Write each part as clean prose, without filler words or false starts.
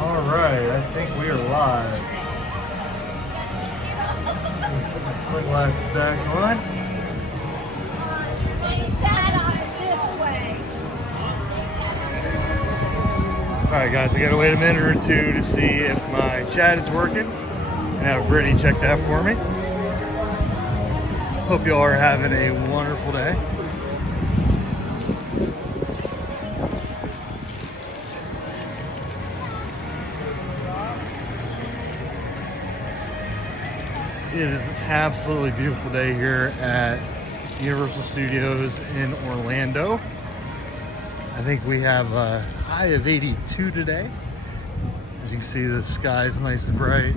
Alright, I think we are live. Put my sunglasses back on. Alright guys, I gotta wait a minute or two to see if my chat is working and have Brittany check that for me. Hope y'all are having a wonderful day. It is an absolutely beautiful day here at Universal Studios in Orlando. I think we have a high of 82 today. As you can see, the sky is nice and bright.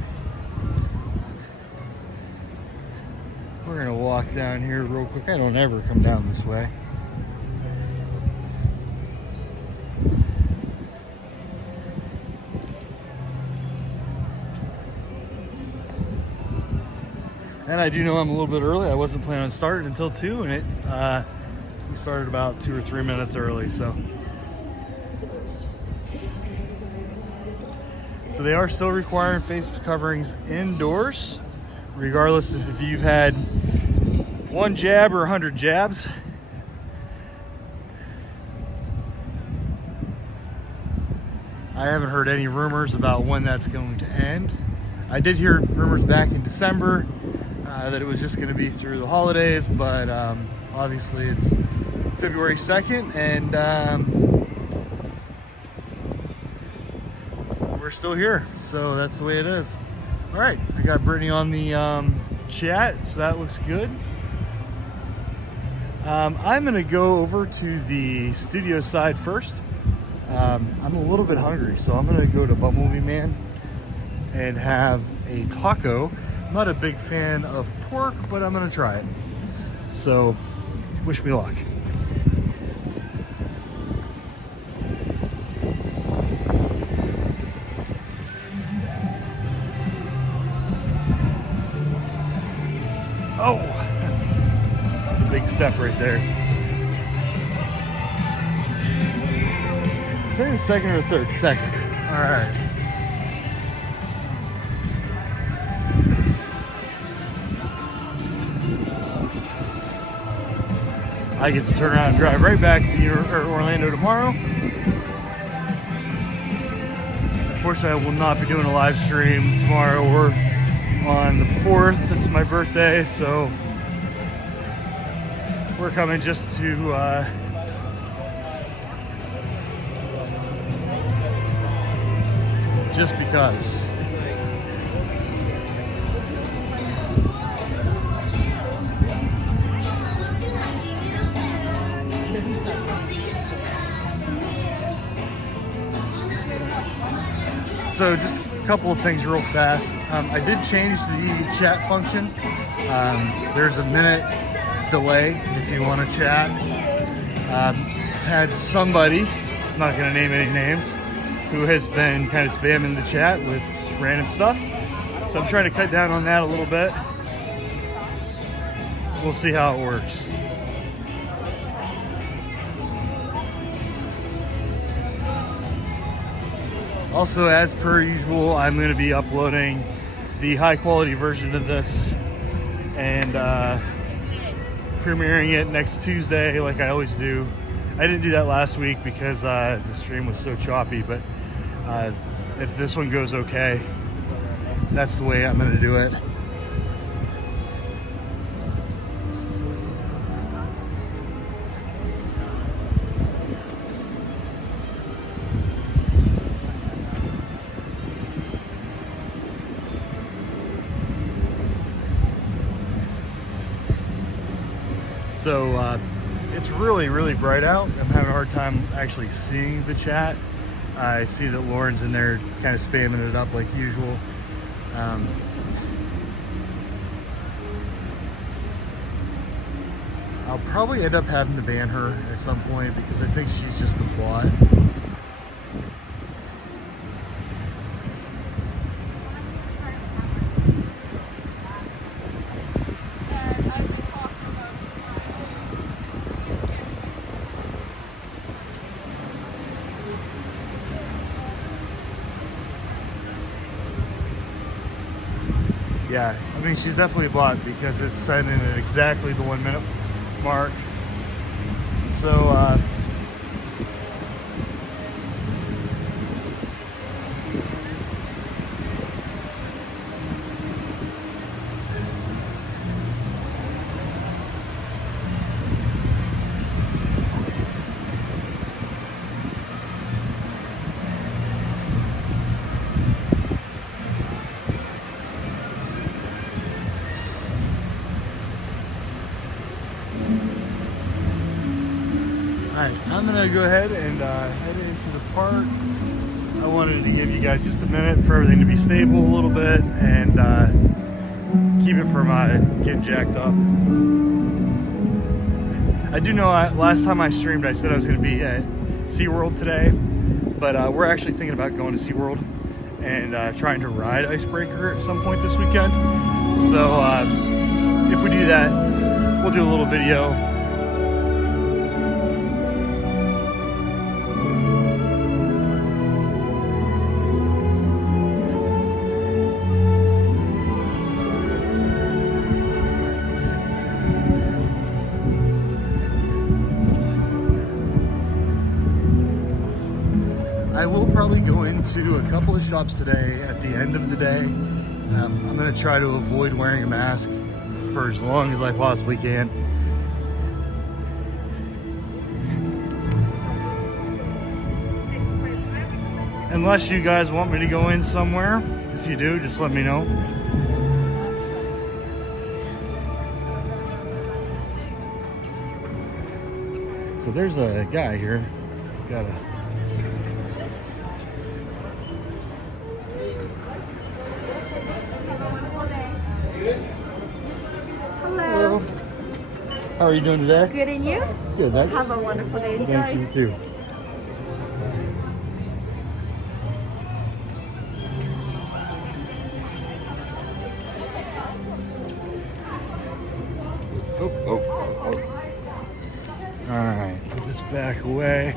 We're gonna walk down here real quick. I don't ever come down this way. And I do know I'm a little bit early. I wasn't planning on starting until 2, and we started about 2 or 3 minutes early, so they are still requiring face coverings indoors, regardless if you've had 1 jab or 100 jabs. I haven't heard any rumors about when that's going to end. I did hear rumors back in December that it was just going to be through the holidays, but obviously it's February 2nd, and we're still here, so that's the way it is. All right, I got Brittany on the chat, so that looks good. I'm going to go over to the studio side first. I'm a little bit hungry, so I'm going to go to Bumblebee Man and have a taco. I'm not a big fan of pork, but I'm gonna try it. So, wish me luck. Oh, that's a big step right there. Say the second or third? Second. All right. I get to turn around and drive right back to Orlando tomorrow. Unfortunately, I will not be doing a live stream tomorrow or on the 4th. It's my birthday, so we're coming just to just because. So just a couple of things real fast. I did change the chat function. There's a minute delay if you want to chat. Had somebody, I'm not going to name any names, who has been kind of spamming the chat with random stuff. So I'm trying to cut down on that a little bit. We'll see how it works. Also, as per usual, I'm going to be uploading the high quality version of this and premiering it next Tuesday like I always do. I didn't do that last week because the stream was so choppy, but if this one goes okay, that's the way I'm going to do it. So it's really, really bright out. I'm having a hard time actually seeing the chat. I see that Lauren's in there kind of spamming it up like usual. I'll probably end up having to ban her at some point because I think she's just a bot. Yeah, I mean, she's definitely a bot because it's sending at exactly the 1 minute mark. So, Alright, I'm gonna go ahead and head into the park. I wanted to give you guys just a minute for everything to be stable a little bit and keep it from getting jacked up. I do know last time I streamed I said I was going to be at SeaWorld today, but we're actually thinking about going to SeaWorld and trying to ride Icebreaker at some point this weekend. So if we do that, we'll do a little video. I will probably go into a couple of shops today at the end of the day. I'm going to try to avoid wearing a mask for as long as I possibly can. Unless you guys want me to go in somewhere. If you do, just let me know. So there's a guy here. He's got a... Hello. How are you doing today? Good, and you? Good, thanks. Have a wonderful day. Enjoy. Thank you too. Oh. All right, put this back away.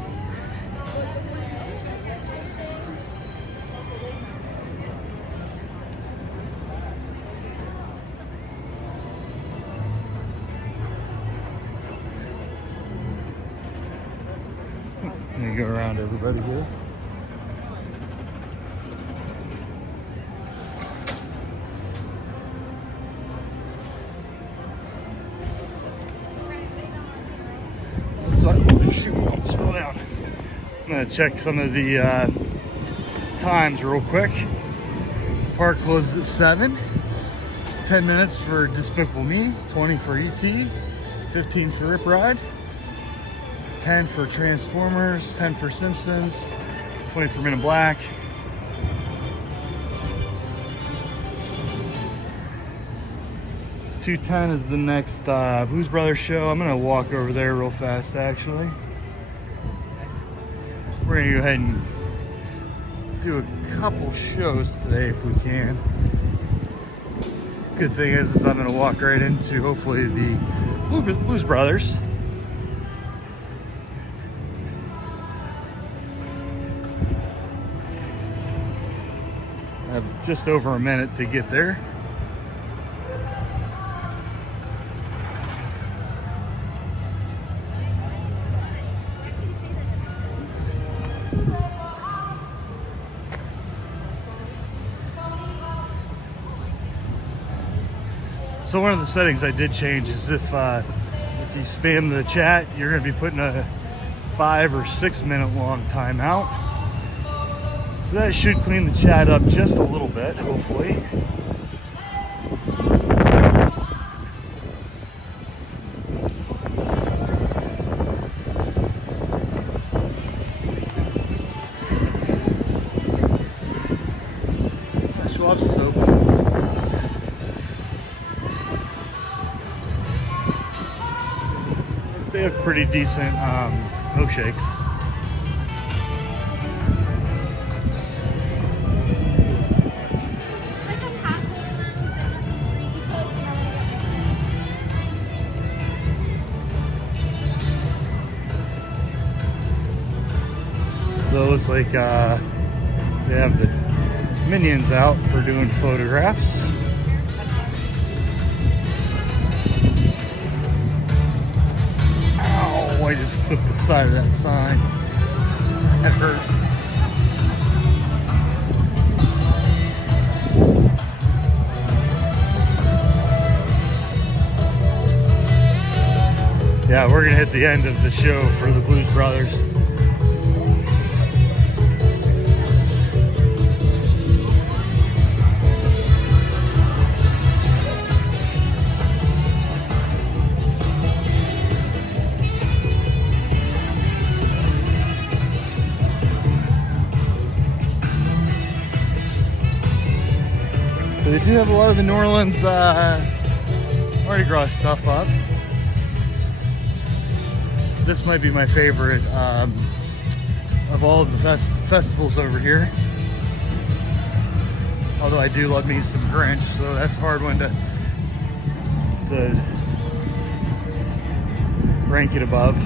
Let me go around everybody here. Oh, shoot, I almost fell down. I'm gonna check some of the times real quick. Park closes at 7. It's 10 minutes for Despicable Me, 20 for E.T., 15 for Rip Ride, 10 for Transformers, 10 for Simpsons, 20 for Men in Black. $2.10 is the next Blues Brothers show. I'm gonna walk over there real fast actually. We're gonna go ahead and do a couple shows today if we can. Good thing is I'm gonna walk right into hopefully the Blues Brothers. I have just over a minute to get there. So one of the settings I did change is if you spam the chat, you're going to be putting a 5 or 6 minute long timeout. So that should clean the chat up just a little bit, hopefully. Schwab's is open. They have pretty decent milkshakes. So it looks like they have the Minions out for doing photographs. just clipped the side of that sign. That hurt. Yeah, we're gonna hit the end of the show for the Blues Brothers. So they do have a lot of the New Orleans Mardi Gras stuff up. This might be my favorite of all of the festivals over here. Although I do love me some Grinch, so that's a hard one to rank it above.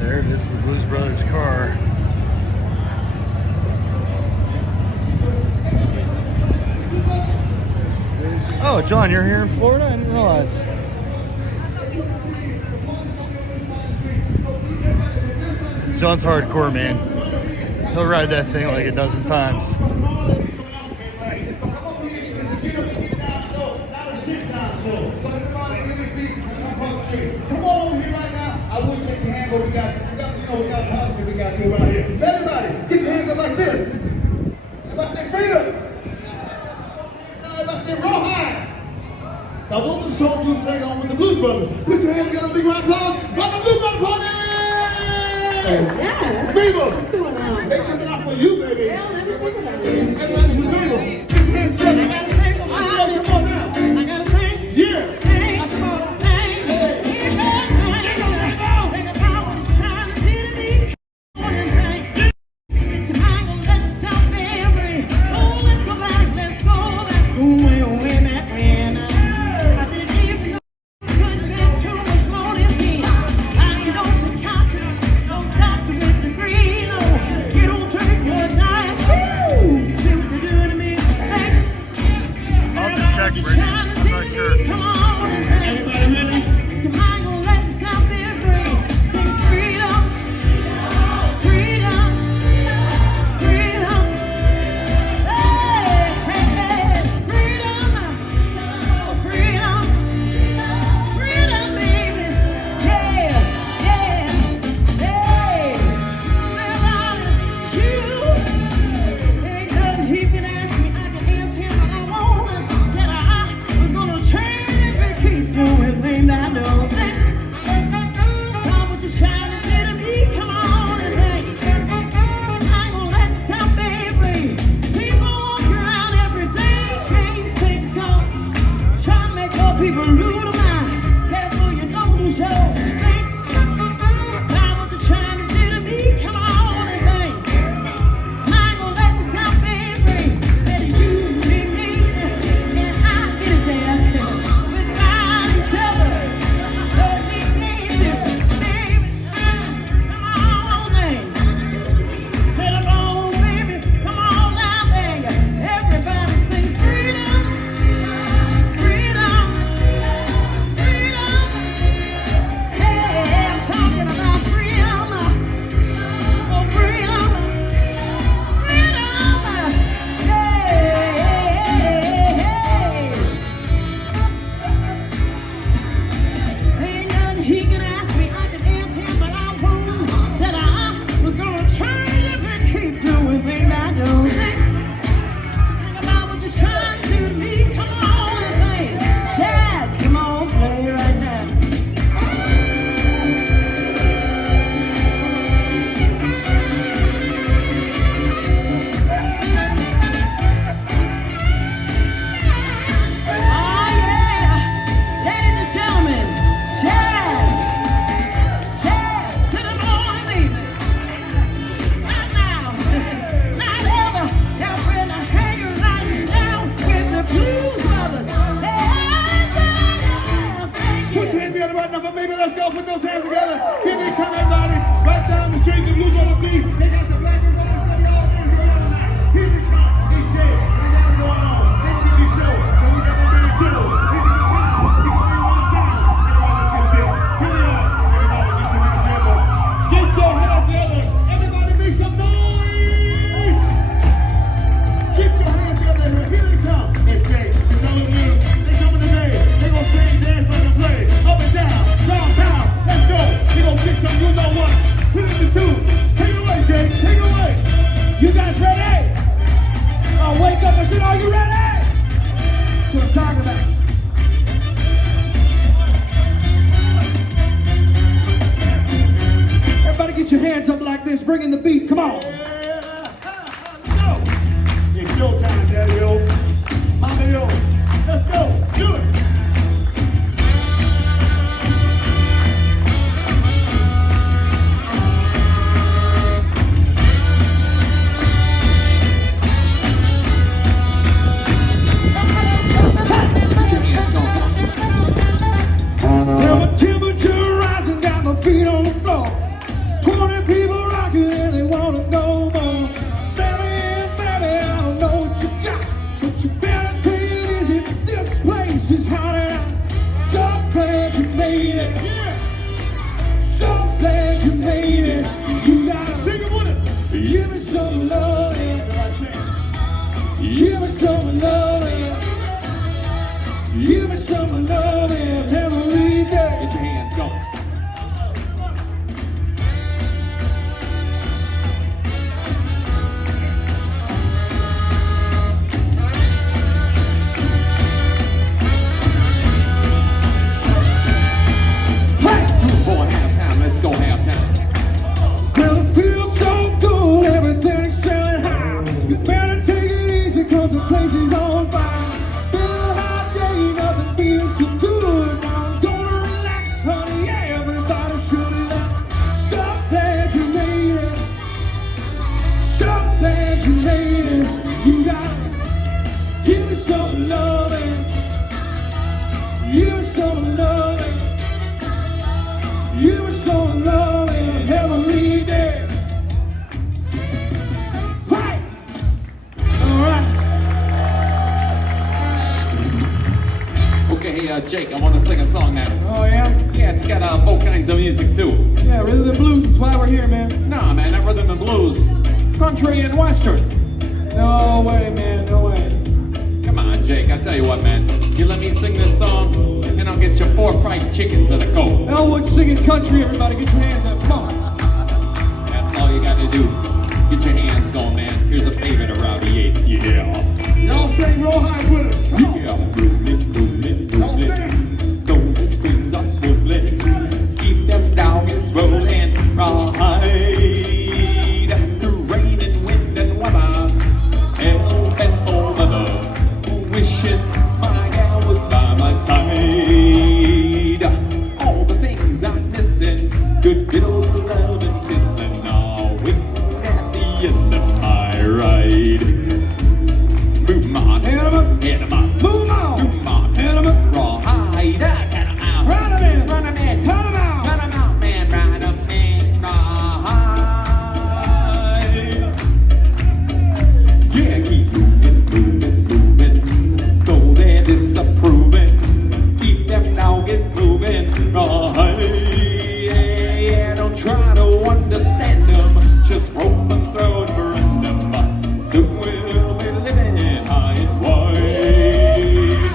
There it is, the Blues Brothers car. Oh, John, you're here in Florida? I didn't realize. John's hardcore, man. He'll ride that thing like a dozen times. Come on over here right now. I will shake your hand, but we got a policy we got to do right here. So everybody, get your hands up like this. Everybody say freedom. Now everybody say roll high. Now those are the songs you sing on with the Blues Brothers. Put your hands together, big round of applause. Rock the Blues Brothers party! Yeah. Freedom. What's going on? They coming out for you, baby. Well, let me think about it. Everybody say freedom. Get your hands together. Come on now. I gotta sing. Yeah. Come on. Hey! right now for baby. Let's go. Put those hands together. Here they come, everybody. Right down the street, the blues on the beat. They got some black and white. It's gonna be all there tonight. Here they come. It's Jay. They got it going on. They gonna give you a show. Then we got my baby Joe. He's in the town. He's gonna be one time. Everybody, let's get set. Here they are. Everybody, get your hands together. Get your hands together. Everybody, make some noise. Get your hands together. Here they come. It's Jay. It's all of you. They coming today. They gonna sing, dance, like a play. Up and down, downtown. Let's go. They gonna pick some, you know what? Hit it to two. Take it away, Jay. Take it away. You guys ready? I'll wake up and say, are you ready? That's what I'm talking about. Everybody get your hands up like this, bring in the beat, come on. Go. It's showtime, Daddy-o. Mama-o. Let's go. Do it. Now my temperature rising, got my feet on the floor. 20 people rocking and they wanna go more. Baby, baby, I don't know what you got, but you better take it easy. This place is hot and out. So glad you made it. So glad you made it. You gotta Sing it with it. give me some love. Give me some love. Give me some love every day. Get your hands up. Hey! Going halftime, let's go halftime. Well, it feels so good, everything is selling high. You better take it easy, cause the place is on fire. Been a hot day, nothing feels too good. Now I'm gonna relax, honey, everybody should relax. So glad you made it. So glad you made it. You gotta give me some loving. Give me some loving. Give me some loving every day. Right. All right. Okay, hey, Jake, I want to sing a song now. Oh yeah. Yeah, it's got both kinds of music too. Yeah, rhythm and blues. That's why we're here, man. Nah, man, not rhythm and blues. Country and western. No way, man. No way. Come on, Jake, I tell you what, man. You let me sing this song, and I'll get you 4 fried chickens and a Coke. Elwood singing country. Everybody, get your hands up. Come on. That's all you gotta do. Get your hands going, man. Here's a favorite of Rowdy Yates, yeah. Y'all sing real high with us. Come on. Yeah, rollin', rollin', rollin'. Those strings are swiveling. Keep them doggers rolling. Ride through rain and wind and weather. Help and all weather. Wishing my gal was by my side. All the things I'm missing. Good girls love and kissing. Are waiting at the end of my ride. Move on. Hand 'em up. Hit 'em up. Move on. Move on. Hand 'em up. Rawhide, cut 'em out. Run 'em in. Run 'em in. Cut 'em out. Run 'em out, man. Run 'em in. Rawhide. Yeah, keep moving, moving, moving. Though they're disapproving. Keep them doggers moving. Rawhide. Yeah, yeah, don't try to understand them. Just rope and throw and burn them. Soon we'll be living high and wide.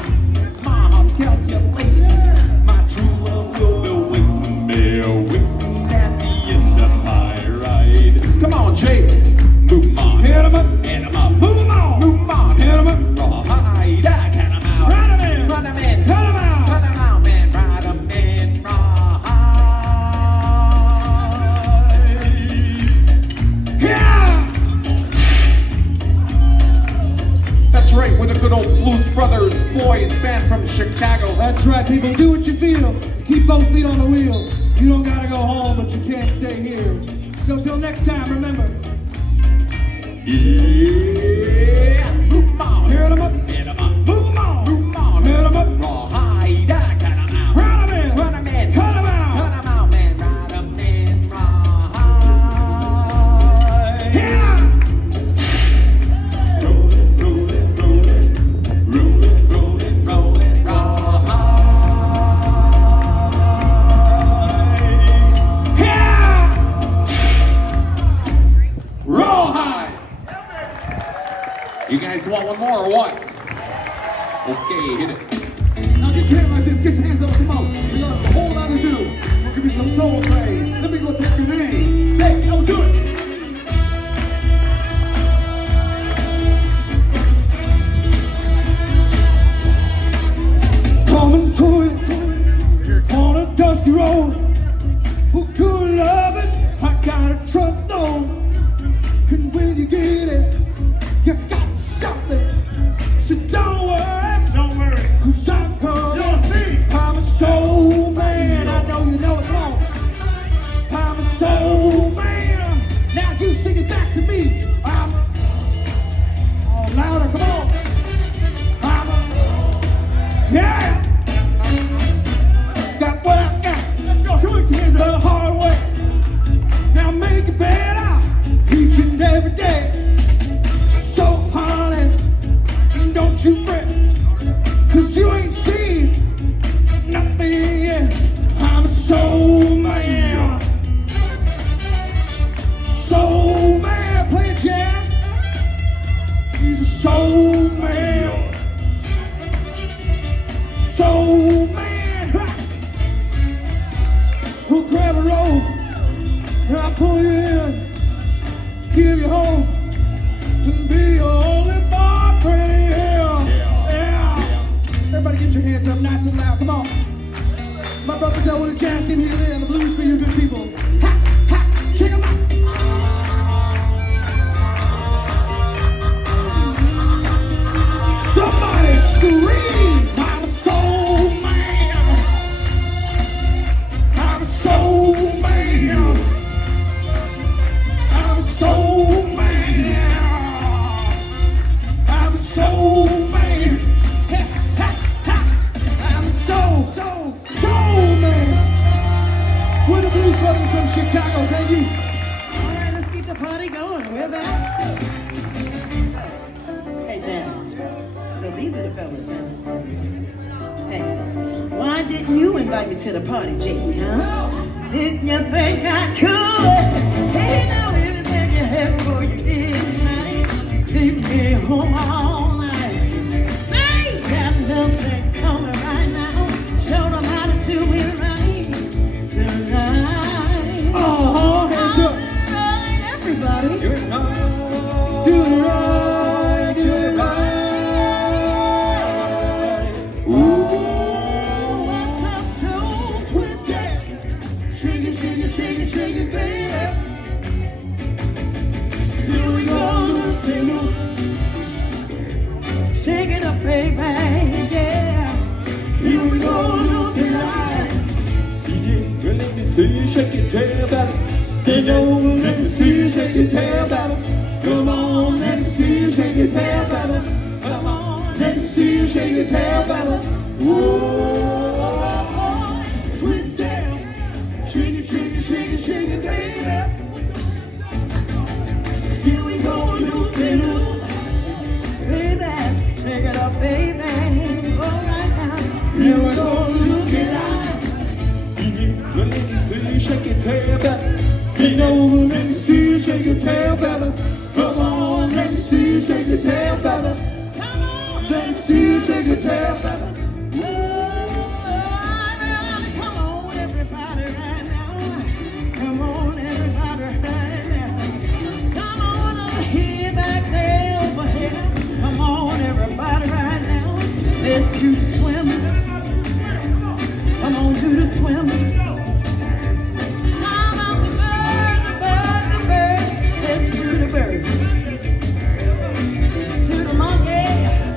My heart's calculating. My true love will be waiting there, waiting at the end of my ride. Come on, Jake. Move on. Hand 'em up. Hand 'em up. Move on. Move on. Hand 'em up. Rawhide, cut 'em out. Run 'em in. Run 'em in. Cut 'em out. Run 'em out, man. Ride 'em in. Rawhide. Yeah. That's right, we're the good old Blues Brothers boys band from Chicago. That's right, people. Do what you feel. Keep both feet on the wheel. You don't gotta go home, but you can't stay here. So till next time, remember. Yeah. Move on. Hand 'em up. Hit 'em up. Move on. Move on. Hand 'em up. Rawhide, cut 'em out. Run 'em in. Run 'em in. Cut You want one more or what? Okay, hit it. Now get your hand like this, get your hands up, come on. We got a whole lot to do. We'll give you some soul play. Let me go take your name. Jake, now do it. Coming to it on a dusty road. Who could love it? I got a truck though. And when you get it, you got something. So don't worry, 'cause I'm coming. I'm a soul man. I know you know it all. I'm a soul man. Now you sing it back to me. I'm all louder, come on. I'm a yeah. Got what I got. Let's go. Come on, hands the hard way. Now make it better each and every day. So honey, don't you fret, 'cause you ain't seen nothing yet. I'm a soul man. Soul man, play a jazz. He's a soul man. Soul man. Ha! We'll grab a rope and I'll pull you in, give you home, and be your only boyfriend. Yeah. Everybody get your hands up nice and loud. Come on. My brothers out with a jazz team here today on the blues for you good people. Ha! Ha! Check 'em out. Somebody scream! I'm a soul man. I'm a soul man. I'm a soul man. I'm a soul man. Ha, ha, ha. I'm a soul man. We're the Blues Brothers from Chicago. Thank you. All right, let's keep the party going. We're back. Hey, Janice. So these are the fellas, huh? Hey, why didn't you invite me to the party, Jake, huh? Didn't you think I could? Hey, now everything you had for you is night. Leave me home all night. They got nothing coming right now. Show them how to do it right tonight. Oh, hands up. Right, everybody. Do it now. Do it right. Do it right. What's up, Joe? Twist it. Shake it, shake it, shake it, shake it, baby. Here we go, look. Shake it up, baby, yeah. Here we go, looking like. Well, let me see you shake your tail, baby. Take over, let me see you shake your tail, baby. Come on, let me see you shake your tail, baby. Come on, let me see you shake your tail, baby. Whoa, twist down. Shake it, shake it, shake it, shake it, baby. Here we go, looking up. Baby, shake it up, baby. All right now. Here we go, looking like. Well, let me see you shake your tail, baby. Take over, let me see you shake your tail, baby. Come on, let me see you shake your tail, baby. Come on. Let me see you shake your tail, baby. Come on, everybody, right now. Come on, everybody, right now. Come on over here, back there, over here. Come on, everybody, right now. Let's do the swim. Come on, do the swim. Come on, the bird. Let's do the bird. To the monkey,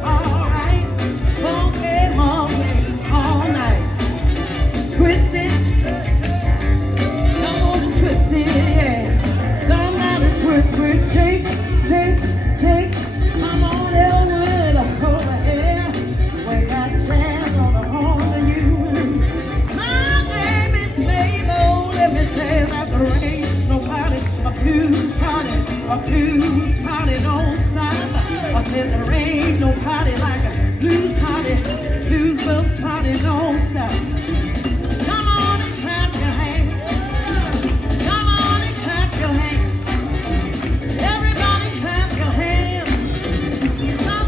all right. Monkey, all night. Twist it. Come on and twist it, yeah. Somebody twist, shake. Come on, Elwood, over here. We got jazz on the horn of you. My name is Mabel. Let me tell you about the rain. No party, a blues party don't stop. I said there ain't no party like a blues party. Blues party don't stop. Come on and clap your hands. Come on and clap your hands. Everybody clap your hands. Come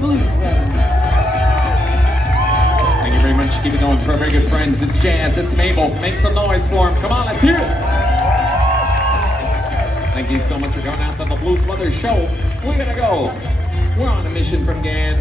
blues, brother. Thank you very much. Keep it going for our very good friends. It's Jazz, it's Mabel. Make some noise for them. Come on, let's hear it. Thank you so much for coming out to the Blues Brothers show. We're gonna go. We're on a mission from Gan.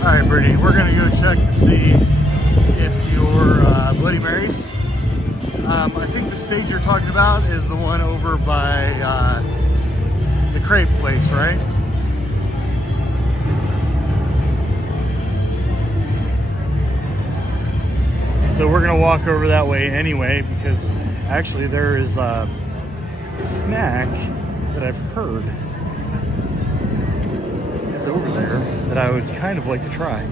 Alright, Brittany, we're going to go check to see if your Bloody Marys. I think the stage you're talking about is the one over by the crepe place, right? So we're going to walk over that way anyway, because actually there is a snack that I've heard is over there that I would kind of like to try.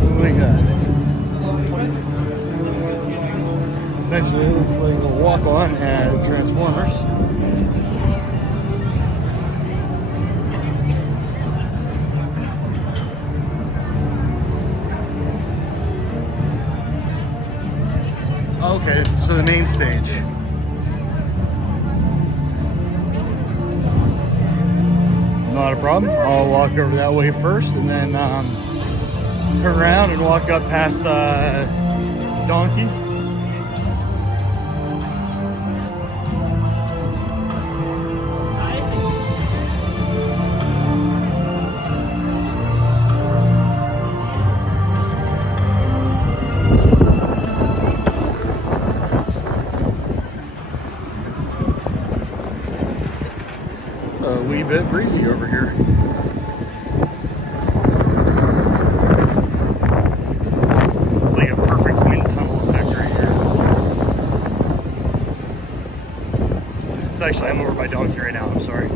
What do we got? Essentially, it looks like a walk-on at Transformers. Okay, so the main stage. Not a problem. I'll walk over that way first and then turn around and walk up past Donkey. It's a wee bit breezy over here. It's like a perfect wind tunnel effect right here. So actually, I'm over by Donkey right now. I'm sorry. I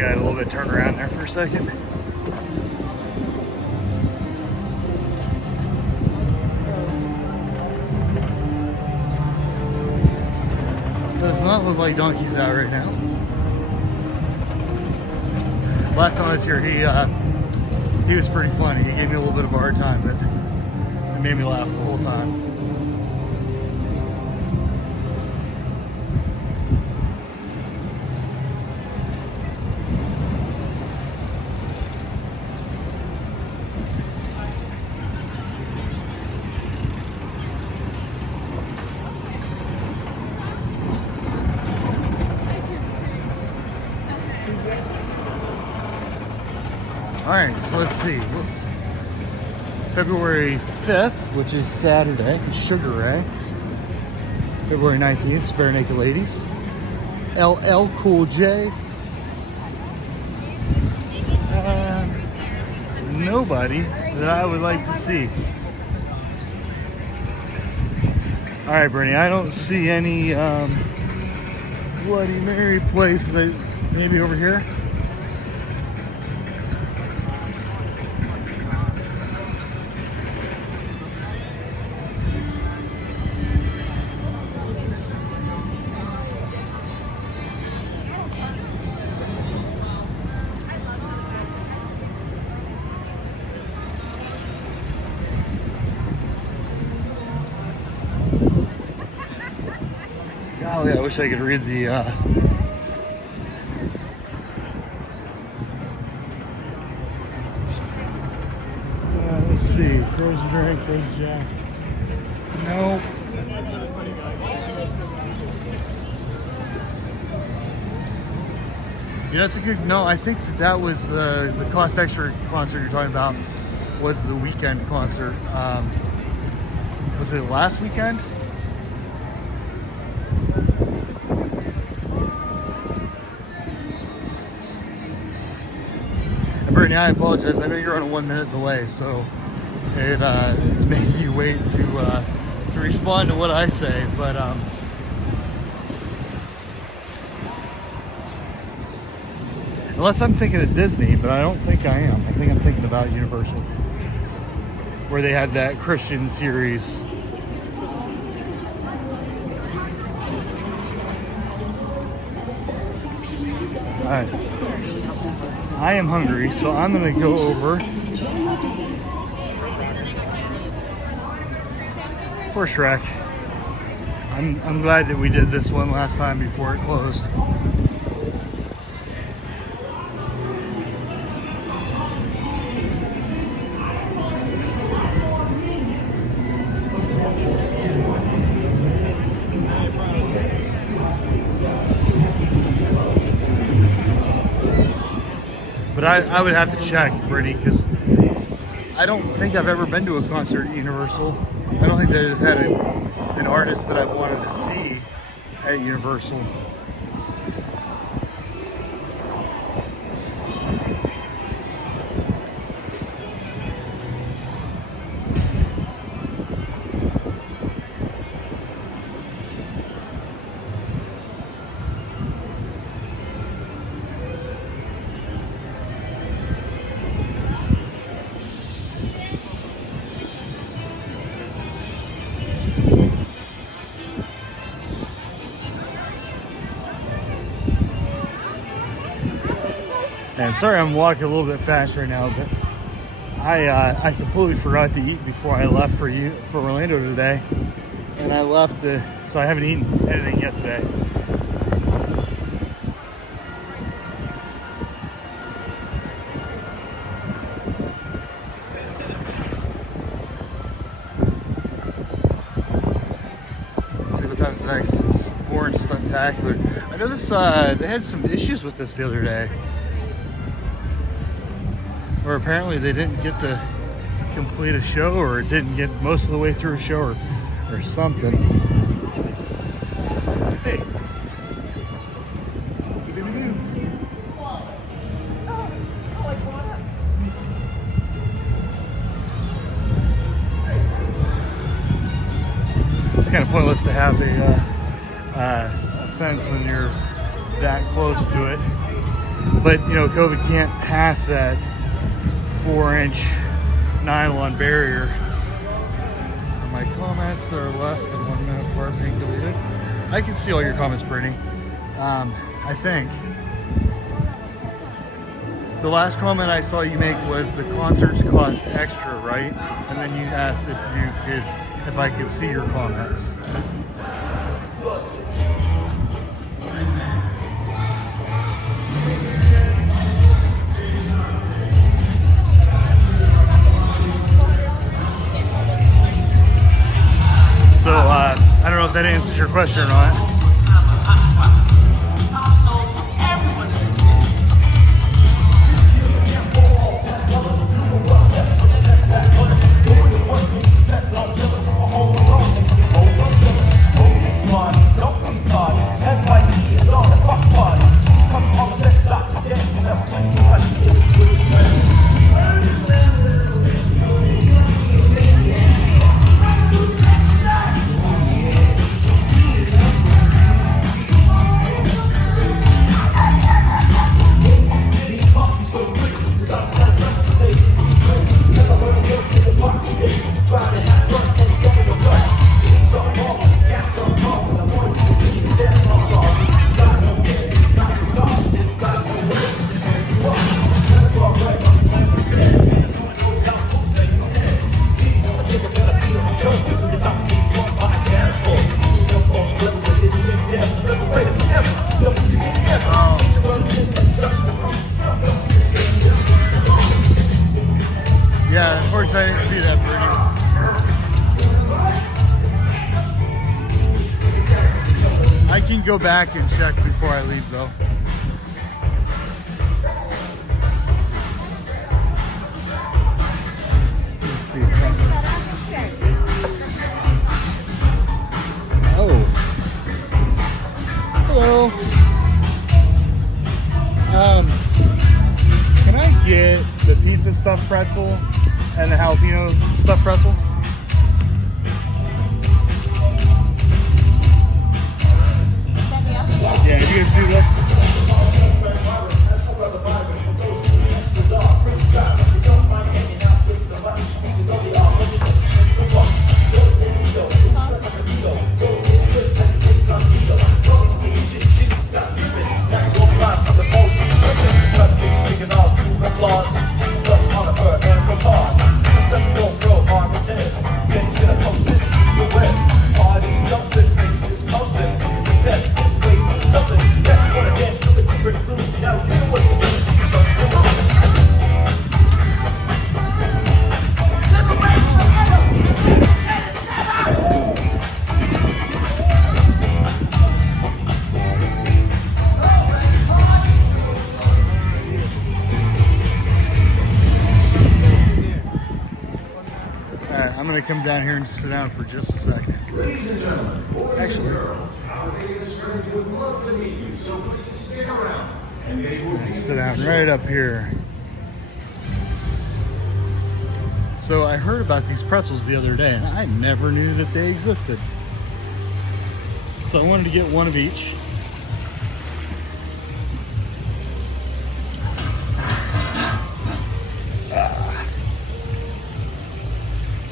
got a little bit turned around there for a second. Does not look like Donkey's out right now. Last time I was here, he was pretty funny. He gave me a little bit of a hard time, but it made me laugh the whole time. All right, so let's see. February 5th, which is Saturday, Sugar Ray. February 19th, Spare Naked Ladies. LL Cool J. Nobody that I would like to see. All right, Bernie, I don't see any Bloody Mary places. Maybe over here? Golly, I wish I could read the let's see, frozen drink, frozen jack. Nope. Yeah, that's a good, no, I think that was the Cost Extra concert you're talking about was the weekend concert. Was it last weekend? Brittany, I apologize. I know you're on a 1 minute delay, so it's making you wait to respond to what I say. But unless I'm thinking of Disney, but I don't think I am. I think I'm thinking about Universal, where they had that Christian series. Alright. I am hungry, so I'm gonna go over. Poor Shrek. I'm glad that we did this one last time before it closed. But I would have to check, Brittany, because I don't think I've ever been to a concert at Universal. I don't think they've had an artist that I've wanted to see at Universal. And sorry I'm walking a little bit fast right now, but I completely forgot to eat before I left for Orlando today. And I left, so I haven't eaten anything yet today. Let's see what time's the next Born Stuntacular. I know this, they had some issues with this the other day. Or apparently they didn't get to complete a show, or didn't get most of the way through a show, or something. Hey. It's kind of pointless to have a fence when you're that close to it. But, you know, COVID can't pass that 4-inch nylon barrier. Are my comments that are less than 1 minute apart being deleted? I can see all your comments, Brittany. I think the last comment I saw you make was the concerts cost extra, right? And then you asked if I could see your comments. So, I don't know if that answers your question or not. Yeah, unfortunately I didn't see that, Brittany. I can go back and check before I leave, though. Let's see something. Oh. Hello. Can I get the pizza stuffed pretzel and the jalapeno stuffed pretzel? Yeah, you guys do this? to sit down for just a second. Ladies and gentlemen, boys Actually, and girls, our Vegas friends would love to meet you, so please stick around and they will be sit down right up here. So I heard about these pretzels the other day, and I never knew that they existed. So I wanted to get one of each.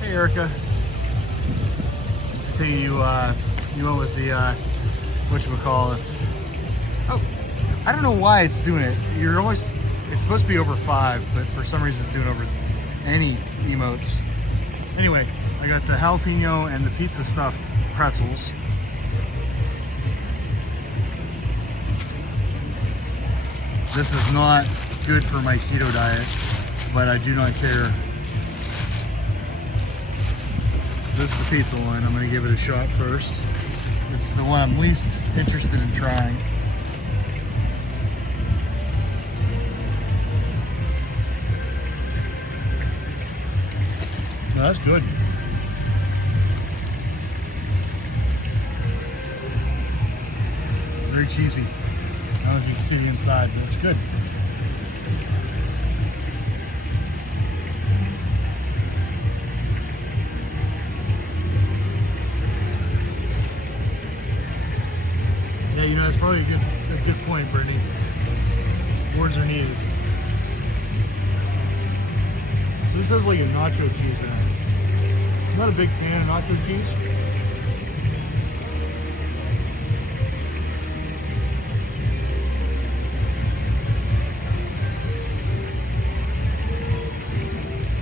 Hey, Erica. I think you went with the whatchamacallits. Oh, I don't know why it's doing it. It's supposed to be over 5, but for some reason it's doing over any emotes. Anyway, I got the jalapeno and the pizza stuffed pretzels. This is not good for my keto diet, but I do not care. This is the pizza one. I'm going to give it a shot first. This is the one I'm least interested in trying. No, that's good. Very cheesy. I don't know if you can see the inside, but it's good. Yeah, you know, that's probably a good point, Brittany. Words are needed. So this has like a nacho cheese in it. I'm not a big fan of nacho cheese.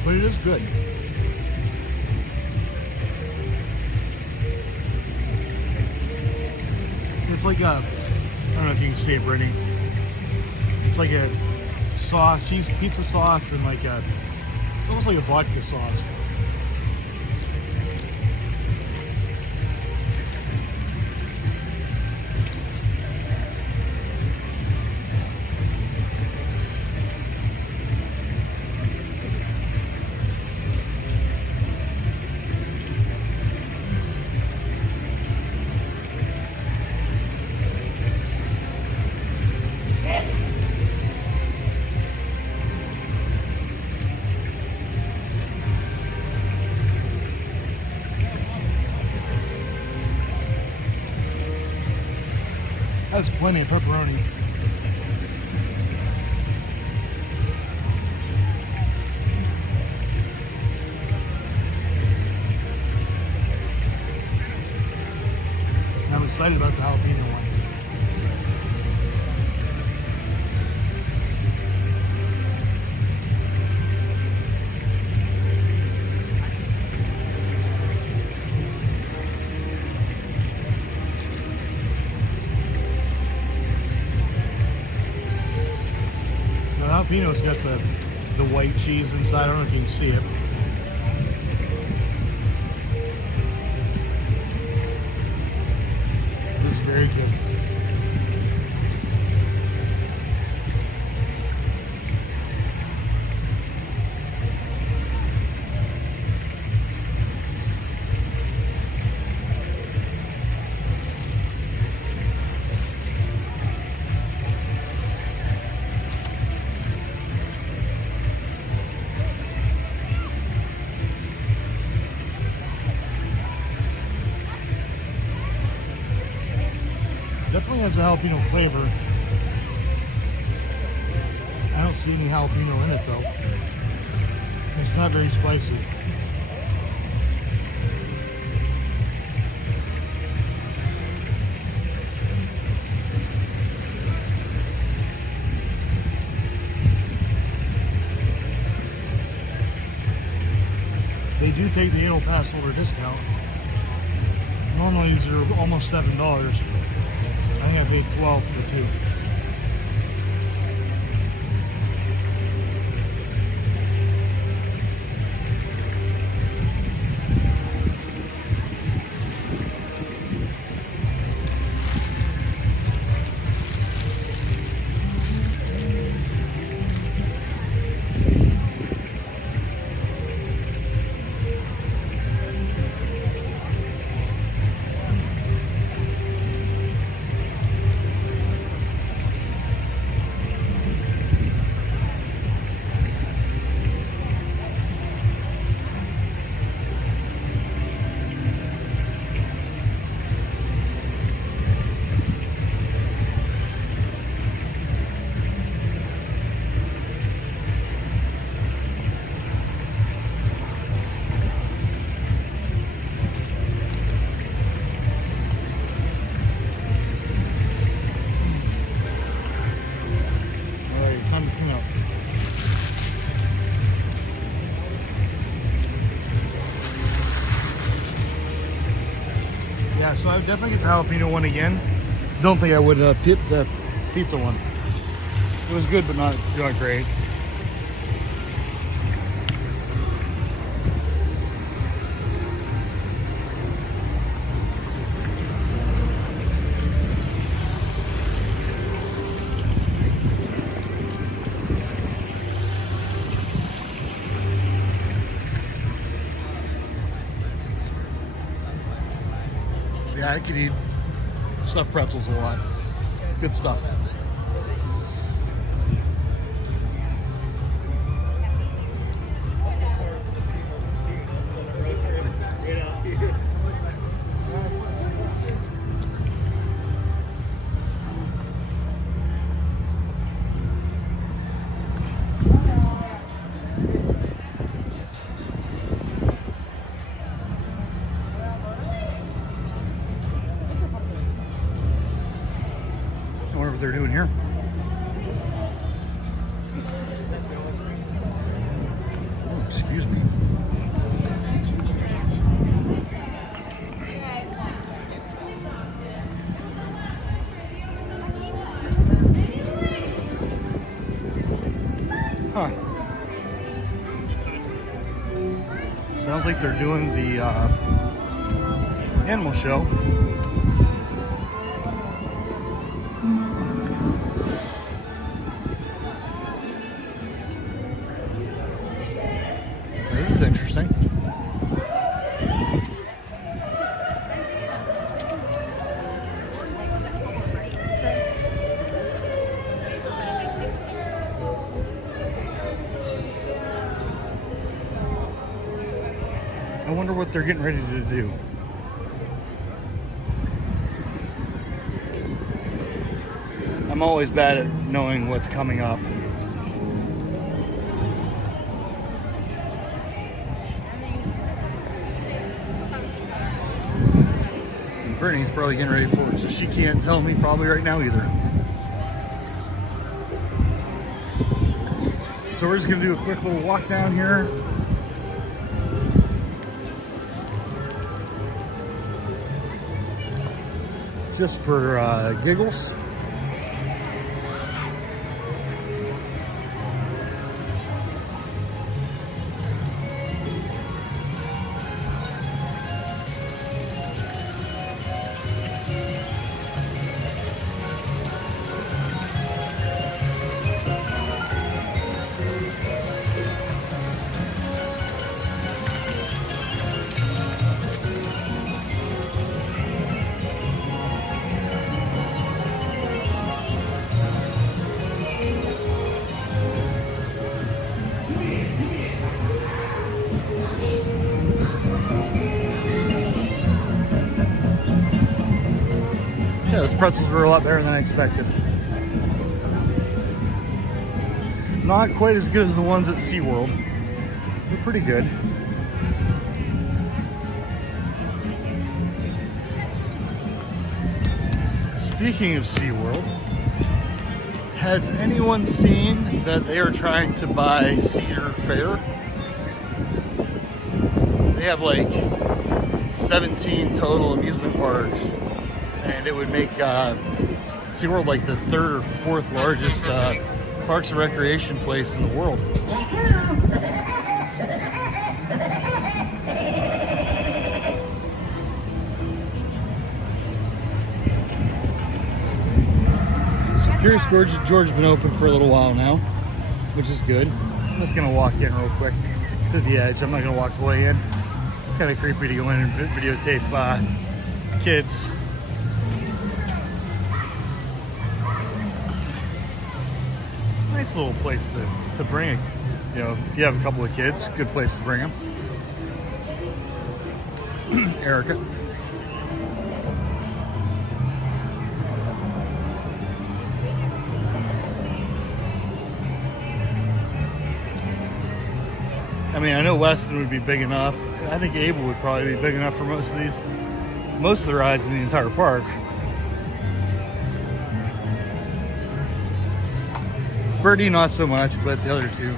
But it is good. It's like a, I don't know if you can see it, Brittany. It's like a sauce, cheese, pizza sauce, and like a, it's almost like a vodka sauce. That's plenty of pepperoni. I'm excited about the jalapeno one. Jalapeno's got the white cheese inside. I don't know if you can see it. This is very good. Definitely has a jalapeno flavor. I don't see any jalapeno in it though. It's not very spicy. They do take the annual pass holder discount. Normally these are almost $7. I think I paid $12 for 2. So I would definitely get the jalapeno one again. Don't think I would pick the pizza one. It was good, but not great. Yeah, I could eat stuffed pretzels a lot. Good stuff. I wonder what they're doing here. Oh, excuse me. Huh. Sounds like they're doing the animal show. This is interesting. I wonder what they're getting ready to do. I'm always bad at knowing what's coming up. Brittany's probably getting ready for it, so she can't tell me probably right now either. So we're just gonna do a quick little walk down here. Just for giggles. Yeah, those pretzels were a lot better than I expected. Not quite as good as the ones at SeaWorld. They're pretty good. Speaking of SeaWorld, has anyone seen that they are trying to buy Cedar Fair? They have like 17 total amusement parks, and it would make SeaWorld like the third or fourth largest parks and recreation place in the world. So Curious George's been open for a little while now, which is good. I'm just gonna walk in real quick to the edge. I'm not gonna walk the way in. It's kind of creepy to go in and videotape kids. Nice little place to bring it. You know, if you have a couple of kids, good place to bring them. Erica. I mean, I know Weston would be big enough. I think Abel would probably be big enough for most of the rides in the entire park. Birdie, not so much, but the other two.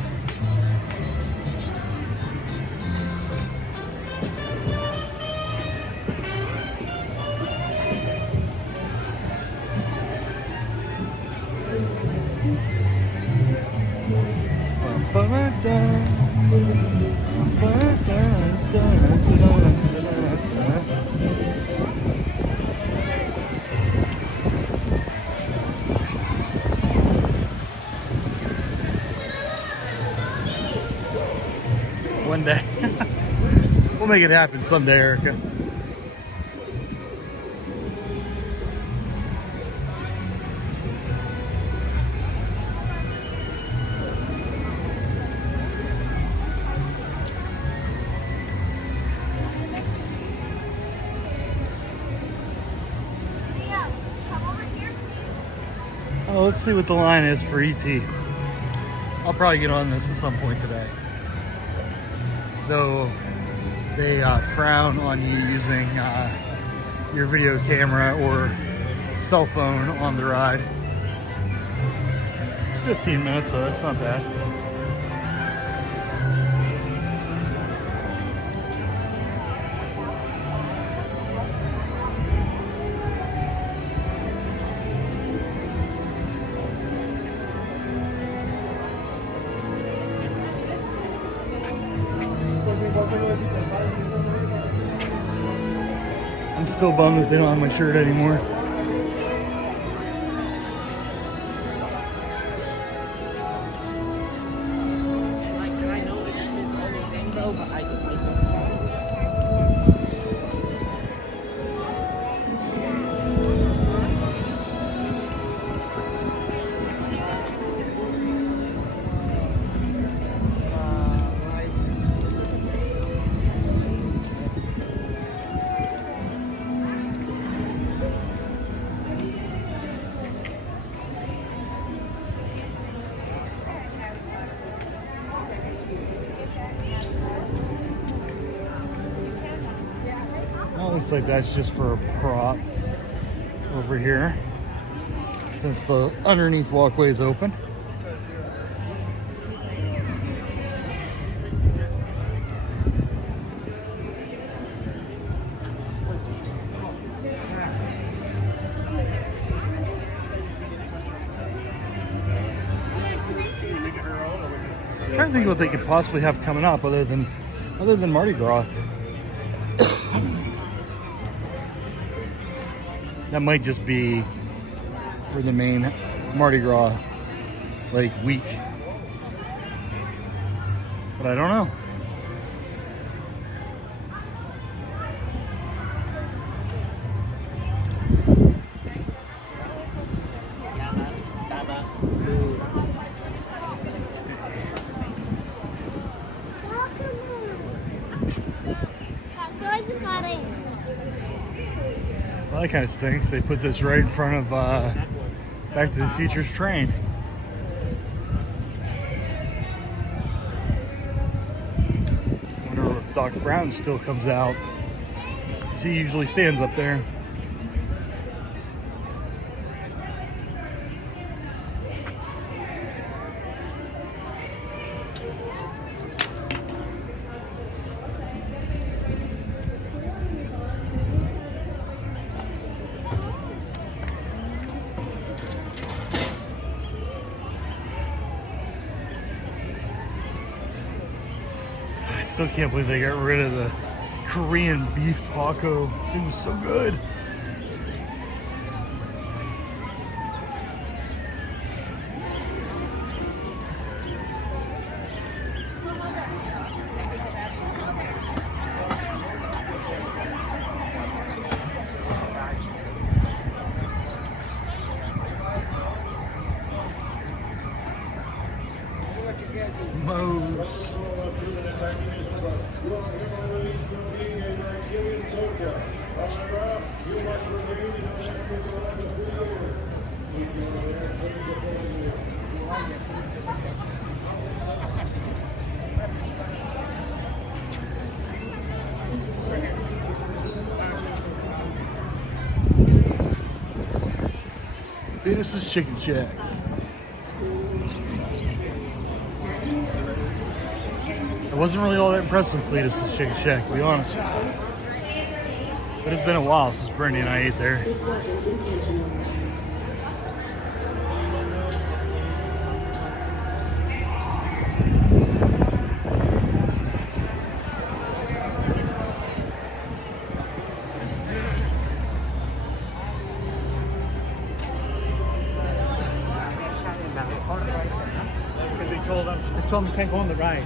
One day. We'll make it happen someday, Erica. Oh, let's see what the line is for ET. I'll probably get on this at some point today. Though they frown on you using your video camera or cell phone on the ride. It's 15 minutes, so that's not bad. I'm still bummed that they don't have my shirt anymore. Looks like that's just for a prop over here, since the underneath walkway is open. I'm trying to think what they could possibly have coming up other than Mardi Gras. That might just be for the main Mardi Gras like week, but I don't know. Well, that kind of stinks. They put this right in front of Back to the Future's train. I wonder if Doc Brown still comes out. He usually stands up there. I still can't believe they got rid of the Korean beef taco. It was so good. Moe's. This Chicken Shack. I wasn't really all that impressed with Cletus's Chicken Shack, to be honest. But it's been a while since Brandy and I ate there. told them. They told them you can't go on the ride.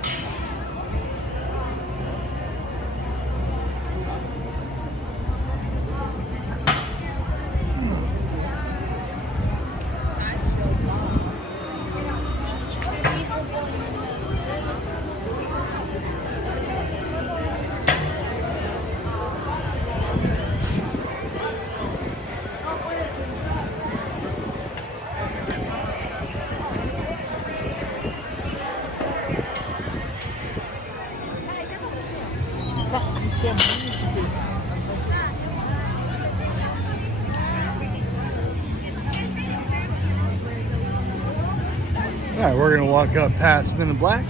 All right, we're gonna walk up past Men in Black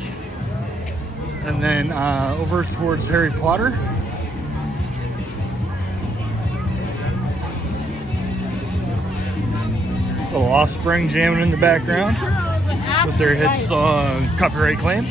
and then over towards Harry Potter. Little Offspring jamming in the background with their hit song Copyright Claim.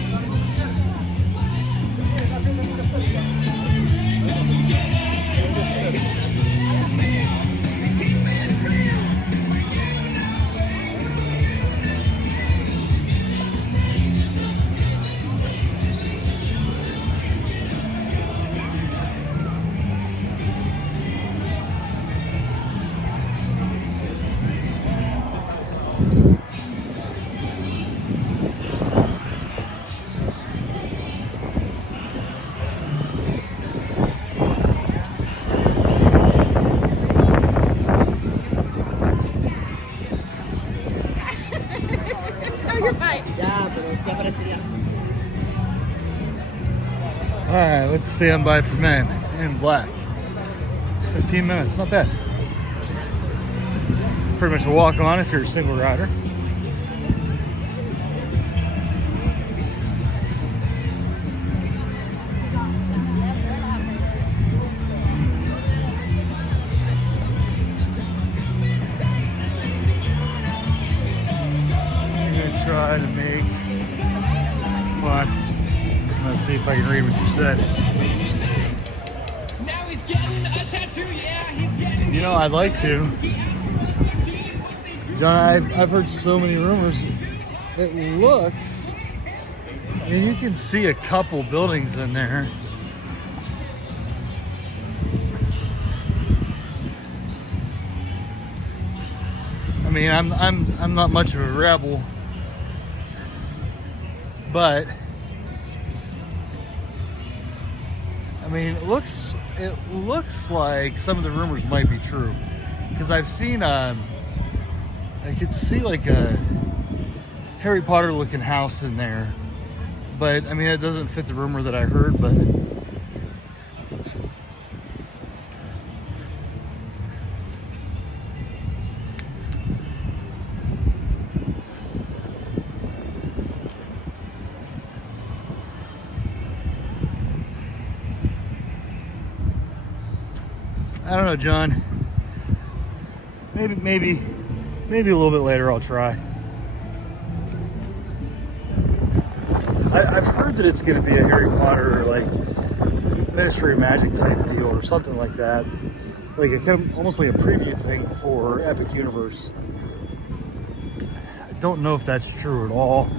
Alright, let's stand by for Men in Black. 15 minutes, not bad. Pretty much a walk on if you're a single rider. I'm gonna try to make, come on. Let's see if I can read what you said. You know, I'd like to. John, I've heard so many rumors. It looks, I mean, you can see a couple buildings in there. I mean, I'm not much of a rebel, but I mean, it looks like some of the rumors might be true, because I've seen I could see like a Harry Potter looking house in there, but I mean, it doesn't fit the rumor that I heard. But I don't know, John. Maybe a little bit later I'll try. I've heard that it's going to be a Harry Potter or like Ministry of Magic type deal or something like that, like a kind of almost like a preview thing for Epic Universe. I don't know if that's true at all.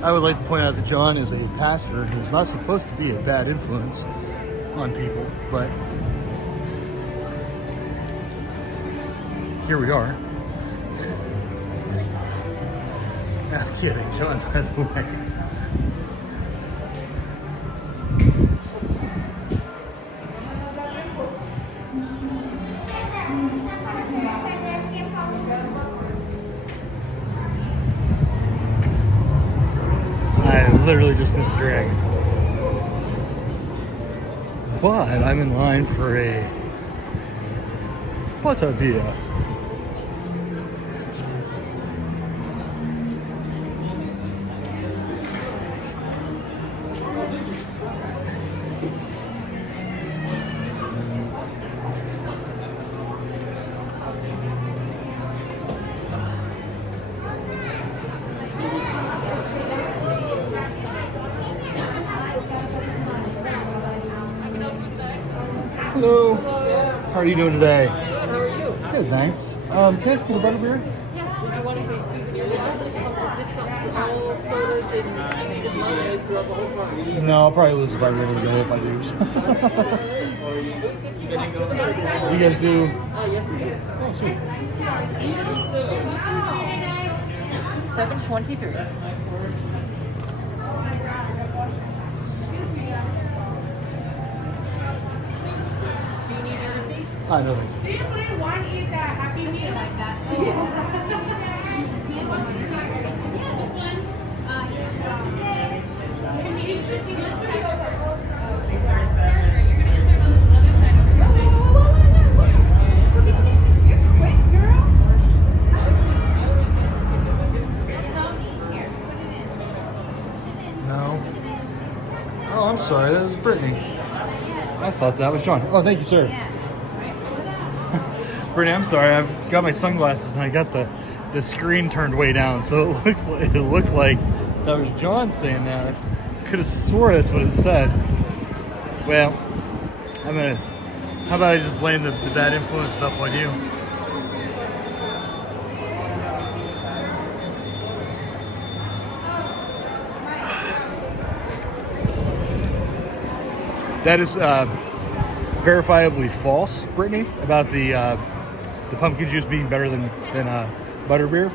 I would like to point out that John is a pastor and is not supposed to be a bad influence on people, but here we are. I'm kidding, John, by the way. Literally just missed a dragon. But I'm in line for a butterbeer. How are you doing today? Good, how are you? Good, thanks. Can I just get a butterbeer? Yeah. Did you want to be souvenir with us? It comes with discounts for all sodas and lemonade throughout the whole party. No, I'll probably lose the butterbeer to the go if I do. Do you guys do? Yes, we do. Oh, sweet. 723. Do you need your receipt? I know. Thank you. No. Oh, I'm sorry. That was Brittany. I thought that was John. Oh, thank you, sir. Brittany, I'm sorry. I've got my sunglasses and I got the screen turned way down, so it looked like that was John saying that. I could have swore that's what it said. Well, how about I just blame the bad influence stuff on you? That is verifiably false, Brittany, about the pumpkin juice being better than butterbeer.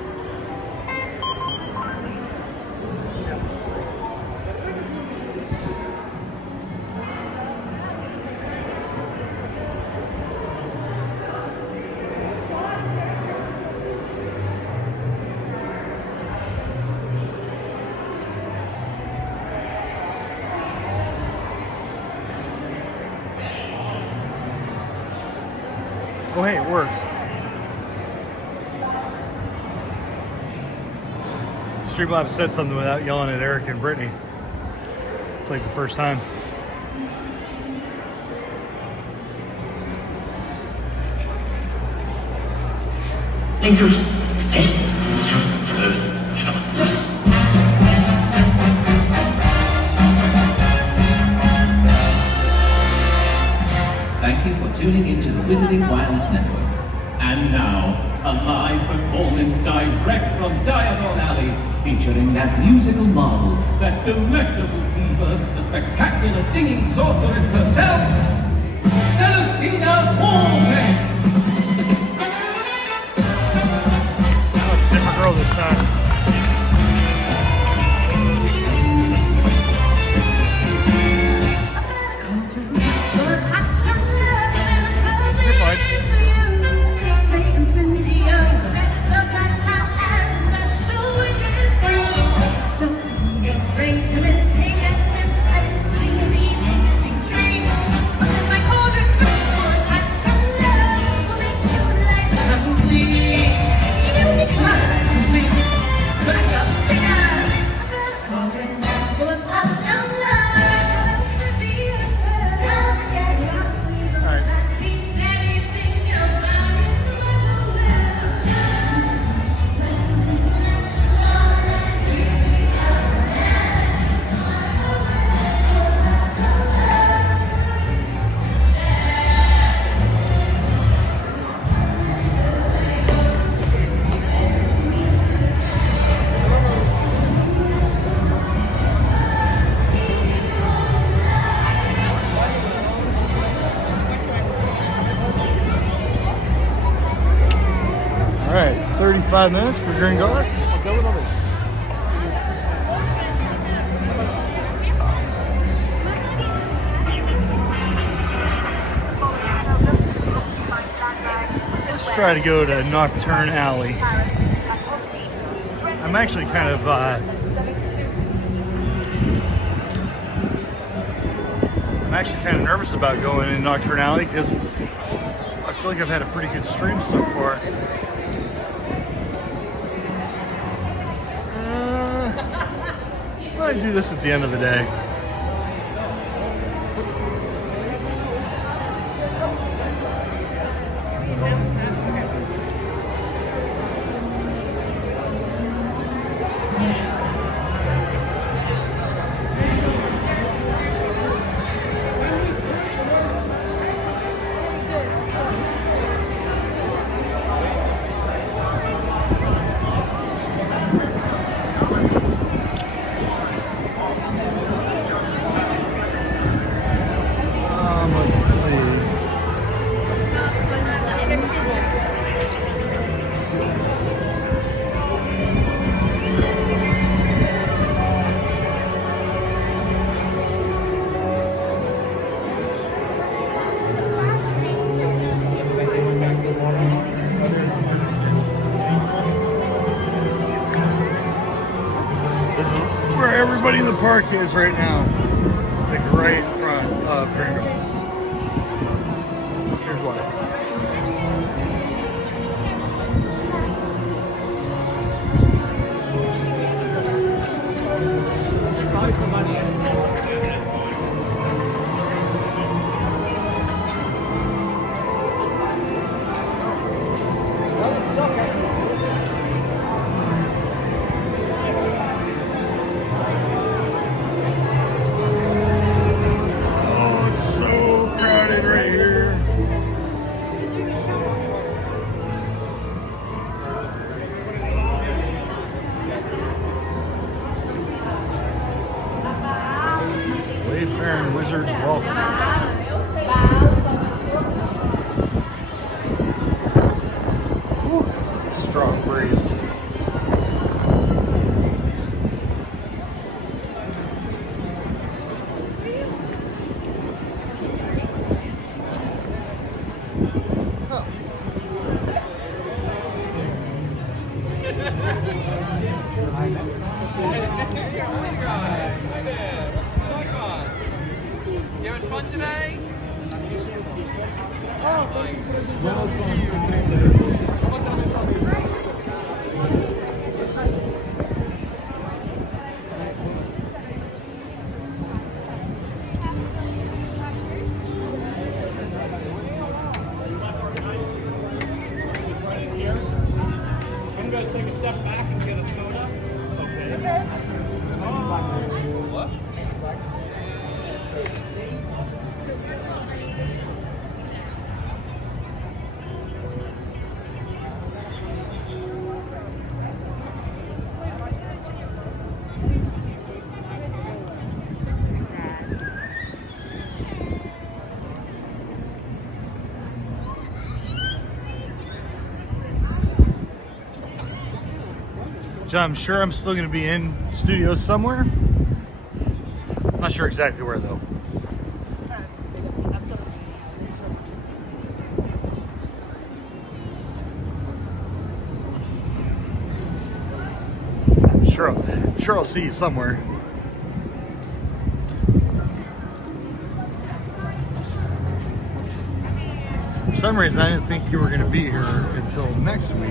Oh, hey, it worked. Streamlabs said something without yelling at Eric and Brittany. It's like the first time. Thank you for tuning into the Wizarding Wireless Network. And now, a live performance direct from Diagon Alley, featuring that musical marvel, that delectable diva, the spectacular singing sorceress herself, Celestina Warbeck. Oh, it's a different girl this time. You're fine. All right, 35 minutes for Gringotts. Go with others. Let's try to go to Nocturne Alley. I'm actually kind of nervous about going in Nocturne Alley because I feel like I've had a pretty good stream so far. I do this at the end of the day. everybody in the park is right now. Like right in front of Gringos. Here's why. Probably somebody else. Oh, it's so crowded right here. Wayfaring Wizards, welcome. Strong breeze. You having fun today? I'm going to take a step back and get a soda. Okay. John, I'm sure I'm still going to be in studio somewhere. I'm not sure exactly where though. I'm sure I'll see you somewhere. For some reason, I didn't think you were going to be here until next week.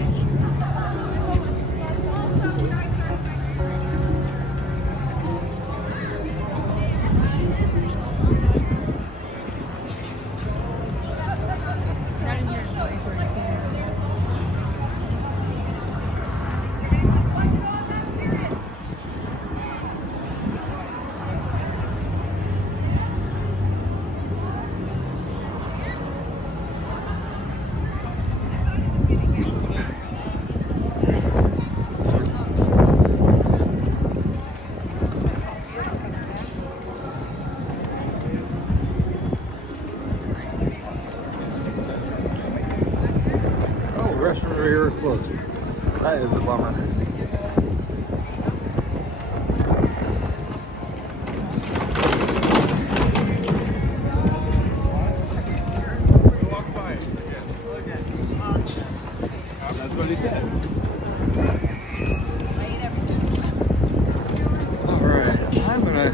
Restaurant right here closed. That is a bummer. That's what he said. Alright, I'm gonna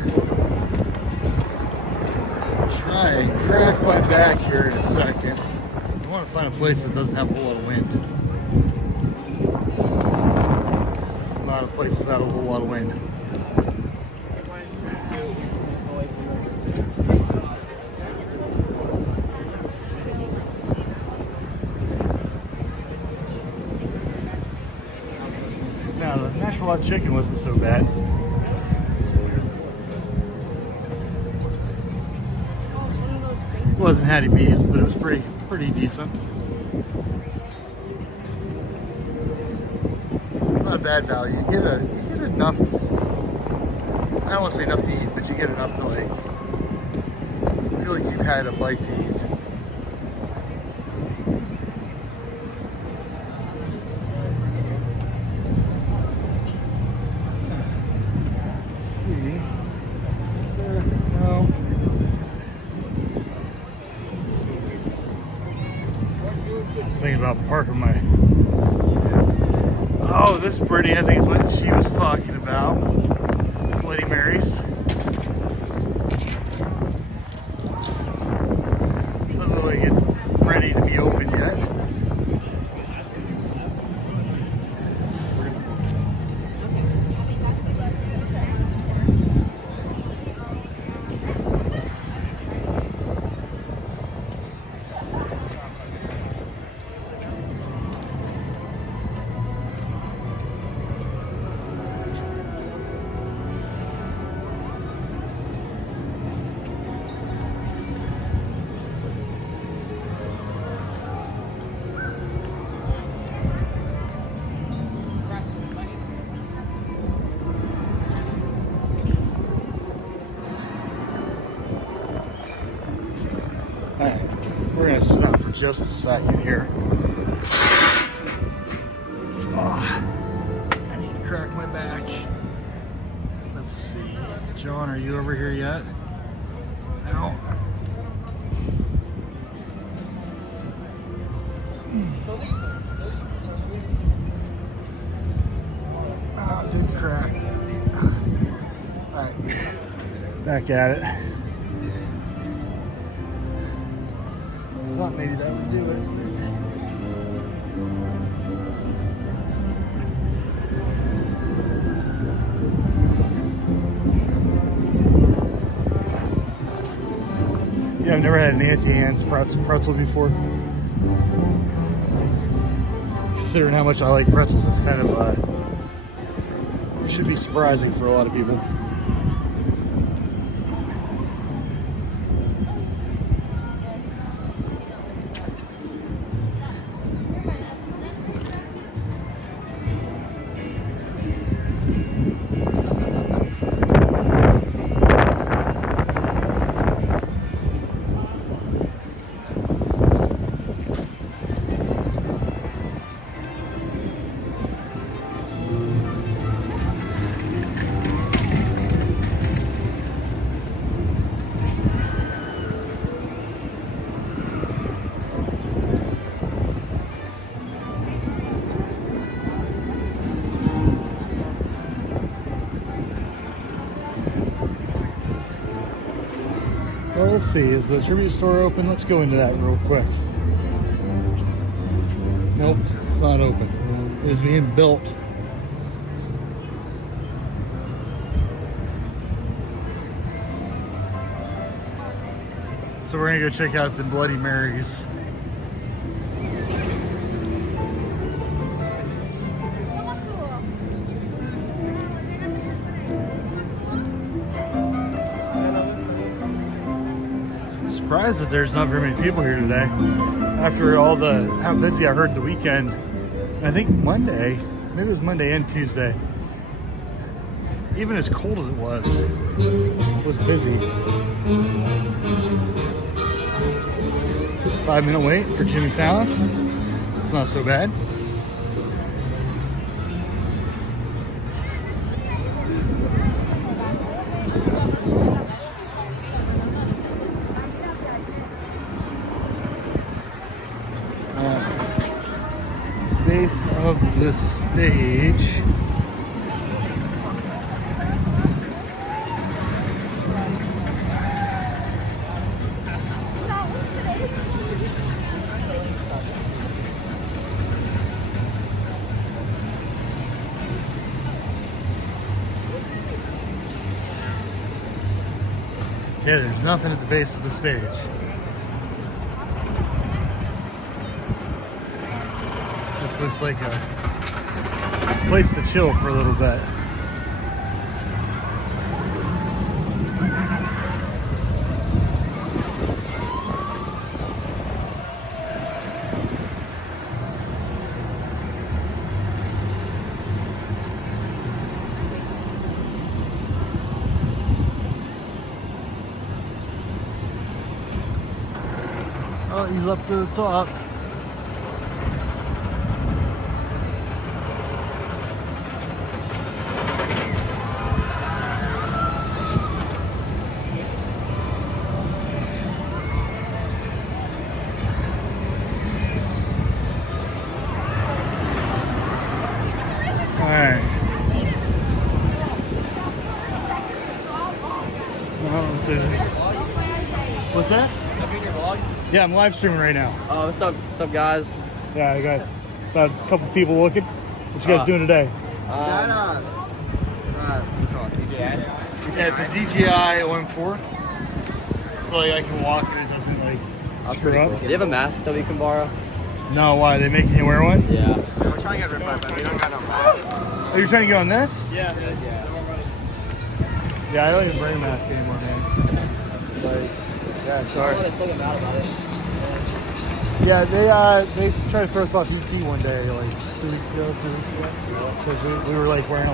try and crack my back here in a second. I want to find a place that doesn't have a whole lot of wind. This is not a place without a whole lot of wind. Now, the Nashville hot chicken wasn't so bad. It wasn't Hattie B's, but it was pretty decent. Not a bad value. You get enough. I don't want to say enough to eat, but you get enough to like feel like you've had a bite to eat. Let's see. Is there? No. I was thinking about parking my. Oh, this Brittany, I think is what she was talking about. Bloody Marys. Doesn't look like it's ready to be opened yet. Alright, we're gonna stop for just a second here. Oh, I need to crack my back. Let's see. John, are you over here yet? No. Oh, it didn't crack. Alright, back at it. Thought maybe that would do it. Yeah, I've never had an anti-hands pretzel before. Considering how much I like pretzels, it's kind of should be surprising for a lot of people. Well, let's see. Is the tribute store open? Let's go into that real quick. Nope, it's not open. It is being built. So we're gonna go check out the Bloody Marys. Surprised that there's not very many people here today. After all how busy I heard the weekend. I think Monday, maybe it was Monday and Tuesday. Even as cold as it was busy. 5-minute wait for Jimmy Fallon. It's not so bad. Base of the stage. Okay, there's nothing at the base of the stage. This looks like a place to chill for a little bit. Oh, he's up to the top. What's that? Up in your vlog? Yeah, I'm live streaming right now. Oh, what's up? What's up, guys? Yeah, I got about a couple people looking. What you guys doing today? DJS? Yeah, it's a DJI OM4. So like I can walk and it doesn't like screw up. Do you have a mask that we can borrow? No, why? Are they making you wear one? Yeah. We're trying to get ripped by, but we don't got no mask. Oh, you're trying to get on this? Yeah. Yeah, I don't even bring a mask anymore, man. Like, yeah, sorry. I still get mad about it. Yeah, they tried to throw us off UT one day, like 2 weeks ago, 3 weeks ago, because we were like wearing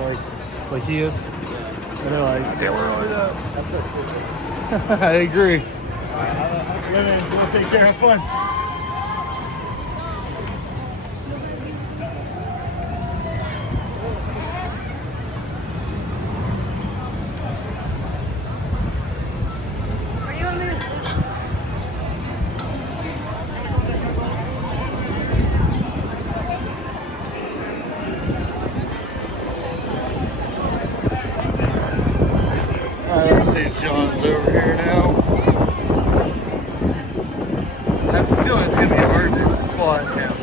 like he is, and they're like, they were on that. That's so stupid. I agree. Yeah, man, we'll take care. Have fun. Where do you want me to sleep? Alright, let's see if John's over here now. I have a feeling it's gonna be hard to spot him.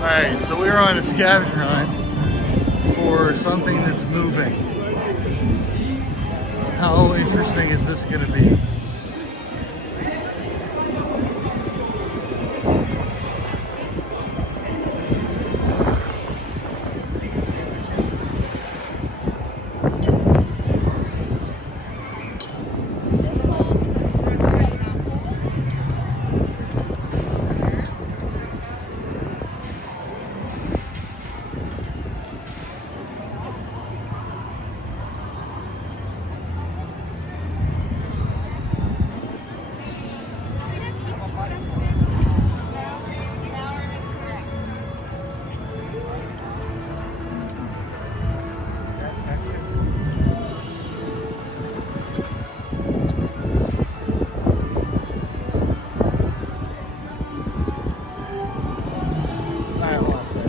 Alright, so we're on a scavenger hunt for something that's moving. How interesting is this going to be?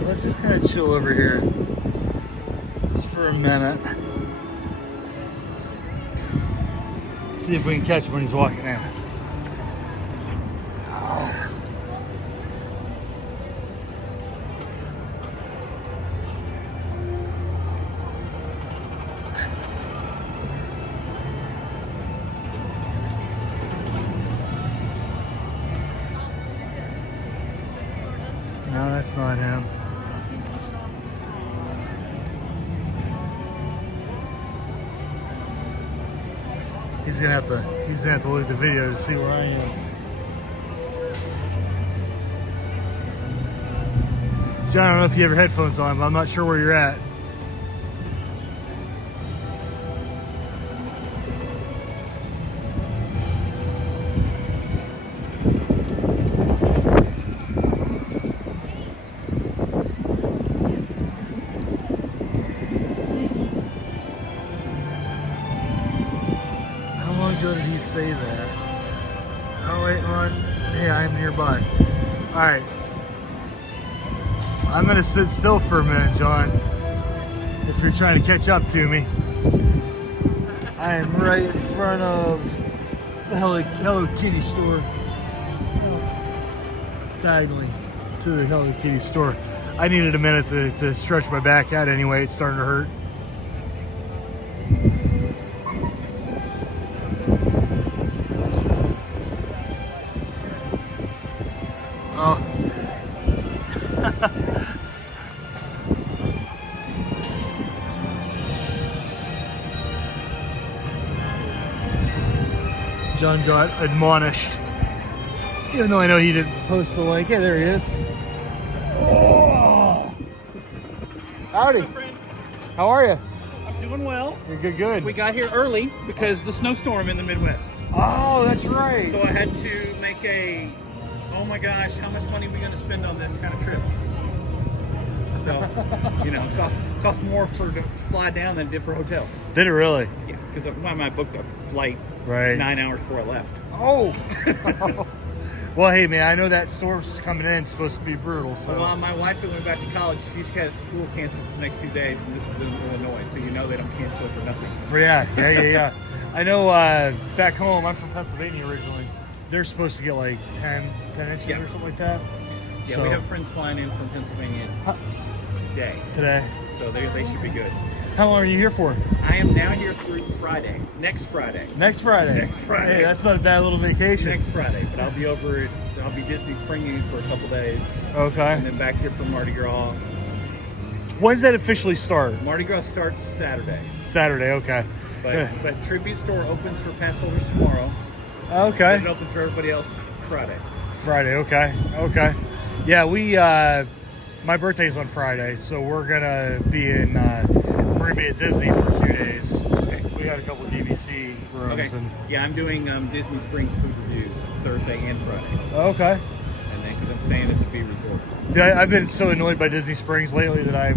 Let's just kind of chill over here just for a minute. See if we can catch him when he's walking in. No, that's not him. He's gonna have to look at the video to see where I am. John, I don't know if you have your headphones on, but I'm not sure where you're at. Did he say that? Oh wait, on. Hey, I'm nearby. Alright. I'm gonna sit still for a minute, John. If you're trying to catch up to me. I am right in front of the Hello Kitty store. Diagonally to the Hello Kitty store. I needed a minute to stretch my back out anyway. It's starting to hurt. Oh. John got admonished. Even though I know he didn't post the link. Yeah, there he is. Oh. Howdy. How are you? I'm doing well. You're good. We got here early because the snowstorm in the Midwest. Oh, that's right. So I had to make a, oh my gosh, how much money are we going to spend on this kind of trip? So, you know, it cost more to fly down than it did for a hotel. Did it really? Yeah, because I booked a flight Right. 9 hours before I left. Oh. Well, hey man, I know that storm's coming in. It's supposed to be brutal. So. Well, my wife went back to college. She's got school canceled for the next 2 days, and this is in Illinois, so you know they don't cancel it for nothing. Yeah. I know back home, I'm from Pennsylvania originally. They're supposed to get like 10 inches or something like that. Yeah, so, we have friends flying in from Pennsylvania today. So they should be good. How long are you here for? I am now here through Friday. Next Friday. Hey, that's not a bad little vacation. Next Friday, but I'll be Disney springing for a couple days. Okay. And then back here for Mardi Gras. When does that officially start? Mardi Gras starts Saturday. Saturday, okay. But Tribute Store opens for pass holders tomorrow. Okay. And it opens for everybody else Friday. Okay. Yeah, my birthday's on Friday, so we're gonna be at Disney for 2 days. Okay. We got a couple DVC rooms. Okay. And yeah, I'm doing Disney Springs food reviews Thursday and Friday. Okay. And then because I'm staying at the B Resort. Dude, I've been so annoyed by Disney Springs lately that I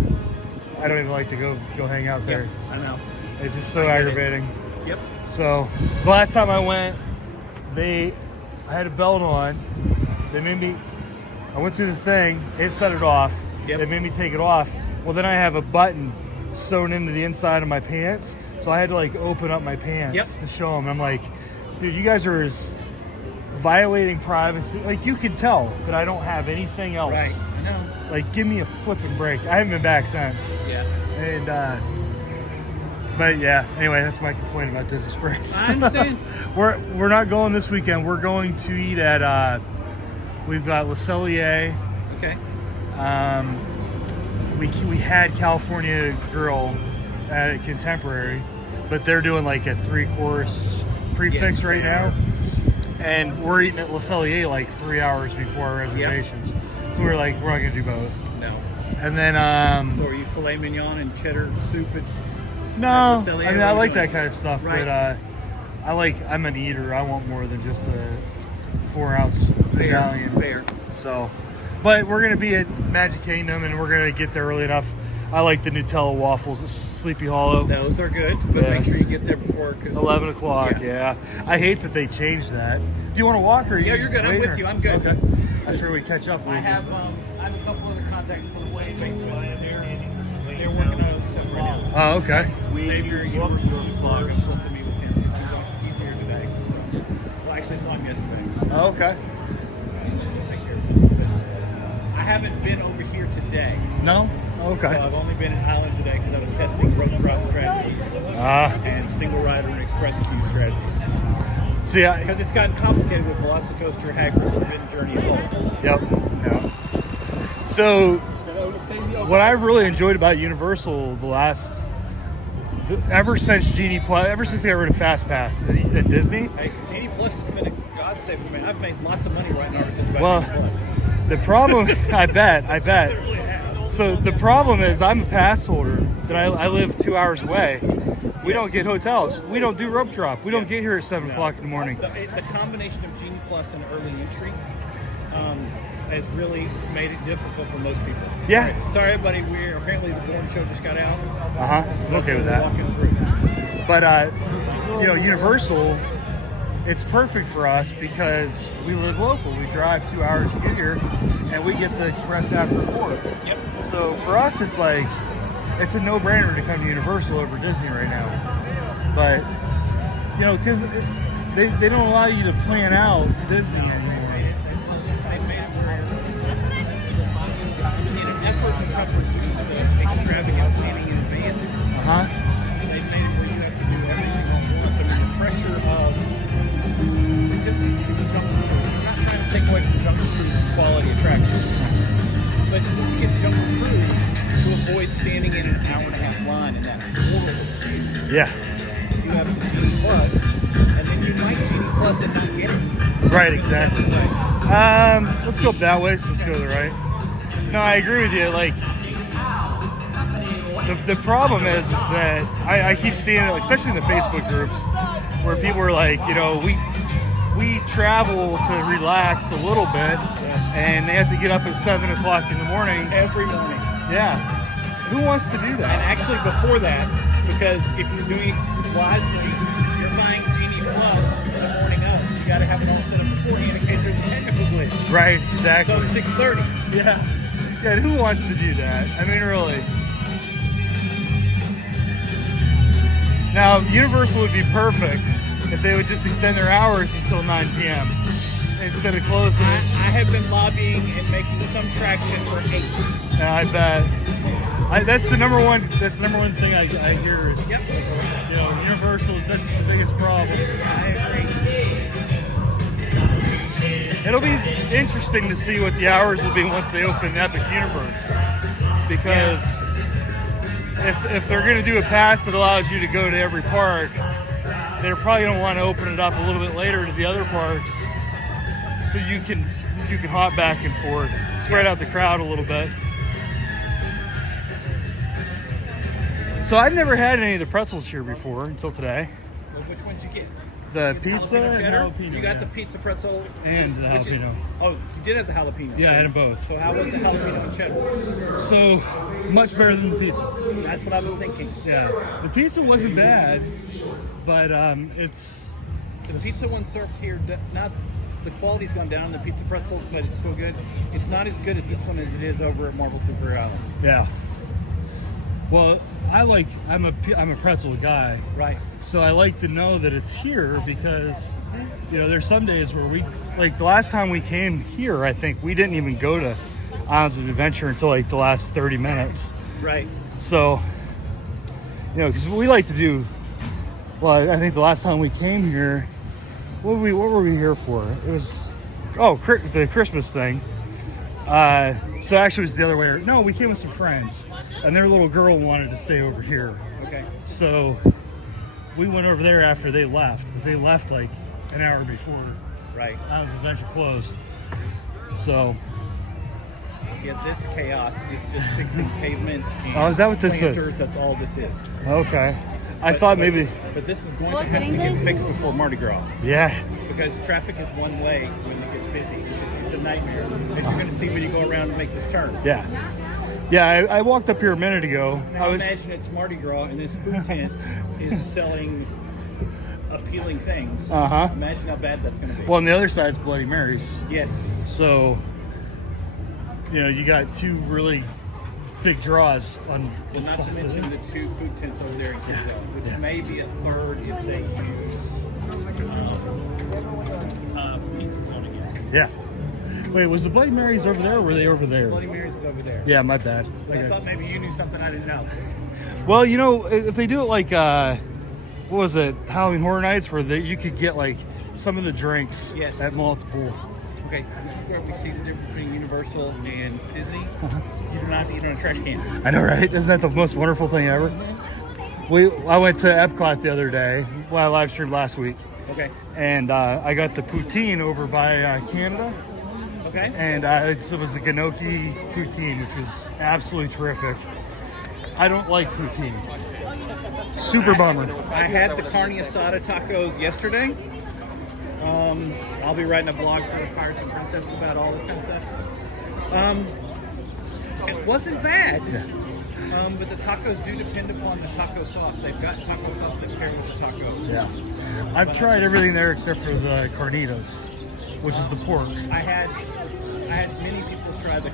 don't even like to go hang out there. Yep, I know. It's just so aggravating. Yep. So the last time I went, I had a belt on. I went through the thing, it set it off. Yep. They made me take it off. Well, then I have a button sewn into the inside of my pants, so I had to like open up my pants to show them. I'm like, dude, you guys are violating privacy. Like, you can tell that I don't have anything else. Right. I know. Like, give me a flipping break. I haven't been back since. Yeah. And but yeah, anyway, that's my complaint about Disney Springs. I understand. We're not going this weekend. We're going to eat at we've got Le Cellier. Okay. We had California Grill at Contemporary, but they're doing like a 3-course prefix right now. And we're eating at Le Cellier like 3 hours before our reservations. Yep. So we're like, we're not gonna do both. No. And then so are you filet mignon and cheddar soup? No, I mean I like that kind of stuff, right. but I'm an eater. I want more than just a 4-ounce medallion. Fair. So, but we're gonna be at Magic Kingdom, and we're gonna get there early enough. I like the Nutella waffles at Sleepy Hollow. Those are good, but make sure you get there before 11 o'clock. Yeah. I hate that they changed that. Do you want to walk or? Yeah, you're good. I'm with you. I'm good. Okay. I figured we'd catch up. I have a couple other contacts for the way basically. They're working on stuff right now. Oh, okay. Xavier University blog. I'm supposed to meet with him. He's here today. Well, actually, I saw him yesterday. Oh, okay. I haven't been over here today. No? Okay. So I've only been in Highlands today because I was testing rope drop strategies and single rider and express queue strategies. See, because it's gotten complicated with Velocicoaster, Hagrid's Forbidden Journey, and Hope. Yep. So, what I've really enjoyed about Universal ever since Genie Plus, ever since they got rid of Fast Pass at Disney. Hey, Genie Plus has been a godsend for me. I've made lots of money writing articles about Genie Plus. The problem, I bet. So the problem is I'm a pass holder that I live 2 hours away. We don't get hotels. We don't do rope drop. We don't get here at 7 o'clock in the morning. The combination of Genie Plus and early entry has really made it difficult for most people. Yeah. Sorry, everybody. Apparently the Born Show just got out. I'm okay with that. Walking through. But Universal, it's perfect for us because we live local. We drive 2 hours to get here, and we get the express after 4. Yep. So for us, it's like it's a no-brainer to come to Universal over Disney right now. But because they don't allow you to plan out Disney anymore. In an effort to try to reduce the extravagant planning in advance, they've made it where you have to do everything all at once. I mean, the pressure of just to get Jungle Cruise. I'm not trying to take away from Jungle Cruise quality attraction, but just to get Jungle Cruise to avoid standing in an hour-and-a-half line in that horrible queue. Yeah. You have the Genie Plus, and then you might Genie Plus and not get it. Right, exactly. Let's go up that way, so let's go to the right. No, I agree with you. Like, the problem is that I keep seeing it, especially in the Facebook groups, where people are like, we travel to relax a little bit, and they have to get up at 7 o'clock in the morning. Every morning. Yeah. Who wants to do that? And actually before that, because if you're doing it wisely, you're buying Genie Plus you got to have it all set up beforehand in case there's a technical glitch. Right, exactly. So 6:30. Yeah. Yeah, and who wants to do that? I mean, really. Now, Universal would be perfect if they would just extend their hours until 9 p.m. instead of closing it. I have been lobbying and making some traction for 8. I bet. That's the number one. That's the number one thing I hear is, Yep. you know, Universal. That's the biggest problem. I agree. It'll be interesting to see what the hours will be once they open Epic Universe, because if they're going to do a pass that allows you to go to every park, they're probably going to want to open it up a little bit later to the other parks, so you can hop back and forth, spread out the crowd a little bit. So I've never had any of the pretzels here before until today. Well, which ones you get? The pizza Jalapeno and cheddar? jalapeno. You got yeah. the pizza pretzel And the which is- jalapeno. Oh, you did have the jalapeno. Yeah, I had them both. So how was the jalapeno and cheddar? So much better than the pizza. That's what I was thinking. Yeah, the pizza wasn't bad, but it's The pizza one served here, not the quality's gone down. The pizza pretzel, but it's still good. It's not as good as this one as it is over at Marble Super Island. yeah. Well, I'm a pretzel guy, Right. so I like to know that it's here because, you know, there's some days where we, like the last time we came here, I think we didn't even go to Islands of Adventure until like the last 30 minutes. Right. So, you know, because we like to do, well, I think the last time we came here, what were we here for? It was, the Christmas thing. So actually it was the other way. No, we came with some friends, and their little girl wanted to stay over here. Okay. So we went over there after they left, but they left like an hour before Right. Islands of Adventure closed. So, Yeah, this chaos is just fixing pavement and Oh, is that what this is? planters. That's all this is. okay. I thought maybe, But this is going What, to have to getting get this? fixed before Mardi Gras. yeah. Because traffic is one way when it gets busy, which is it's a nightmare. As you're going to see when you go around and make this turn. Yeah. Yeah, I walked up here a minute ago. Now imagine it's Mardi Gras and this food tent is selling appealing things. Uh-huh. Imagine how bad that's going to be. Well, on the other side's Bloody Marys. Yes. So, you know, you got two really big draws on the Not to sides of mention the this. 2 food tents over there in Kizzo, which Yeah. may be a third if they use pizza zone again. Yeah. Wait, was the Bloody Marys over there or were they over there? Bloody Mary's is over there. Yeah, my bad. I Okay. thought maybe you knew something I didn't know. Well, you know, if they do it like, what was it, Halloween Horror Nights, where you could get like some of the drinks Yes. at multiple. Okay, this is where we see the difference between Universal and Disney. Uh-huh. You do not have to eat on a trash can. I know, right? Isn't that the most wonderful thing ever? I went to Epcot the other day. Well, I live streamed last week. Okay. And I got the poutine over by Canada. Okay. And it was the gnocchi poutine, which was absolutely terrific. I don't like poutine. Super bummer. I had the carne asada tacos yesterday. I'll be writing a blog for the Pirates and Princess about all this kind of stuff. It wasn't bad. Yeah. But the tacos do depend upon the taco sauce. They've got taco sauce that pair with the tacos. Yeah. I've tried everything there except for the carnitas, which is the pork. I had many people try the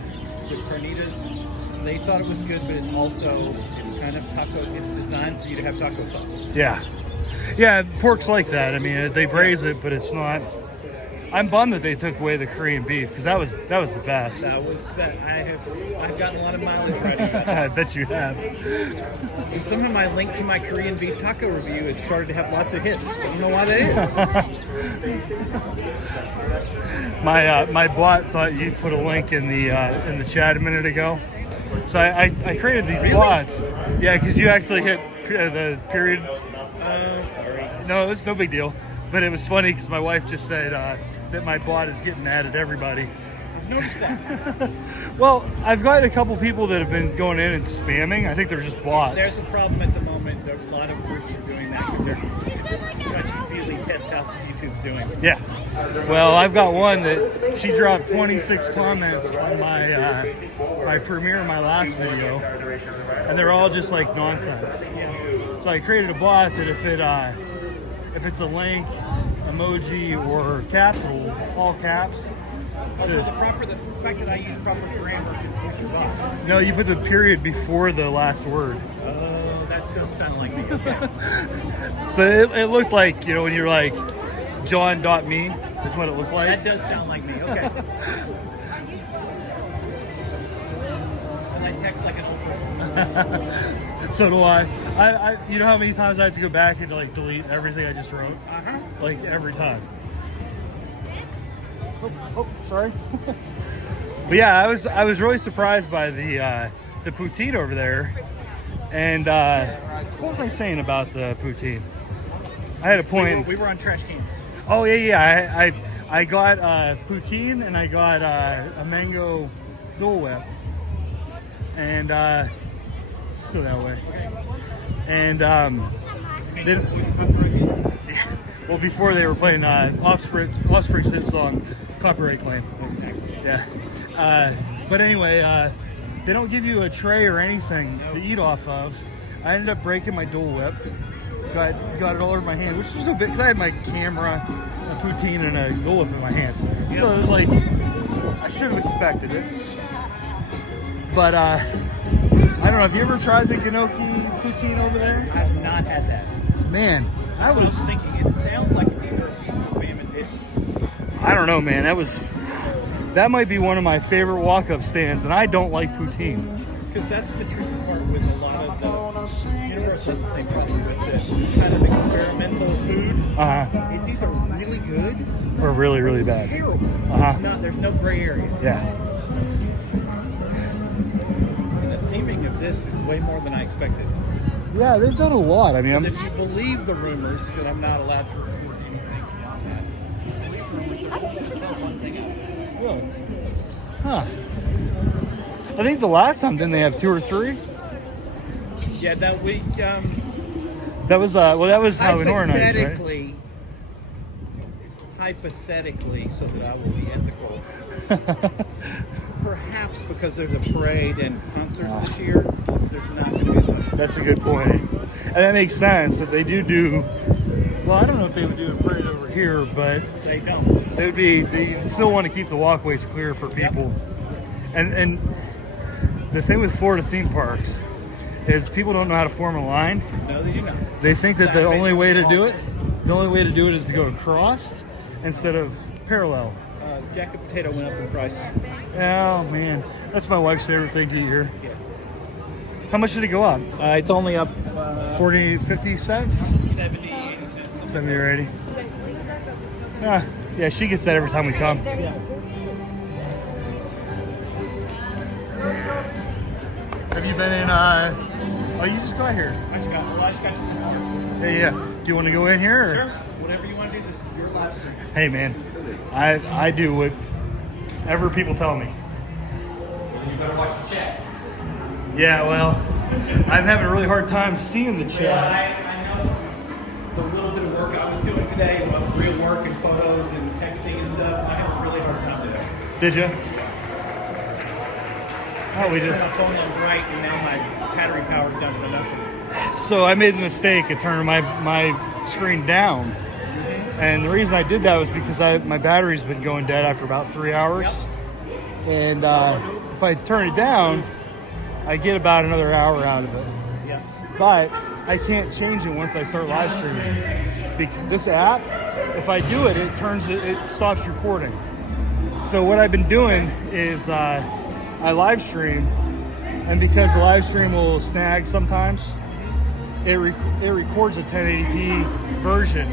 carnitas. They thought it was good, but it's kind of taco. It's designed for you to have taco sauce. Yeah. Yeah, pork's like that. I mean, they braise it, but it's not. I'm bummed that they took away the Korean beef because that was the best. I've gotten a lot of mileage riding that. I bet you have. And somehow my link to my Korean beef taco review has started to have lots of hits. I don't know why that is. My bot thought you put a link in the chat a minute ago, so I created these bots. Yeah, because you actually hit the period. Sorry. No, it's no big deal. But it was funny because my wife just said that my bot is getting mad at everybody. I've noticed that. Well, I've got a couple people that have been going in and spamming. I think they're just bots. There's a problem at the moment. There are a lot of groups are doing that. They're touchy-feely test out what YouTube's doing. Yeah. Well, I've got one that she dropped 26 comments on my premiere of my last video, and they're all just like nonsense. So I created a bot that if it's a link emoji or capital, all caps. Also, the fact that I use proper grammar confuses us. No, you put the period before the last word. Oh, that does sound like me. Okay. So it looked like, you know, when you're like, John.me, that's what it looked like. That does sound like me. Okay. And I text like an old person. So do I. You know how many times I had to go back and like delete everything I just wrote? Uh-huh. Like every time. Oh, sorry. But yeah, I was really surprised by the poutine over there. And what was I saying about the poutine? I had a point. We were on trash cans. Oh yeah. I got poutine and I got a mango Dole Whip. And let's go that way. And well, before they were playing Offspring's hit song, Copyright Claim. Yeah. But anyway, they don't give you a tray or anything to eat off of. I ended up breaking my Dole Whip. Got it all over my hand, which was a bit because I had my camera, a poutine, and a Dole Whip in my hands. So it was like I should have expected it. But I don't know. Have you ever tried the gnocchi poutine over there? I have not had that. Man, I was thinking it sounds like it's either a seasonal famine dish. I don't know, man. That might be one of my favorite walk-up stands, and I don't like poutine. Because that's the tricky part with a lot of the Universal has the same problem with this kind of experimental food. It's either really good or really, really bad. Terrible. There's no gray area. Yeah. And the theming of this is way more than I expected. Yeah, they've done a lot. I mean, if you believe the rumors, because I'm not allowed to report anything beyond that. Really? Huh. I think the last time, didn't they have 2 or 3? Yeah, that week. That was that was how it organized, right? Hypothetically, so that I will be ethical. Perhaps because there's a parade and concerts this year, there's not going to be as much. That's a good point, and that makes sense. If they do, well, I don't know if they would do a parade over here, but they don't. They still want to keep the walkways clear for people, and the thing with Florida theme parks is people don't know how to form a line. No, they do not. They think that the only way to do it is to go across instead of parallel. Jacket potato went up in price. Oh man, that's my wife's favorite thing to eat here. Yeah. How much did it go up? It's only up 40, 50 cents? 70, 80 cents. 70 or 80. Yeah, she gets that every time we come. Yeah. Have you been in, oh, you just got here. I just got to this car. Yeah. Do you want to go in here? Or? Sure. Whatever you want to do, this is your live stream. Hey, man. I do whatever people tell me. You better watch the chat. Yeah, well, I'm having a really hard time seeing the chat. Yeah, I know the little bit of work I was doing today, of real work and photos and texting and stuff, I had a really hard time today. Did you? Oh, we just. My phone on bright, and now my battery power's down to nothing. So I made the mistake of turning my screen down. And the reason I did that was because my battery's been going dead after about 3 hours. Yep. And if I turn it down, I get about another hour out of it. Yeah. But I can't change it once I start live streaming. Because this app, if I do it, it stops recording. So what I've been doing is I live stream, and because the live stream will snag sometimes, it records a 1080p version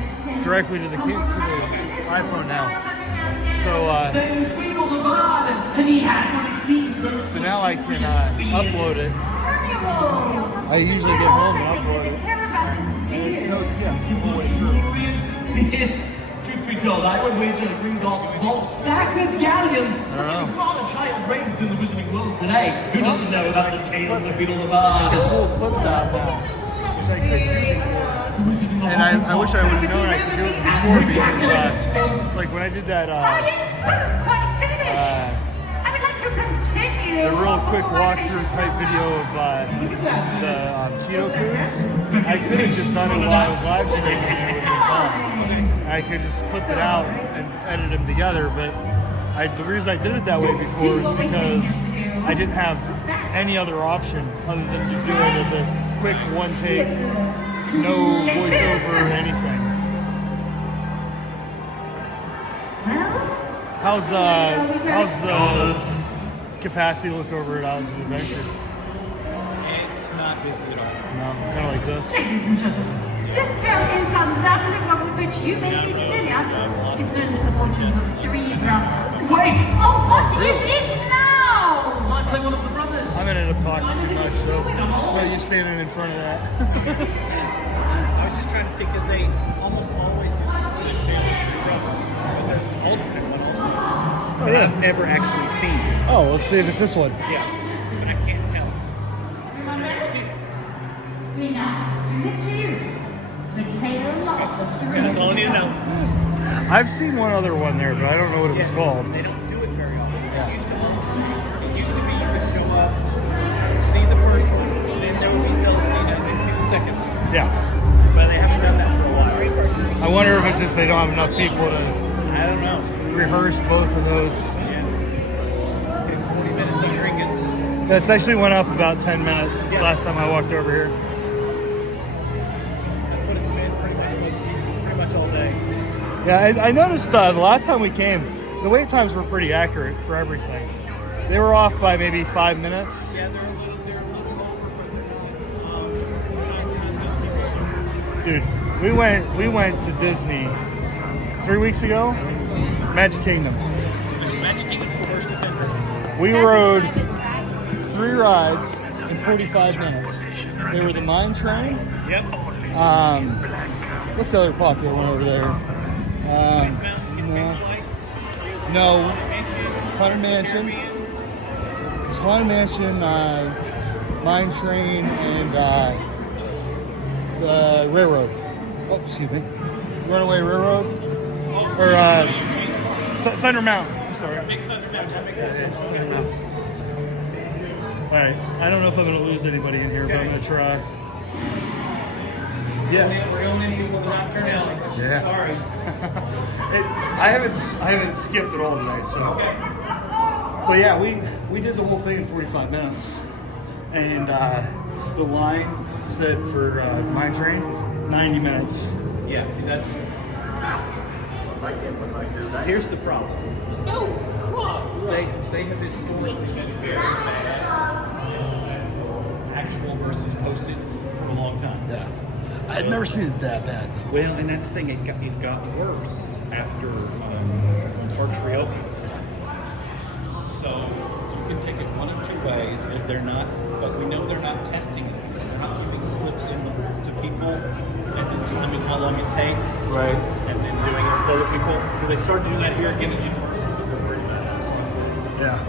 directly to the iPhone now. So now I can upload it. I usually get home and upload it. And it's no skip. Full way through. Truth be told, I would wager the Green Dots vault stacked with galleons. It's not a child raised in the wizarding world today. Who doesn't know about the tales of Beetle the Bard? I can pull clips out now. And I wish I would have known I could do it before, because like when I did that I would like to continue the real quick walkthrough type video of the keto foods. I could have just done it while I was live streaming and it would have been fine. I could just clip it out and edit them together, but the reason I did it that way before is because I didn't have any other option other than to do it as a quick one take, no voiceover or anything. How's the capacity look over at Islands of Adventure? It's not busy at all. No, kind of like this. Ladies and gentlemen, this tale is undoubtedly one with which you may be familiar. Concerns the fortunes of three brothers. Wait! Oh, what is it now? I play one of the brothers. I'm gonna end up talking too much, so no, you standing in front of that. I was just trying to see because they almost always do the tale of three brothers, but there's an alternate one also that really? I've never actually seen. Oh, let's see if it's this one. Yeah, but I can't tell. I've never seen it. Rena, is it true? The tale of life of three That's all I need to know. I've seen one other one there, but I don't know what it was called. They don't do it very often. It used to be you could show up, see the first one, then there would be Celestina, and then see the second one. Yeah. But they haven't done that for a while. I wonder if it's just they don't have enough people to I don't know. rehearse both of those. Yeah. Okay, 40 minutes of trinkets. That's actually went up about 10 minutes since last time I walked over here. That's what it's been pretty much all day. Yeah, I noticed the last time we came, the wait times were pretty accurate for everything. They were off by maybe 5 minutes. Yeah, they're a little over, but I was gonna see what Dude, we went to Disney 3 weeks ago. Magic Kingdom. Magic Kingdom's the worst offender. We rode 3 rides in 45 minutes. They were the Mine Train. Yep. What's the other popular one over there? No. Haunted Mansion. It's Haunted Mansion, Mine Train, and the Railroad. Oh, excuse me. Runaway Railroad? Or Thunder Mountain. I'm sorry. Alright, I don't know if I'm going to lose anybody in here, but I'm going to try. Yeah. We're the only people that not turn out. Yeah. Sorry. I haven't skipped at all today, so. But yeah, we did the whole thing in 45 minutes, and the line set for Mine Train 90 minutes. Yeah, see that's. Here's the problem. No, crap. They have historically been very bad actual versus posted for a long time. Yeah. I'd never seen it that bad. Well, and that's the thing. It got worse after parks reopened. So you can take it one of two ways. If they're not, but we know they're not testing it. They're not giving slips in to people and then telling them how long it takes. Right. And then doing it with other people. Because they started doing that here again at Universal. They're worried about that. Yeah.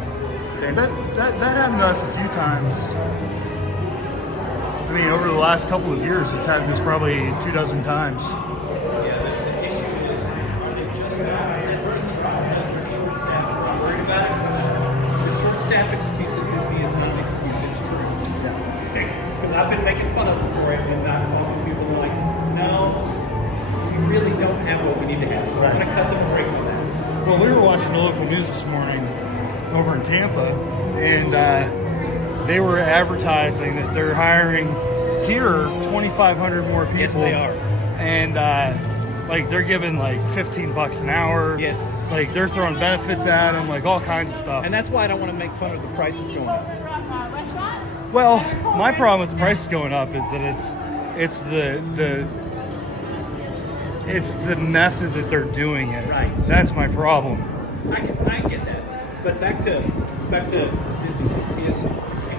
That happened to us a few times. I mean, over the last couple of years, it's happened to us probably 24 times. Yeah, the issue is they're just not testing because they're short staffed. We're not worried about it. The short staff excuse at Disney is not an excuse, it's true. Yeah. Because I've been making fun of them for it, and I've talked to people who are like, no, we really don't have what we need to have, so I'm going to cut them a break on that. Well, we were watching the local news this morning over in Tampa, and they were advertising that they're hiring here 2,500 more people. Yes, they are. And like they're giving like $15 an hour. Yes. Like they're throwing benefits at them, like all kinds of stuff. And that's why I don't want to make fun of the prices going up. Well, my problem with the prices going up is that it's the method that they're doing it. Right. That's my problem. I get that. But back to Disney. Yes, you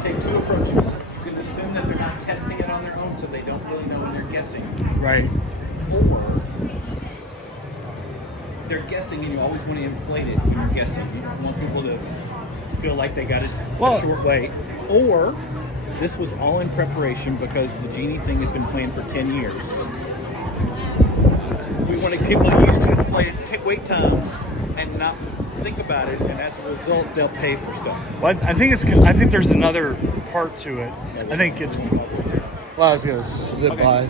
take two approaches. You can assume that they're not testing it on their own, so they don't really know when they're guessing. Right. Or they're guessing, and you always want to inflate it when you're guessing. You don't want people to feel like they got it a short way. Or this was all in preparation because the Genie thing has been planned for 10 years. We wanted people used to inflated wait times and not think about it, and as a result, they'll pay for stuff. Well, I think there's another part to it. I think it's. Well, I was gonna zip by.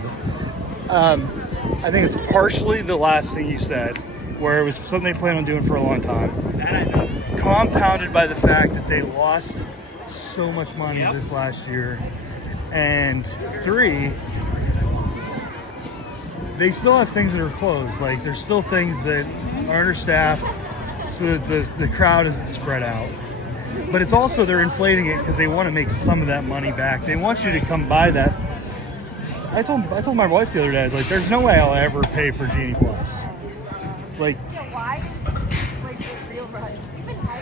I think it's partially the last thing you said, where it was something they plan on doing for a long time. That I know. Compounded by the fact that they lost so much money this last year. And 3, they still have things that are closed. Like, there's still things that are understaffed so that the crowd isn't spread out. But it's also they're inflating it because they want to make some of that money back. They want you to come buy that. I told my wife the other day, I was like, there's no way I'll ever pay for Genie Plus. Like, Why? Like, the real price.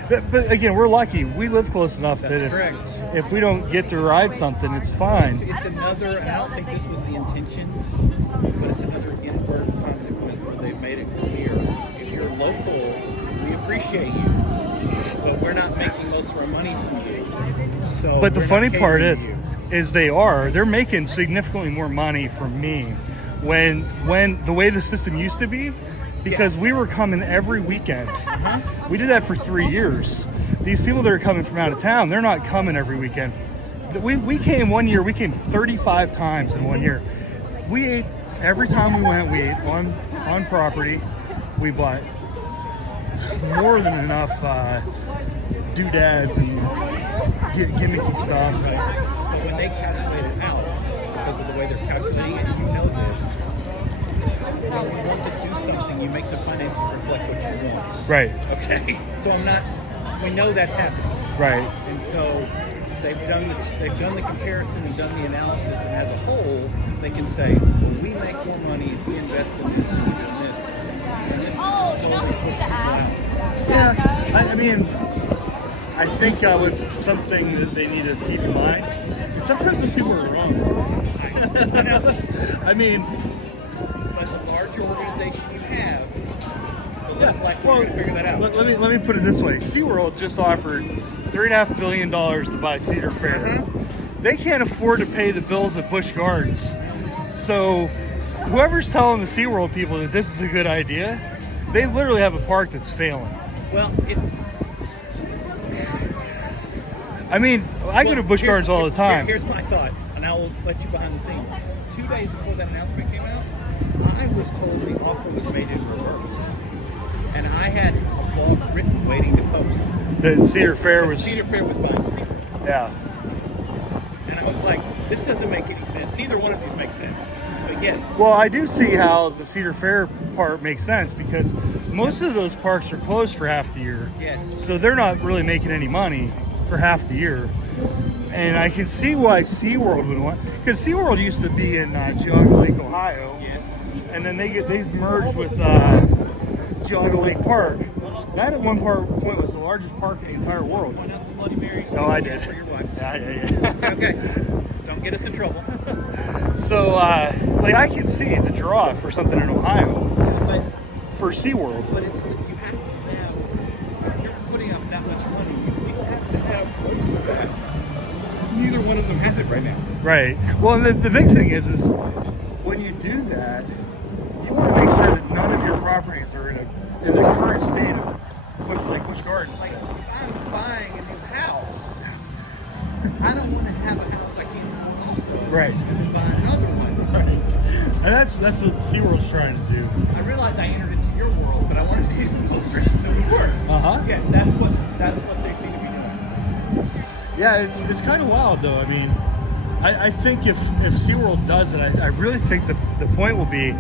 but again, we're lucky. We live close enough that if we don't get to ride something, it's fine. It's another, I don't think this was the intention, but it's another inward consequence where they've made it clear. If you're local, we appreciate you, but we're not making most of our money from you. So But the funny part is, they're making significantly more money from me when the way the system used to be, because we were coming every weekend. We did that for 3 years. These people that are coming from out of town, they're not coming every weekend. We came one year, we came 35 times in 1 year. We ate, every time we went, we ate on property. We bought more than enough doodads and gimmicky stuff. But when they calculate it out, because of the way they're calculating it, you know this. When you want to do something, you make the finances reflect what you want. Right. Okay. So we know that's happening. Right. And so they've done the comparison and done the analysis, and as a whole, they can say, well, we make more money if we invest in this and this. And this You know who needs to ask? Yeah, I mean, I think something that they need to keep in mind is sometimes those people are wrong. I mean, but the larger organization you have, less likely well, you're going to figure that out. let me put it this way: SeaWorld just offered $3.5 billion to buy Cedar Fair. They can't afford to pay the bills at Busch Gardens, so whoever's telling the SeaWorld people that this is a good idea, they literally have a park that's failing. Well, I mean, I go to Busch Gardens all the time. Here's my thought, and I will let you behind the scenes. 2 days before that announcement came out, I was told the offer was made in reverse. And I had a blog written waiting to post. The Cedar Fair was buying Cedar. Yeah. And I was like, this doesn't make any sense. Neither one of these makes sense. But yes. Well, I do see how the Cedar Fair part makes sense because most of those parks are closed for half the year. Yes. So they're not really making any money for half the year. And I can see why SeaWorld would want, because SeaWorld used to be in Geauga Lake, Ohio. Yes. And then they merged with Geauga Lake Park. That at one point was the largest park in the entire world. Went out to Bloody Mary's. No, I did. For your wife. Yeah. Okay. Don't get us in trouble. So, I can see the draw for something in Ohio for SeaWorld. But it's you have to have, if you're putting up that much money, you at least have to have most of that. Neither one of them has it right now. Right. Well, the big thing is when you do that, you want to make sure that none of your properties are in the current state of Busch Gardens. Like, if I'm buying a new house, I don't want to have a house I can't afford also. Right. And then buy another one. Right. And that's what SeaWorld's trying to do. I realize I entered into your world, but I wanted to use an illustration that would work. Uh-huh. Yes, that's what they seem to be doing. Yeah, it's kind of wild though. I mean, I think if SeaWorld does it, I really think the point will be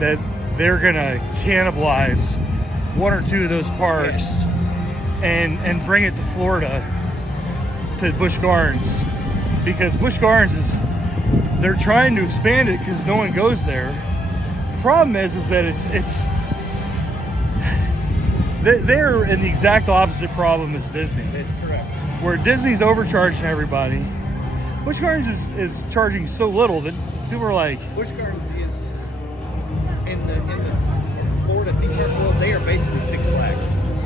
that they're gonna cannibalize one or two of those parks and bring it to Florida, to Busch Gardens, because Busch Gardens they're trying to expand it because no one goes there. The problem is that they're in the exact opposite problem as Disney. That's correct. Where Disney's overcharging everybody, Busch Gardens is charging so little that people are like, Busch Gardens is in the Florida theme park world. They are basically Six Flags.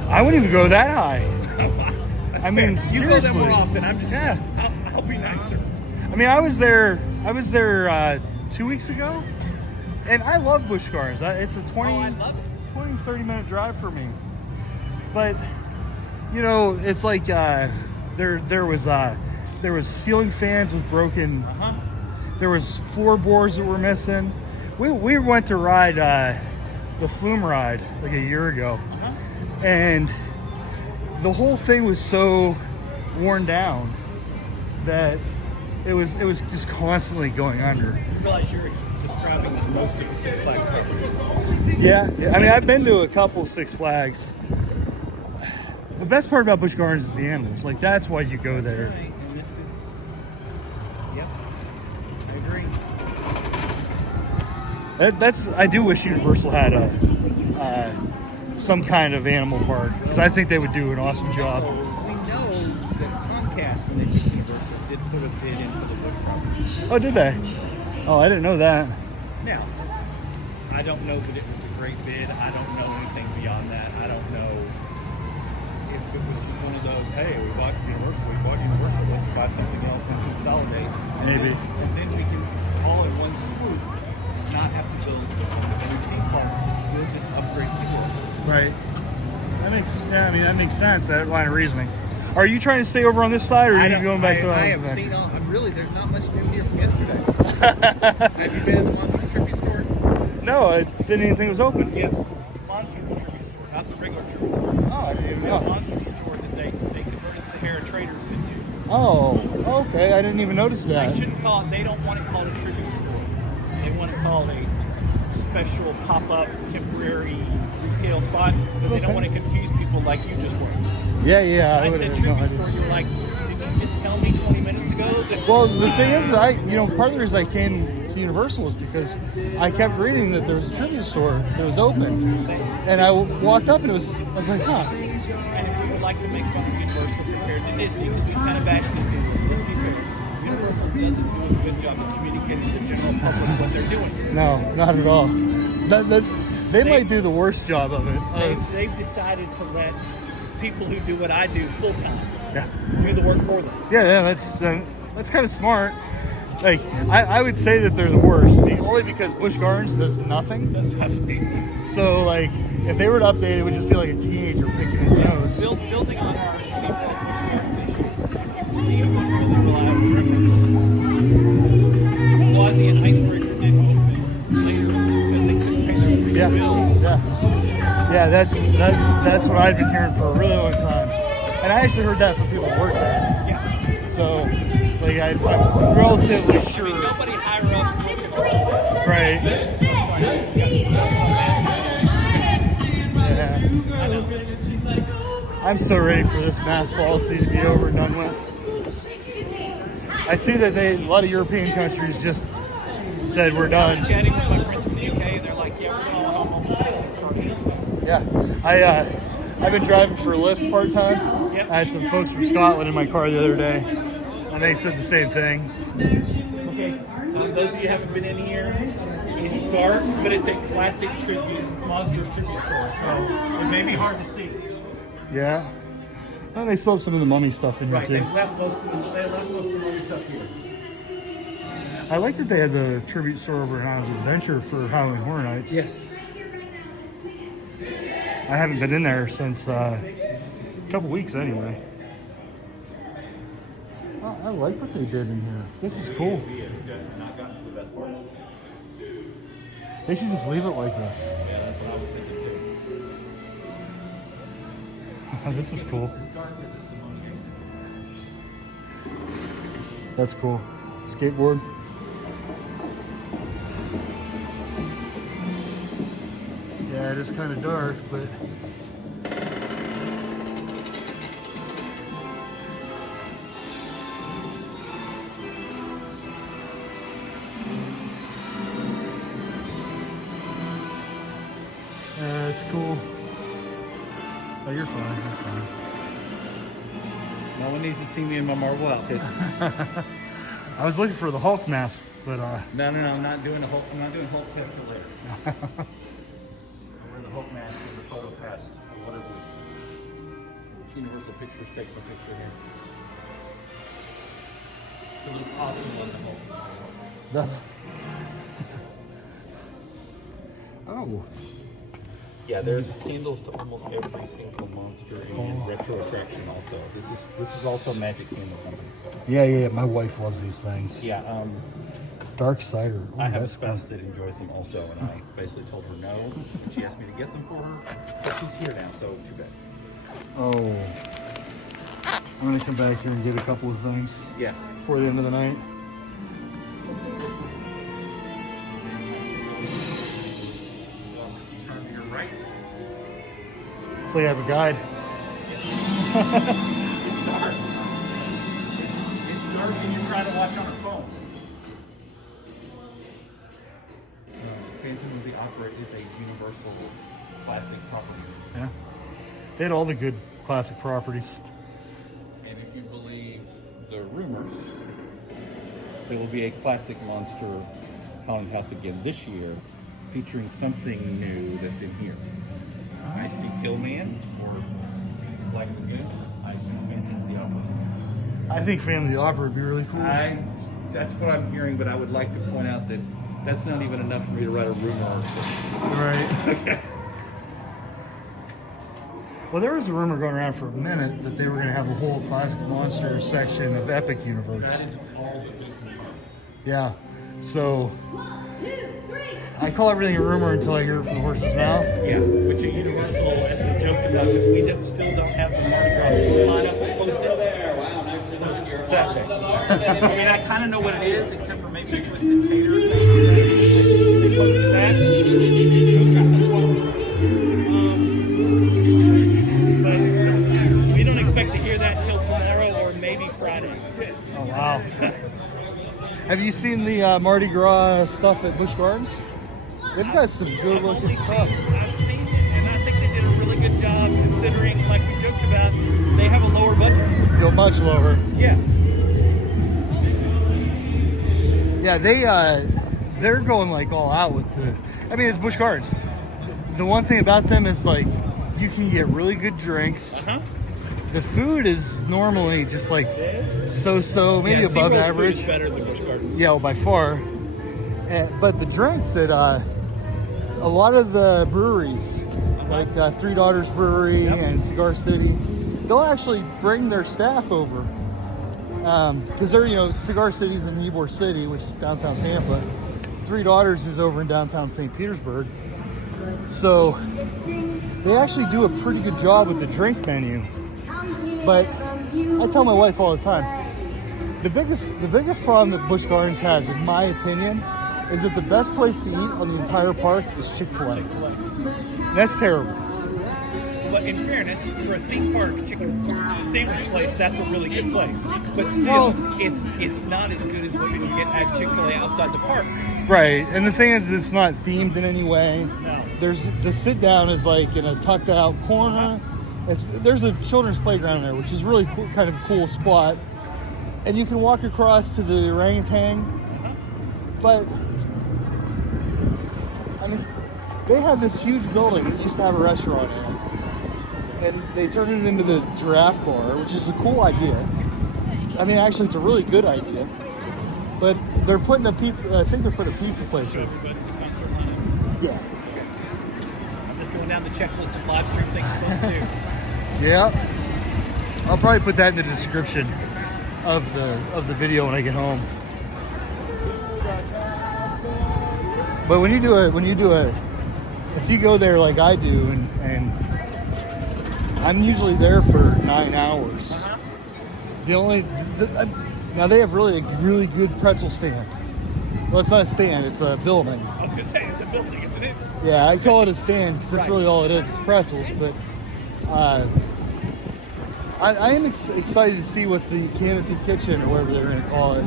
I wouldn't even go that high. I mean, you seriously. go there more often. I'm just I'll be nicer. I mean, I was there 2 weeks ago, and I love Busch Gardens. It's a 20, 30 minute drive for me. But You know, it's like there was ceiling fans with broken. There was floorboards that were missing. We went to ride the Flume ride like a year ago, and the whole thing was so worn down that it was just constantly going under. You realize you're describing most of the Six Flags properties. Yeah. I mean, I've been to a couple Six Flags. The best part about Busch Gardens is the animals. Like, that's why you go there. Right, and this is, yep, I agree. I do wish Universal had some kind of animal park, because I think they would do an awesome job. We know that Comcast, when they took Universal, did put a bid in for the Busch property. Oh, did they? Oh, I didn't know that. Now, I don't know that it was a great bid. I don't know anything beyond that. I don't know if it was just one of those, hey, we bought Universal, let's buy something else and consolidate. Maybe. And then we can, all in one swoop, not have to build a new theme park. We'll just upgrade SeaWorld. Right. That makes sense, that line of reasoning. Are you trying to stay over on this side, or are you going back to the I have seen all, really, there's not much new here from yesterday. Have you been to the Monsters Tribute Store? No, I didn't even think it was open. Yeah. Monsters Tribute Store, not the regular Tribute Store. Oh, I didn't even The know. Monsters Store that they converted Sahara Traders into. Oh, okay. I didn't even notice that. They shouldn't call it, they don't want it called a tribute store. They want to call it a special pop-up temporary retail spot, because they don't want to confuse people like you just were. Yeah. I I said would've no tribute idea. store, you were like, did you just tell me 20 minutes ago that... Well, the thing is, part of the reason I came to Universal is because I kept reading that there was a tribute store that was open, and I walked up and I was like, huh. And if we would like to make fun of Universal compared to Disney, because we kind of bash Disney, let's be fair. Universal doesn't do a good job of communicating to the general public what they're doing. No, not at all. They might do the worst job of it. They've decided to let people who do what I do full time Yeah. do the work for them. Yeah, that's kind of smart. Like, I would say that they're the worst, only because Busch Gardens does nothing. That's fascinating. So, like, if they were to update it, would just be like a teenager picking his nose. Building on our SeaWorld Busch Gardens issue, if you deem the really reliable records, Quasi and Icebreaker didn't open later because they couldn't pay their free bills. Yeah, that's what I've been hearing for a really long time. And I actually heard that from people who work there. Yeah. So, like, I'm relatively sure. Nobody higher up was Right. Yeah. I know. I'm so ready for this mask policy to be over and done with. I see that a lot of European countries just said we're done. Chatting with my friends in the UK, and they're like, yeah, we're going home. Yeah. I've been driving for Lyft part-time. Yep. I had some folks from Scotland in my car the other day, and they said the same thing. Okay, so those of you who haven't been in here, it's dark, but it's a classic Monsters tribute store, so it may be hard to see. Yeah. And they still have some of the mummy stuff in here, Right, too. they left most of the movie stuff here. I like that they had the tribute store over in Islands of Adventure for Halloween Horror Nights. Yes. I haven't been in there since a couple weeks anyway. Oh, I like what they did in here. This is cool. They should just leave it like this. Yeah, that's what I was thinking too. This is cool. That's cool. Skateboard. Yeah, it is kind of dark, but it's cool. Oh, you're fine. You're fine. No one needs to see me in my Marvel outfit. I was looking for the Hulk mask, but No, I'm not doing Hulk. I'm not doing Hulk test till later. I'll wear the Hulk mask or the photo pass or whatever. Universal Pictures takes my picture here. It looks awesome on the Hulk. that's. Oh. Yeah, there's candles to almost every single monster and retro attraction. Also, this is also Magic Candle Company. Yeah. My wife loves these things. Yeah, Dark cider. Ooh, I have a that's spouse that enjoys them also, and I basically told her no. She asked me to get them for her, but she's here now, so too bad. Oh, I'm gonna come back here and get a couple of things. Yeah. Before the end of the night. Turn to your right. So you have a guide. It's dark. It's dark when you try to watch on a phone. Phantom of the Opera is a Universal classic property. Yeah. They had all the good classic properties. And if you believe the rumors, there will be a classic monster haunted house again this year, featuring something new that's in here. I see Killman or Black Lagoon. I see Phantom of the Opera. I think Phantom of the Opera would be really cool. That's what I'm hearing, but I would like to point out that that's not even enough for me to write a rumor article. Right. Okay. Well, there was a rumor going around for a minute that they were going to have a whole classic monster section of Epic Universe. That is all the big stuff. Yeah. So I call everything a rumor until I hear it from the horse's mouth. Yeah, which at Universal, as we joked about, because we still don't have the Mardi Gras lineup posted there. Wow, nice to know you're Saturday. I mean, I kind of know what it is, except for maybe Twisted Taters. They posted that. Who's got this one? But we don't expect to hear that till tomorrow or maybe Friday. Oh, wow. Have you seen the Mardi Gras stuff at Busch Gardens? They've got some good looking stuff. I've seen it, and I think they did a really good job considering, like we joked about, they have a lower budget. Yo, much lower. Yeah. Yeah, they're going like all out with the. I mean, it's Busch Gardens. The one thing about them is like you can get really good drinks. Uh-huh. The food is normally just like so, maybe above average. Food is better than Busch Gardens. Yeah, well, by far. But the drinks at a lot of the breweries, like Three Daughters Brewery and Cigar City, they'll actually bring their staff over. Because they're, Cigar City's in Ybor City, which is downtown Tampa. Three Daughters is over in downtown St. Petersburg. So they actually do a pretty good job with the drink menu. But I tell my wife all the time, the biggest problem that Busch Gardens has, in my opinion, is that the best place to eat on the entire park is Chick-fil-A. That's terrible. But in fairness, for a theme park chicken sandwich place, that's a really good place. But still, it's not as good as what you can get at Chick-fil-A outside the park. Right, and the thing is, it's not themed in any way. No. There's the sit down is like in a tucked out corner. There's a children's playground there, which is really cool, kind of a cool spot. And you can walk across to the orangutan. But I mean, they have this huge building that used to have a restaurant in it. And they turned it into the giraffe bar, which is a cool idea. I mean, actually, it's a really good idea. But they're putting I think they're putting a pizza place in. Yeah. I'm just going down the checklist of live stream things you're supposed to do. Yeah. I'll probably put that in the description of the video when I get home. But when you do if you go there like I do, and I'm usually there for 9 hours. Now they have really good pretzel stand. Well, it's not a stand; it's a building. I was going to say it's a building, isn't it? Yeah, I call it a stand because that's really all it is. It's pretzels, but I am excited to see what the Canopy Kitchen, or whatever they're going to call it,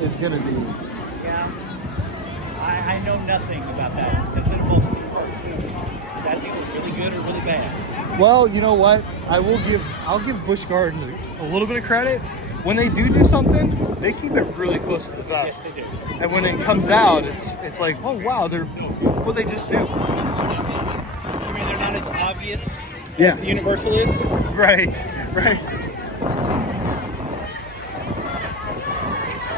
is going to be. Yeah. I know nothing about that. Since it involves theme park food, that's either really good or really bad. Well, you know what? I'll give Busch Gardens a little bit of credit. When they do something, they keep it really close to the vest. Yes, they do. And when it comes out, it's like, oh wow, what they just do. I mean, they're not as obvious Yeah. as Universal is. Right.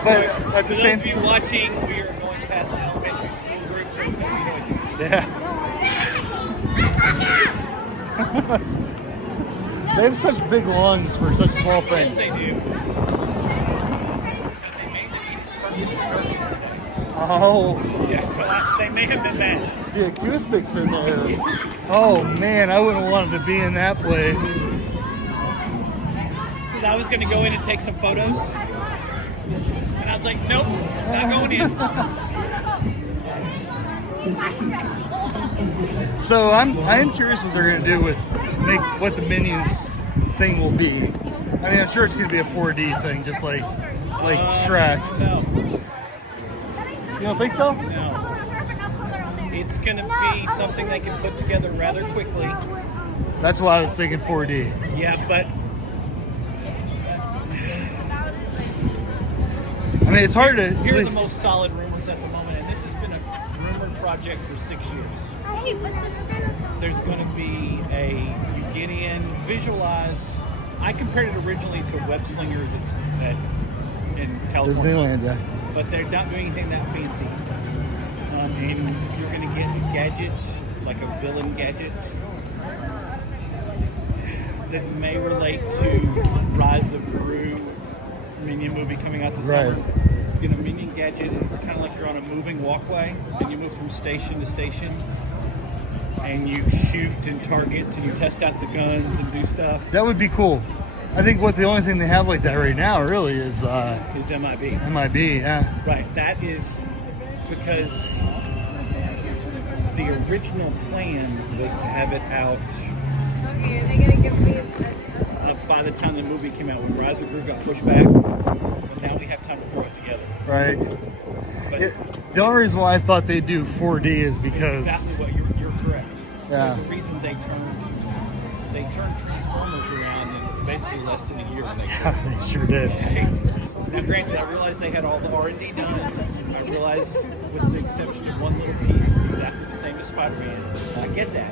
But at the For same, those of you watching, we are going past an elementary school group, so it's going to be noisy. yeah. They have such big lungs for such small things. Yes, they do. They made the deepest turkeys. Oh, Yeah, so they may have been bad. the acoustics in there. Oh man, I wouldn't want to be in that place. Because I was going to go in and take some photos. And I was like, nope, not going in. So I am curious what they're gonna do with what the Minions thing will be. I mean, I'm sure it's gonna be a 4D thing, just like Shrek. No, You don't think so? no. It's going to be something they can put together rather quickly. That's why I was thinking 4D. Yeah, but I mean, it's hard to. here are the most solid rumors at the moment, and this has been a rumored project for 6 years. Hey, what's this? There's going to be you get in, visualize. I compared it originally to Web Slingers in California. Disneyland, yeah. But they're not doing anything that fancy. And you're going to get a gadget, like a villain gadget, that may relate to Rise of Gru Minion movie coming out this summer. You get a Minion gadget, and it's kind of like you're on a moving walkway, and you move from station to station, and you shoot and targets, and you test out the guns and do stuff. That would be cool. I think the only thing they have like that right now really is MIB. MIB, yeah. Right, that is because the original plan was to have it out Okay, are they gonna give me by the time the movie came out, when Rise of Gru got pushed back. But now we have time to throw it together. Right. But The only reason why I thought they'd do 4D is because exactly what you're correct. Yeah. There's a reason they turned Transformers around in basically less than a year. they sure did. Now, granted, I realize they had all the R&D done. I realize, with the exception of one little piece, it's exactly the same as Spider-Man. I get that,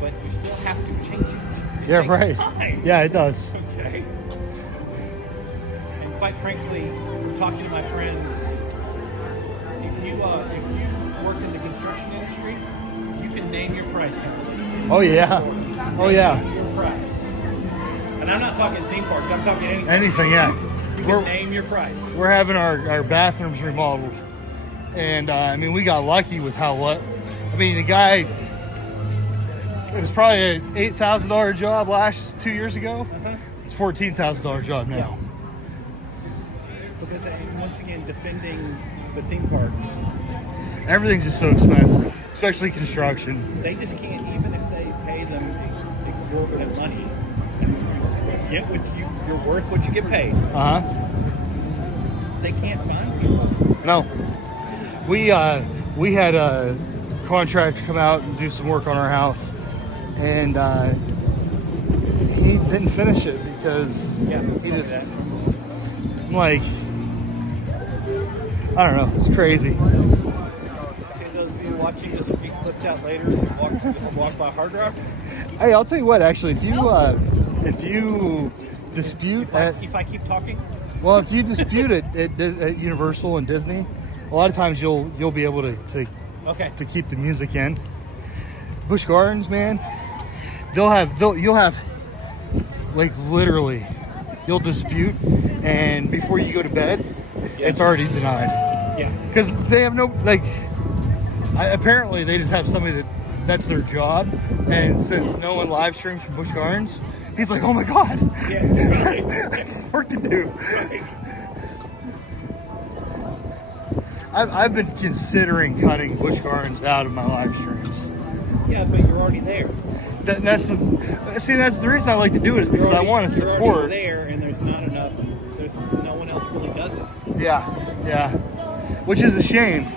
but you still have to change it. Yeah, takes right. time. Yeah, it does. Okay. And quite frankly, from talking to my friends, if you work in the construction industry, you can name your price company. Oh yeah. Oh yeah. Name your price. And I'm not talking theme parks. I'm talking anything. Anything, yeah. You can name your price. We're having our bathrooms remodeled, and I mean, we got lucky with I mean, the guy. It was probably an $8,000 job 2 years ago. It's $14,000 job now. Because once again, defending the theme parks, Everything's just so expensive, especially construction. they just can't, even if they pay them exorbitant money, get what you're worth what you get paid. They can't find people. No. We had a contractor come out and do some work on our house, and he didn't finish it because he just, I'm like, I don't know, it's crazy. Okay, those of you watching this will be clipped out later as you walk by Hard Rock. Hey, I'll tell you what, actually, if you dispute If I keep talking, well, if you dispute it at Universal and Disney, a lot of times you'll be able to keep the music in. Busch Gardens, man, you'll have like literally you'll dispute, and before you go to bed, it's already denied. Yeah. Because they have no apparently they just have somebody that's their job, and since no one live streams from Busch Gardens, he's like, oh my god, I have work to do. Right. I've been considering cutting Busch Gardens out of my live streams. Yeah, but you're already there. That's the reason I like to do it, is because I want to You're support. already there, and there's not enough. No one else really does it. Yeah, which is a shame.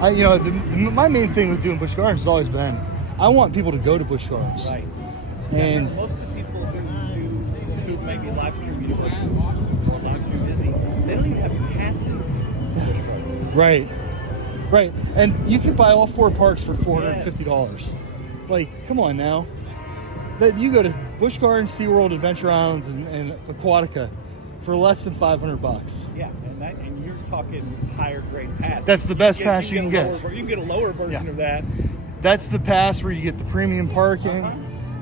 My main thing with doing Busch Gardens has always been, I want people to go to Busch Gardens. Right. And most of the people who maybe live stream Universal or live stream Disney, they don't even have passes for Busch Gardens. Right. And you can buy all 4 parks for $450. Like, come on now. You go to Busch Gardens, SeaWorld, Adventure Islands, and Aquatica for less than $500. Yeah, and you're talking higher grade pass. That's the best pass you can get. You can get a lower version of that, That's the pass where you get the premium parking.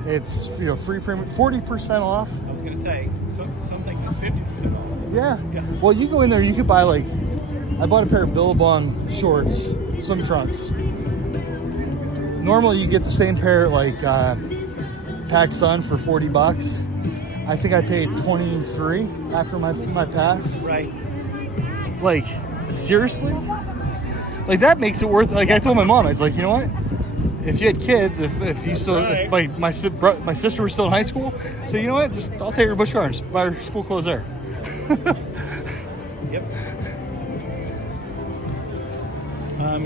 It's free premium, 40% off. I was gonna say something is 50% off. Yeah. Well, you go in there, you could buy like, I bought a pair of Billabong shorts, swim trunks. Normally you get the same pair at like PacSun for $40. I think I paid $23 after my pass. Right. Like, seriously? Like, that makes it worth. Like, I told my mom, I was like, you know what? If you had kids, if you still, if my sister was still in high school, so you know what? Just I'll take her to Busch Gardens, buy her school clothes there. Yep.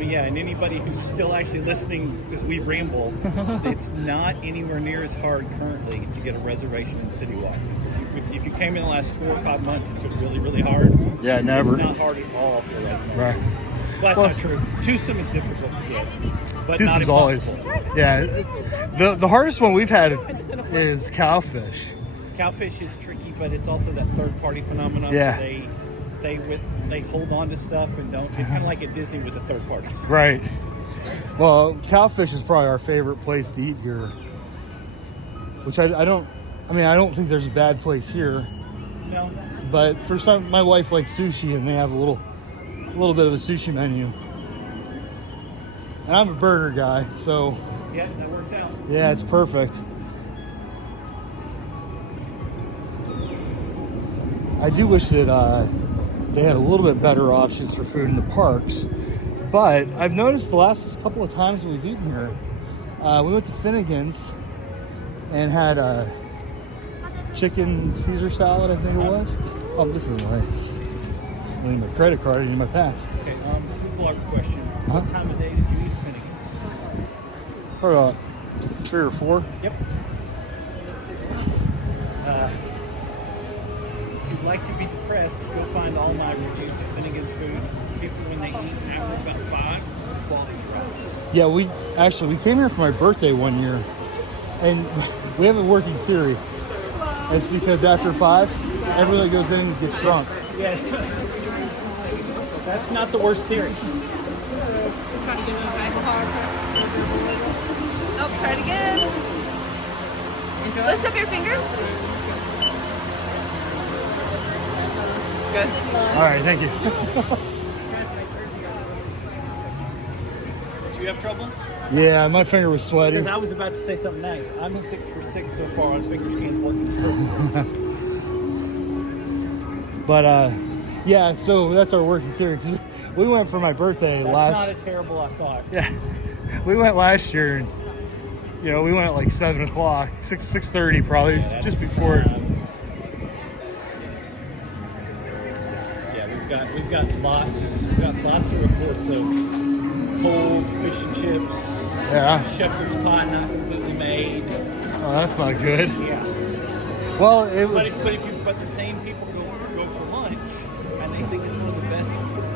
Yeah, and anybody who's still actually listening as we ramble, it's not anywhere near as hard currently to get a reservation in Citywide. If you came in the last 4 or 5 months, it's been really, really hard. Yeah, never. It's not hard at all for a reservation. Right. Well, that's not true. Twosome is difficult to get, but not Twosome's always. Yeah. The hardest one we've had is cowfish. Cowfish is tricky, but it's also that third-party phenomenon. Yeah. They hold on to stuff and don't. It's kind of like at Disney with the third parties. Right. Well, Cowfish is probably our favorite place to eat here. Which I don't think there's a bad place here. No. But for some, my wife likes sushi, and they have a little bit of a sushi menu. And I'm a burger guy, so Yeah, that works out. yeah, it's perfect. I do wish that they had a little bit better options for food in the parks, but I've noticed the last couple of times we've eaten here, we went to Finnegan's and had a chicken Caesar salad, I think it was. Oh, this isn't right. I need my credit card, I need my pass. Okay, food blog question. What time of day did you eat at Finnegan's? Probably about 3 or 4. Yep. If you'd like to be depressed, go find all my reviews of Finnegan's food. People, when they eat after about 5, quality drops. Yeah, we came here for my birthday one year, and we have a working theory. It's because after 5, everybody goes in and gets drunk. Yes. That's not the worst theory. Oh, try it again. Lift up your fingers. Good. All right, thank you. Do you have trouble? Yeah, my finger was sweaty. Because I was about to say something nice. I'm 6 for 6 so far on finger scans working. But yeah, so that's our working theory. 'Cause we went for my birthday That's not a terrible thought. Yeah, we went last year, and we went at like 7 o'clock, 6:30 probably, just before. Yeah, we've got lots of reports of cold fish and chips. Yeah. Shepherd's pie not completely made. Oh, that's not good. Yeah. Well, it was. But the same people go for lunch, and they think it's one of the best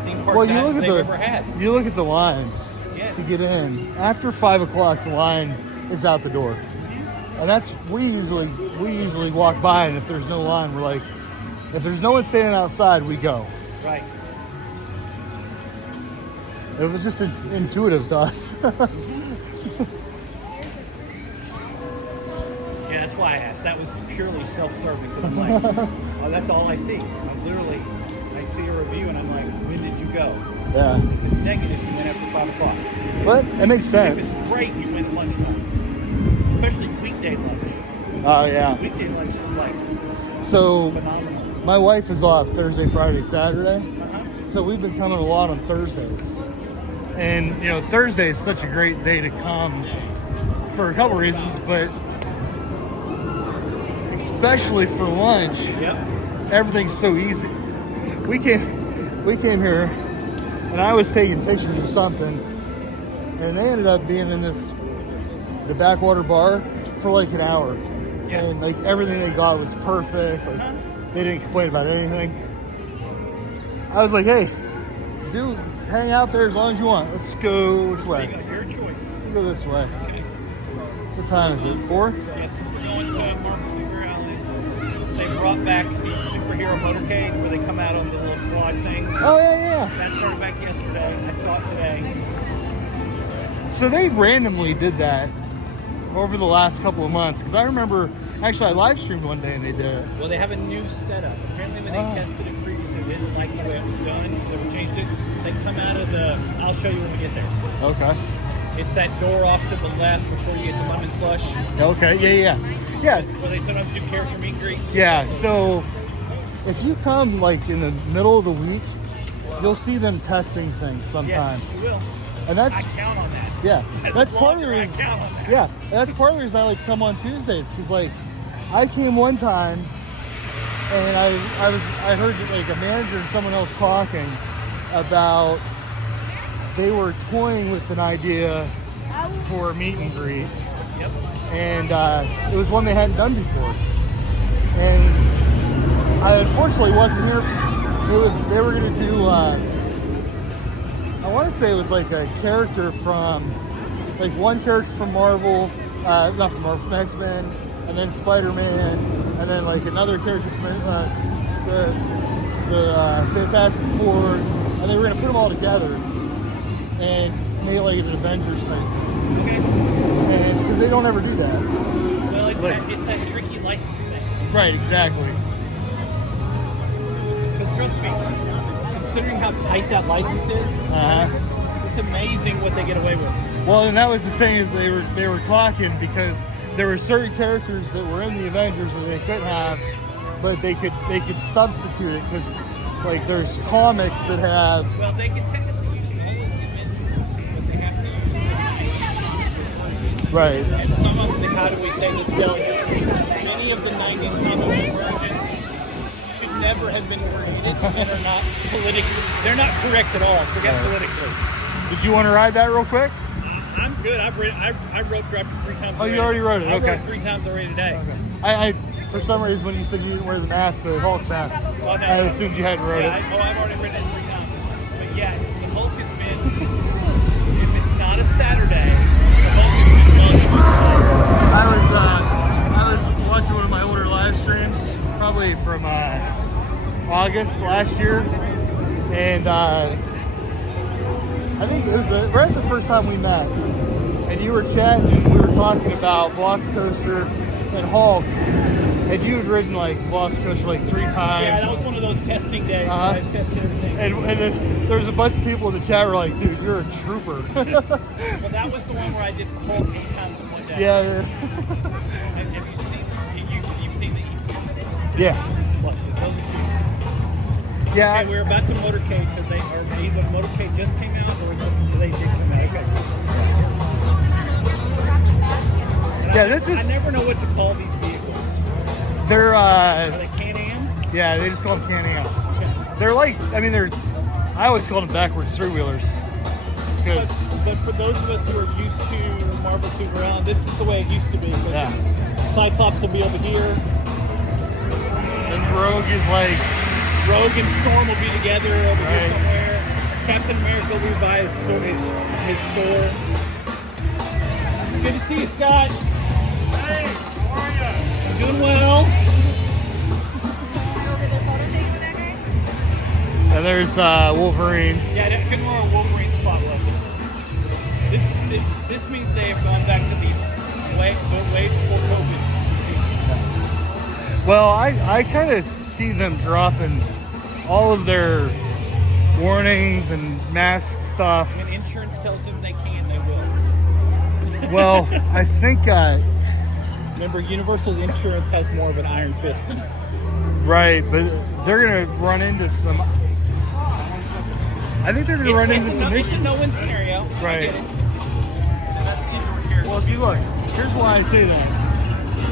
theme park Well, dives they've ever had. you look at the lines Yes. to get in. After 5 o'clock, the line is out the door, and that's we usually walk by, and if there's no line, we're like, if there's no one standing outside, we go. Right. It was just intuitive to us. Yeah, that's why I asked. That was purely self-serving. Because I'm like, oh, that's all I see. I see a review and I'm like, when did you go? Yeah. If it's negative, you went after 5 o'clock. But it makes If sense. it's great, you went at lunchtime. Especially weekday lunch. Oh yeah. Weekday lunch is like So phenomenal. my wife is off Thursday, Friday, Saturday. So we've been coming a lot on Thursdays. And Thursday is such a great day to come for a couple reasons, but especially for lunch. Yep. Everything's so easy. We came here, and I was taking pictures of something, and they ended up being in the backwater bar for like an hour, and like everything they got was perfect. Like, they didn't complain about anything. I was like, hey, dude, hang out there as long as you want. Let's go which way? Your choice. We'll go this way. What time is it? 4? Yes, we're going to Mardi Gras Alley. They brought back the superhero motorcade where they come out on the little quad things. Oh yeah. That started back yesterday. I saw it today. So they randomly did that over the last couple of months, because I remember actually I live streamed one day and they did it. Well, they have a new setup. Apparently, when they tested it previously, they didn't like the way it was done, so they changed it. They come out of the. I'll show you when we get there. Okay. It's that door off to the left before you get to Lemon Slush. Okay. Yeah. Where they sometimes do character meet and greets. Yeah. So if you come like in the middle of the week, you'll see them testing things sometimes. Yes, you will. And that's I count on that. yeah. As That's a part of the blogger, I reason. count on that. Yeah, that's part of the reason I like to come on Tuesdays, because like I came one time and I heard like a manager and someone else talking about they were toying with an idea for a meet and greet. Yep. And it was one they hadn't done before. And I unfortunately wasn't here. They were gonna do I want to say it was like a character from, like one character from Marvel, not from Marvel, from X-Men, and then Spider-Man, and then like another character from the Fantastic Four, and they were going to put them all together and make like an Avengers type. Okay. And because they don't ever do that. Well, it's, Like- it's that tricky license thing. Right, exactly. Because trust me, considering how tight that license is, it's amazing what they get away with. Well, and that was the thing, is they were talking because there were certain characters that were in the Avengers that they couldn't have, but they could substitute it, because like there's comics that have. Well, they can technically use all of the Avengers, but they have to use Right. and some of them, how do we say this? Many of the 90s comic book versions should never have been created and are not politically. They're not correct at all. Forget politically. Did you want to ride that real quick? I'm good. I rope dropped it 3 times. Oh, you already rode it. I Okay. rode 3 times already today. Okay. I for some reason when you said you didn't wear the mask, the Hulk mask, Well, no, I assumed you hadn't rode it. I've already ridden it 3 times. But yeah, the Hulk has been. If it's not a Saturday, the Hulk has been. I was watching one of my older live streams, probably from August last year, and I think it was right the first time we met, and you were chatting, we were talking about Velocicoaster and Hulk, and you had ridden like Velocicoaster like 3 times. Yeah, that was one of those testing days. Where I tested everything. And then there was a bunch of people in the chat were like, dude, you're a trooper. Well, that was the one where I did Hulk 8 times in one day. Yeah. Have you seen the ET? Yeah. What, those are 2? Yeah. Okay, we're about to motorcade because when motorcade just came out, or they did come out. Okay. Yeah, this is. I never know what to call these vehicles. They're Are they Can-Ams? yeah, they just call them Can-Ams. Okay. They're like, I mean, I always call them backwards 3-wheelers. Because But for those of us who are used to Marvel Super Round, this is the way it used to be. yeah. Cyclops will be over here. And Rogue is like, Rogue and Storm will be together over Right. here somewhere. Captain America will be by his store. Good to see you, Scott. Hey, how are you? Doing well. and there's Wolverine. Yeah, I couldn't remember where Wolverine spot was. This means they have gone back to the way before COVID. Well, I kind of see them dropping all of their warnings and mask stuff. When insurance tells them they can, they will. Well, I think, Remember, Universal Insurance has more of an iron fist. right, but they're going to run into some. I think they're going to run into some It's a issues. no-win scenario. I Right. get it. That's indoor character. Well, see, look, here's why I say that.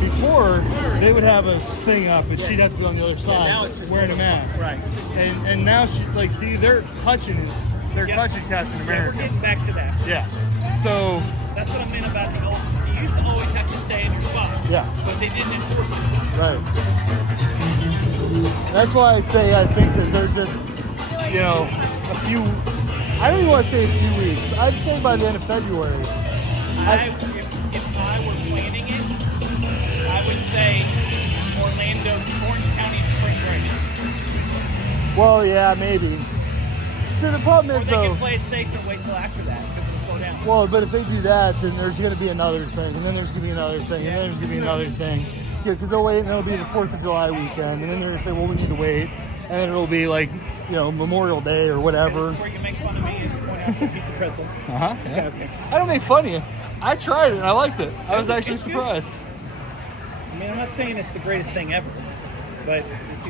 Before, they would have a thing up, but she'd have to be on the other side, now it's just wearing a mask. Right. And now she, like, see, they're touching Yep. Captain Yeah, we're America. getting back to that. Yeah. So, That's what I meant about the old. You used to always have to stay in your spot. yeah, But they didn't enforce it. right. That's why I say I think that they're just, you know, a few. I don't even want to say a few weeks. I'd say by the end of February. If I were planning it, I would say Orange County spring break. Well, yeah, maybe. See, the problem Or is they though. can play it safe and wait till after that. Because slow down. Well, but if they do that, then there's going to be another thing, and then there's going to be another thing, and then there's going to be another thing. Yeah, because they'll wait, and it'll be the 4th of July weekend, and then they're going to say, well, we need to wait, and then it'll be like, Memorial Day or whatever. This is where you make fun of me and point out the pizza pretzel. Uh-huh. Yeah. Okay. I don't make fun of you. I tried it, and I liked it. I was actually It's good. surprised. I mean, I'm not saying it's the greatest thing ever, but it's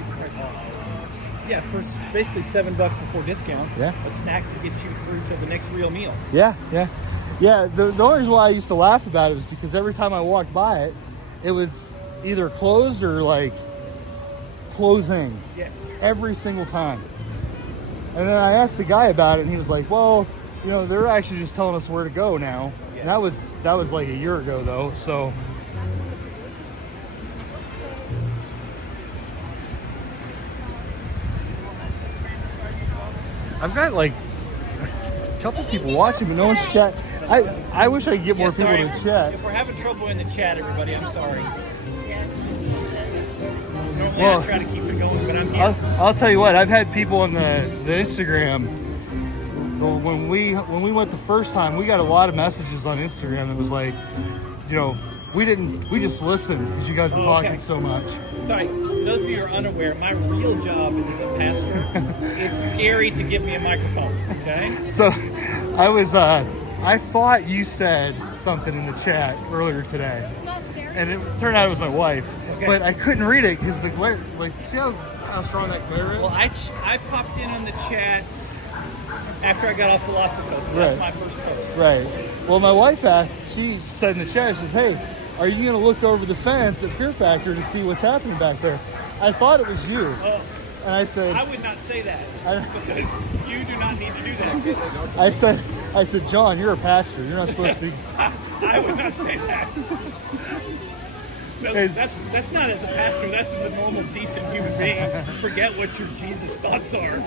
yeah, for basically $7 before discount. Yeah. A snack to get you through to the next real meal. Yeah. The only reason why I used to laugh about it was because every time I walked by it, it was either closed or like closing. Yes. Every single time. And then I asked the guy about it, and he was like, well, they're actually just telling us where to go now. Yes. And that was like a year ago though, so. I've got like a couple people watching, but no one's chat. I wish I could get more people sorry, to chat. If we're having trouble in the chat, everybody, I'm sorry. Normally Well, I try to keep it going, but I'm here. I'll tell you what, I've had people on the Instagram. When we went the first time, we got a lot of messages on Instagram that was like, we just listened because you guys were talking so much. Sorry, those of you who are unaware, my real job is as a pastor. It's scary to give me a microphone, okay? So I thought you said something in the chat earlier today, and it turned out it was my wife. Okay. But I couldn't read it because the glare, see how strong that glare is? Well, I popped in on the chat after I got off the Lost Coast. That's my first post. Right. Well, my wife asked, she said in the chat, she says, hey, are you going to look over the fence at Fear Factor to see what's happening back there? I thought it was you. And I said... I would not say that because you do not need to do that. I said, John, you're a pastor. You're not supposed to be... I would not say that. That's not as a pastor. That's as a normal, decent human being. Forget what your Jesus thoughts are.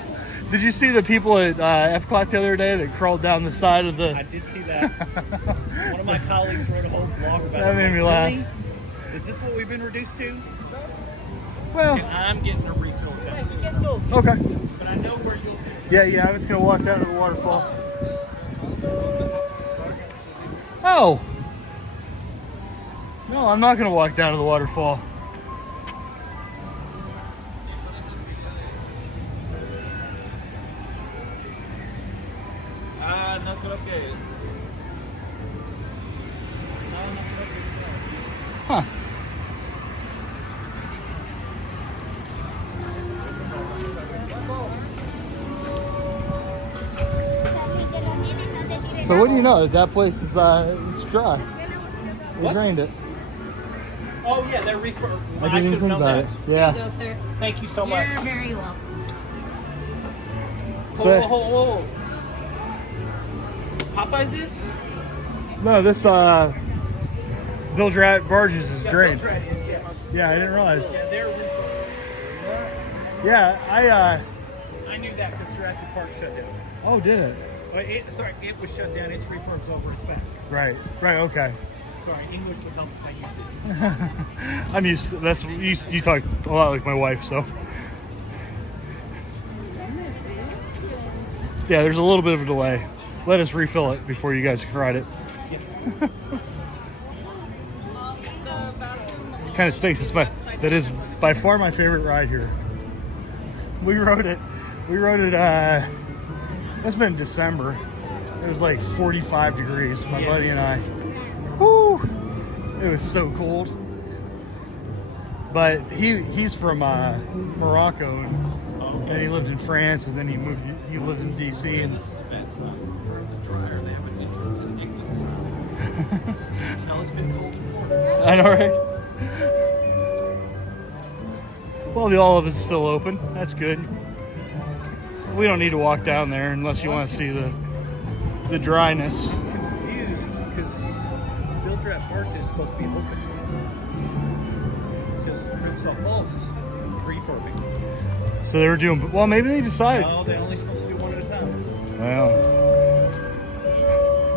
Did you see the people at Epcot the other day that crawled down the side of the... I did see that. One of my colleagues wrote a whole blog about it. That made me laugh. Really? Is this what we've been reduced to? Well... Okay, I'm getting a refill. Okay. But I know where you'll... Yeah, I was going to walk down to the waterfall. Oh! No, I'm not going to walk down to the waterfall. No creo que... Huh. So what do you know? That place is it's dry. We drained it. Oh yeah, they're refurb. I didn't even think about it. Yeah. There you go, sir. Thank you so much. You're very welcome. So, Popeye's this? no, this Bill Barges is drained. Yes. Yeah, I didn't realize. Yeah, they're refurb. Yeah, I knew that because Jurassic Park shut down. oh, did it? It was shut down. Its refurb's over. It's back. Right, okay. Sorry, English would help if I used it. I'm used to that's you talk a lot like my wife, so yeah, there's a little bit of a delay. Let us refill it before you guys can ride it. Kind of stinks. That is by far my favorite ride here. We rode it it's been December. It was like 45 degrees, my buddy and I. Whoo! It was so cold. But he's from Morocco, and he lived in France, and then he lived in DC. And This is the best side. The dryer, they have an entrance and exit side. Tell it's been cold in Florida. I know, right? Well, the olive is still open. That's good. We don't need to walk down there unless you want to see the dryness. Confused because Bill Drap Park is supposed to be open. Because Ripsaw Falls is refurbing. So they were doing well. Maybe they decided. No, they're only supposed to do one at a time. Well,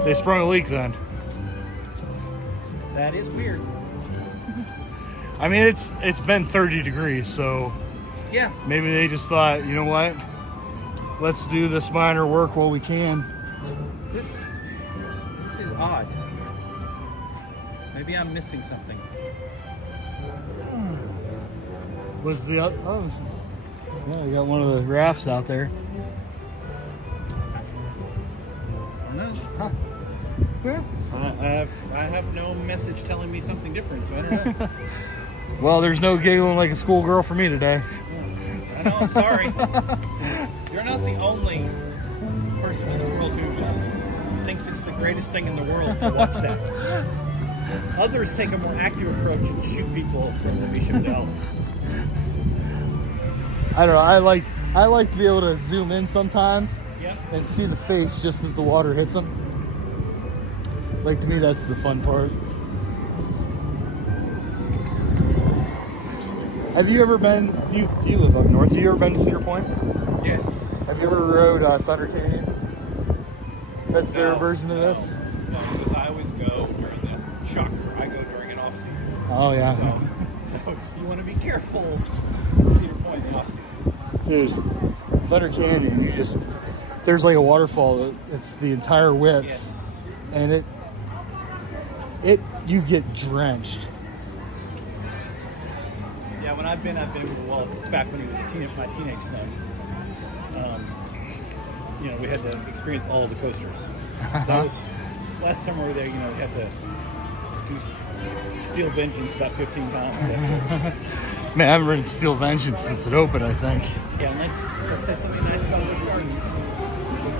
they sprung a leak then. That is weird. I mean, it's been 30 degrees, so Yeah. maybe they just thought, you know what? Let's do this minor work while we can. This odd. Maybe I'm missing something. Was the oh, yeah, you got one of the rafts out there. Or no? Huh. Yeah. I have no message telling me something different, so I don't know. Well, there's no giggling like a schoolgirl for me today. I know, I'm sorry. You're not the only person in this world who thinks it's the greatest thing in the world to watch that. Others take a more active approach and shoot people from the Bishop Dell. I don't know. I like to be able to zoom in sometimes Yep. and see the face just as the water hits them. Like, to me, that's the fun part. Have you ever been? You live up north. Have you ever been to Cedar Point? Yes. Have you ever rode Thunder Canyon? That's their version of this. No, because I always go during the shocker. I go during an off season. Oh yeah. So you want to be careful. Cedar Point off season. Dude, Thunder Canyon. There's like a waterfall. It's the entire width, Yes. and you get drenched. Yeah, when I've been well, it's back when he was my teenage son. We had to experience all the coasters. That was last time we were there. We had to do Steel Vengeance about 15 times. Man, I haven't ridden Steel Vengeance since it opened, I think. Yeah, let's say something nice about those gardens.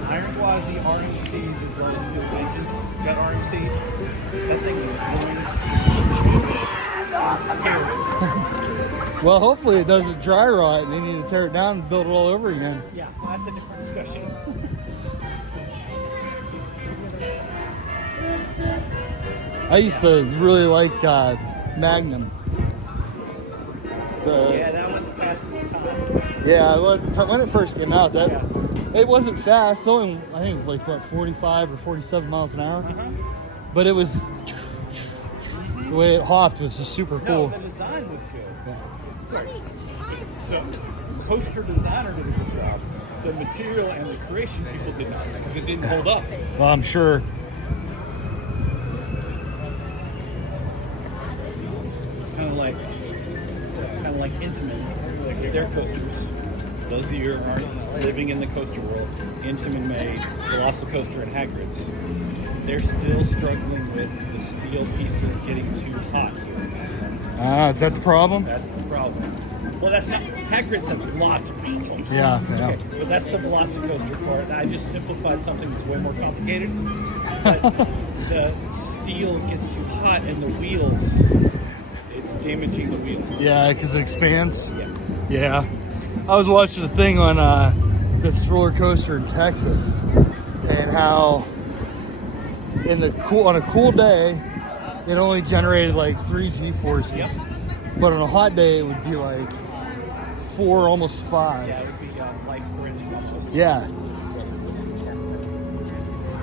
Iron Quasi, RMCs, as well as Steel Vengeance. Got RMC. That thing is going scary. Well, hopefully it doesn't dry rot and they need to tear it down and build it all over again. Yeah, that's a different discussion. I used to really like Magnum. Yeah, that one's past its time. Yeah, when it first came out, it wasn't fast. Only, I think, like 45 or 47 miles an hour. But it was the way it hopped was just super cool. No, the design was good. Yeah. Sorry. The coaster designer did a good job. The material and the creation people did not, because it didn't hold up. Well, I'm sure. It's kind of like Intamin, like their coasters. Those of you who aren't living in the coaster world, Intamin made Velocicoaster and Hagrid's. They're still struggling with the steel pieces getting too hot. Is that the problem? That's the problem. Well, that's not. Hagrid's has lots of people. Yeah. Okay, but that's the Velocicoaster part. I just simplified something that's way more complicated. But the steel gets too hot and the wheels, it's damaging the wheels. Yeah, because it expands. Yeah. Yeah. I was watching a thing on this roller coaster in Texas, and how on a cool day, it only generated like 3 G-forces. Yep. But on a hot day, it would be like 4, almost 5. Yeah, it would be life-threatening almost. Yeah.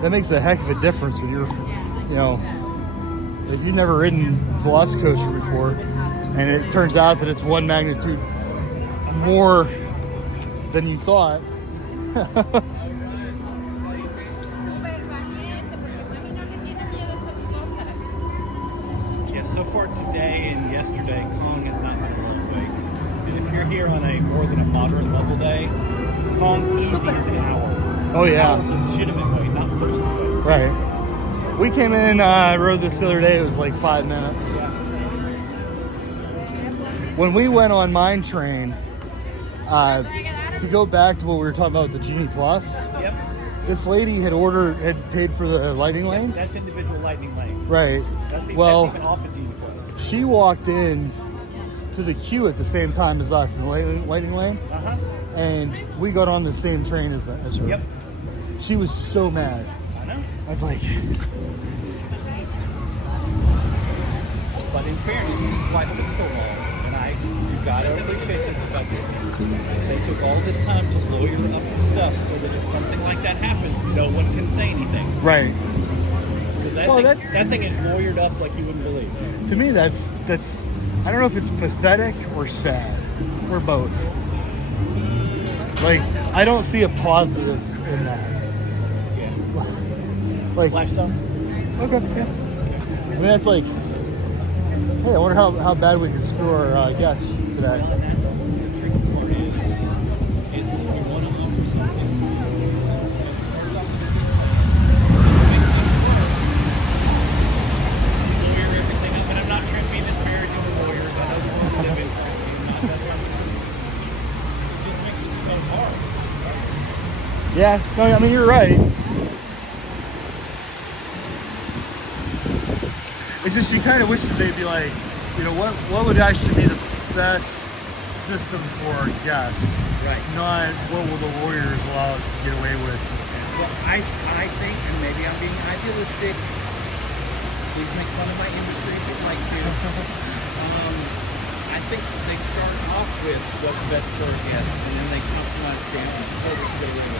That makes a heck of a difference when you're, if you've never ridden Velocicoaster before, and it turns out that it's one magnitude more than you thought. Yeah, so far today and yesterday, Kong has not been a long wait. And if you're here on a more than a moderate level day, Kong easy is an hour. Oh yeah. Legitimate wait, not person wait. Right. We came in, rode this the other day, it was like 5 minutes. Yeah. When we went on Mine Train, to go back to what we were talking about with the Genie Plus, Yep. this lady had paid for the lightning lane. That's individual lightning lane. Right. That's even off of Genie Plus. She walked in to the queue at the same time as us in the lightning lane, and we got on the same train as her. Yep. She was so mad. I know. I was like, but in fairness, this is why it took so long. And you gotta appreciate this about Disney. They took all this time to lawyer up the stuff so that if something like that happens, no one can say anything. right. So Well, that thing is lawyered up like you wouldn't believe. To me, that's I don't know if it's pathetic or sad, or both. Like, I don't see a positive in that. Yeah. Like, Flash zone? Okay. Yeah. I mean, that's like, hey, I wonder how bad we can screw our guests today. Well, and that's the tricky part is you want to offer something. Lawyer everything up, and I'm not trying to be disparaging to lawyers. I know the world we live in. That's what I'm saying. It just makes it so hard. Yeah. No, I mean, you're right. It's just you kind of wish that they'd be like, you know, what would actually be the best system for our guests? Right. Not what will the lawyers allow us to get away with. Well, I think, and maybe I'm being idealistic, please make fun of my industry if you'd like to. I think they start off with what's best for a guest, and then they compromise down and totally go in.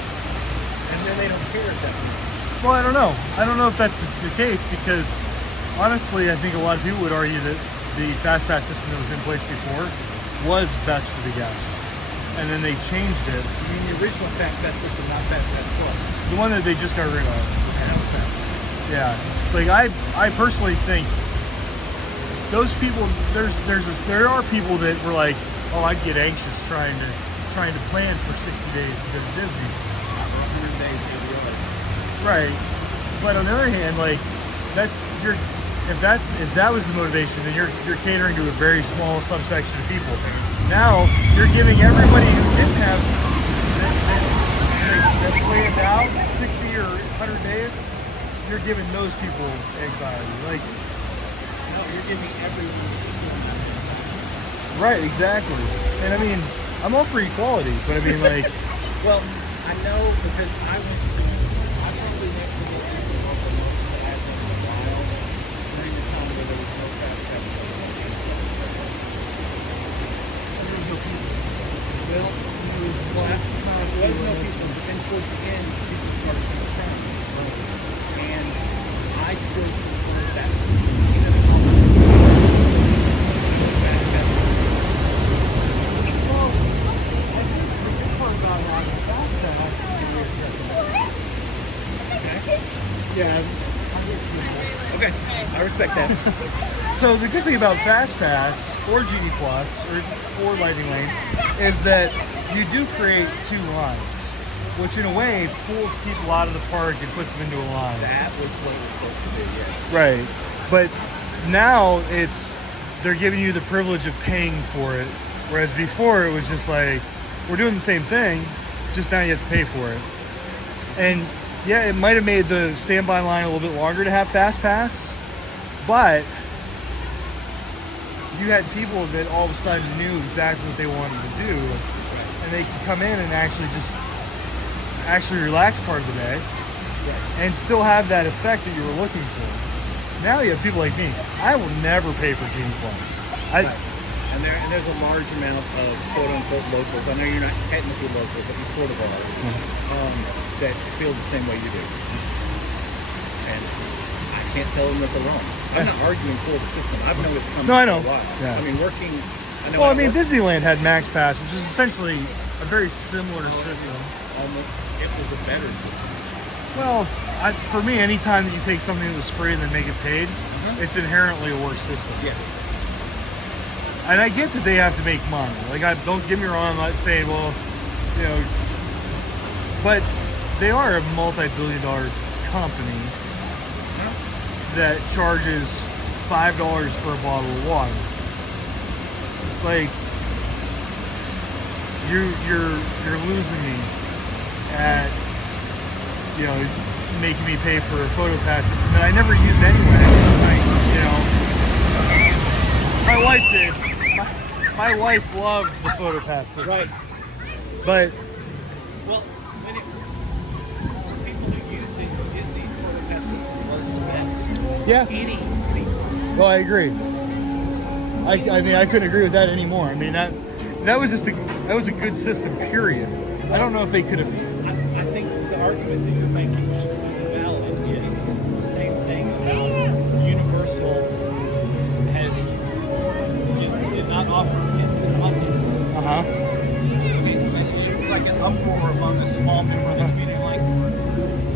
And then they don't care at that point. Well, I don't know. I don't know if that's the case because honestly, I think a lot of people would argue that the fast pass system that was in place before was best for the guests, and then they changed it. I mean, the original fast pass system, not fast pass plus. The one that they just got rid of. Okay, that was fast. Yeah, like I personally think those people. There are people that were like, oh, I'd get anxious trying to plan for 60 days to go to Disney. 100 days to the other. Right, but on the other hand, like if that was the motivation, then you're catering to a very small subsection of people. Now you're giving everybody who didn't have that planned out 60 or 100 days. You're giving those people anxiety. Like, no, you're giving everyone. Right, exactly. And I mean, I'm all for equality, but I mean, like, well, I know because I probably went to the local that I've been in a while during the time where there was no fast pass. There was no people. Well, there was last time there was no people, but then towards the end, people started to return. And I still prefer that system, even if it's on the fast pass. well, I think the good part about having a fast pass yeah. Okay, I respect that. So the good thing about Fast Pass or Genie Plus or Lightning Lane is that you do create two lines, which in a way pulls people out of the park and puts them into a line. That was what it was supposed to be, yes. Right. But now they're giving you the privilege of paying for it, whereas before it was just like, we're doing the same thing, just now you have to pay for it. And yeah, it might have made the standby line a little bit longer to have Fast Pass, but you had people that all of a sudden knew exactly what they wanted to do, and they could come in and actually relax part of the day, and still have that effect that you were looking for. Now you have people like me. I will never pay for Genie Plus. And there's a large amount of quote-unquote locals. I know you're not technically local, but you sort of are, that feel the same way you do. And I can't tell them that they're wrong. I'm not arguing for the system. I've known it's coming I know. for a while. Yeah. I mean, working... Well, I mean, Disneyland had Max Pass, which is essentially a very similar system. Almost, it was a better system. Well, for me, anytime that you take something that was free and then make it paid, it's inherently a worse system. Yeah. And I get that they have to make money. Like, don't get me wrong, I'm not saying, well, you know, but they are a multi-billion-dollar company that charges $5 for a bottle of water. Like, you're losing me at, you know, making me pay for a photo pass system that I never used anyway. Like, you know, my wife did. My wife loved the photo pass system. Right. But well, people who used Disney's photo pass system was the best. yeah. Any Well, I agree. I mean, I couldn't agree with that anymore. I mean, that was just that was a good system. Period. I don't know if they could have. I think the argument that you're making is valid is the same thing about Universal did not offer kids and buttons. Uh-huh. It was like an uproar among a small member of the community. Like,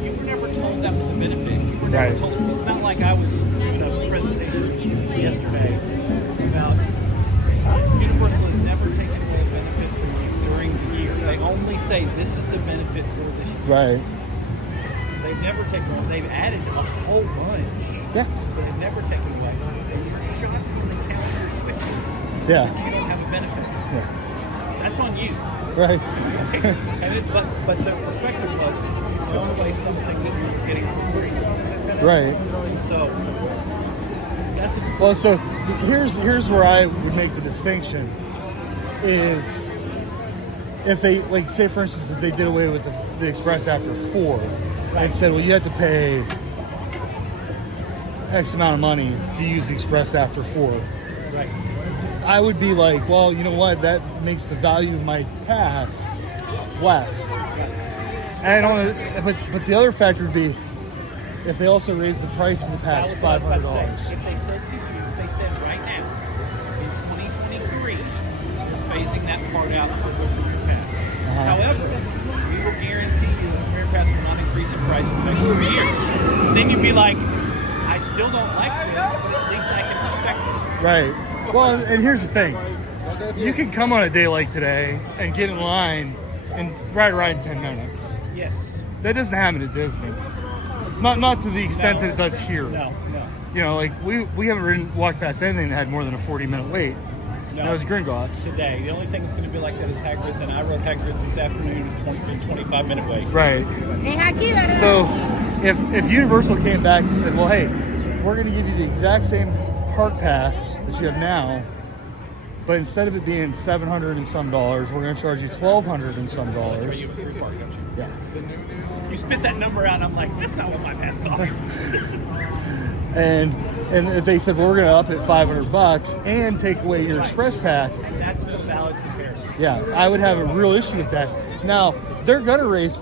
you were never told that was a benefit. You were Right. It's not like I was giving a presentation yesterday about Universal has never taken away a benefit from you during the year. They only say this is the benefit for this year. Right. They've never taken away. They've added a whole bunch. Yeah. But they've never taken away. And you're shocked when the calendar switches. Yeah. That you don't have a benefit. Yeah. That's on you. Right. Okay. But the perspective was you took away something that you were getting for free. Right. So that's Well, so here's where I would make the distinction is if they, like, say for instance, if they did away with the express after 4 and said, well, you have to pay X amount of money to use the express after 4. right. I would be like, well, you know what? That makes the value of my pass less. And but the other factor would be if they also raise the price of the pass That was what I was about $500. to say. If they said to you, if they said right now, in 2023, you're phasing that part out for your pass. However, we will guarantee you the Premier Pass will not increase in price in the next 3 years. Then you'd be like, I still don't like this, but at least I can respect it. Right. Well, and here's the thing. You can come on a day like today and get in line and ride in 10 minutes. Yes. That doesn't happen at Disney. Not to the extent that it does here. No. You know, like we haven't walked past anything that had more than a 40-minute wait. No. That was Gringotts. Today, the only thing that's going to be like that is Hagrid's, and I rode Hagrid's this afternoon in 25-minute wait. Right. Hey, how cute are they? So if Universal came back and said, well, hey, we're going to give you the exact same park pass that you have now, but instead of it being $700 and some dollars, we're going to charge you $1,200 and some dollars. You have a free park, don't you? Yeah. You spit that number out, and I'm like, that's not what my pass costs. And if they said, well, we're going to up it $500 and take away your express pass, That's the valid comparison. yeah, I would have a real issue with that. Now, they're going to raise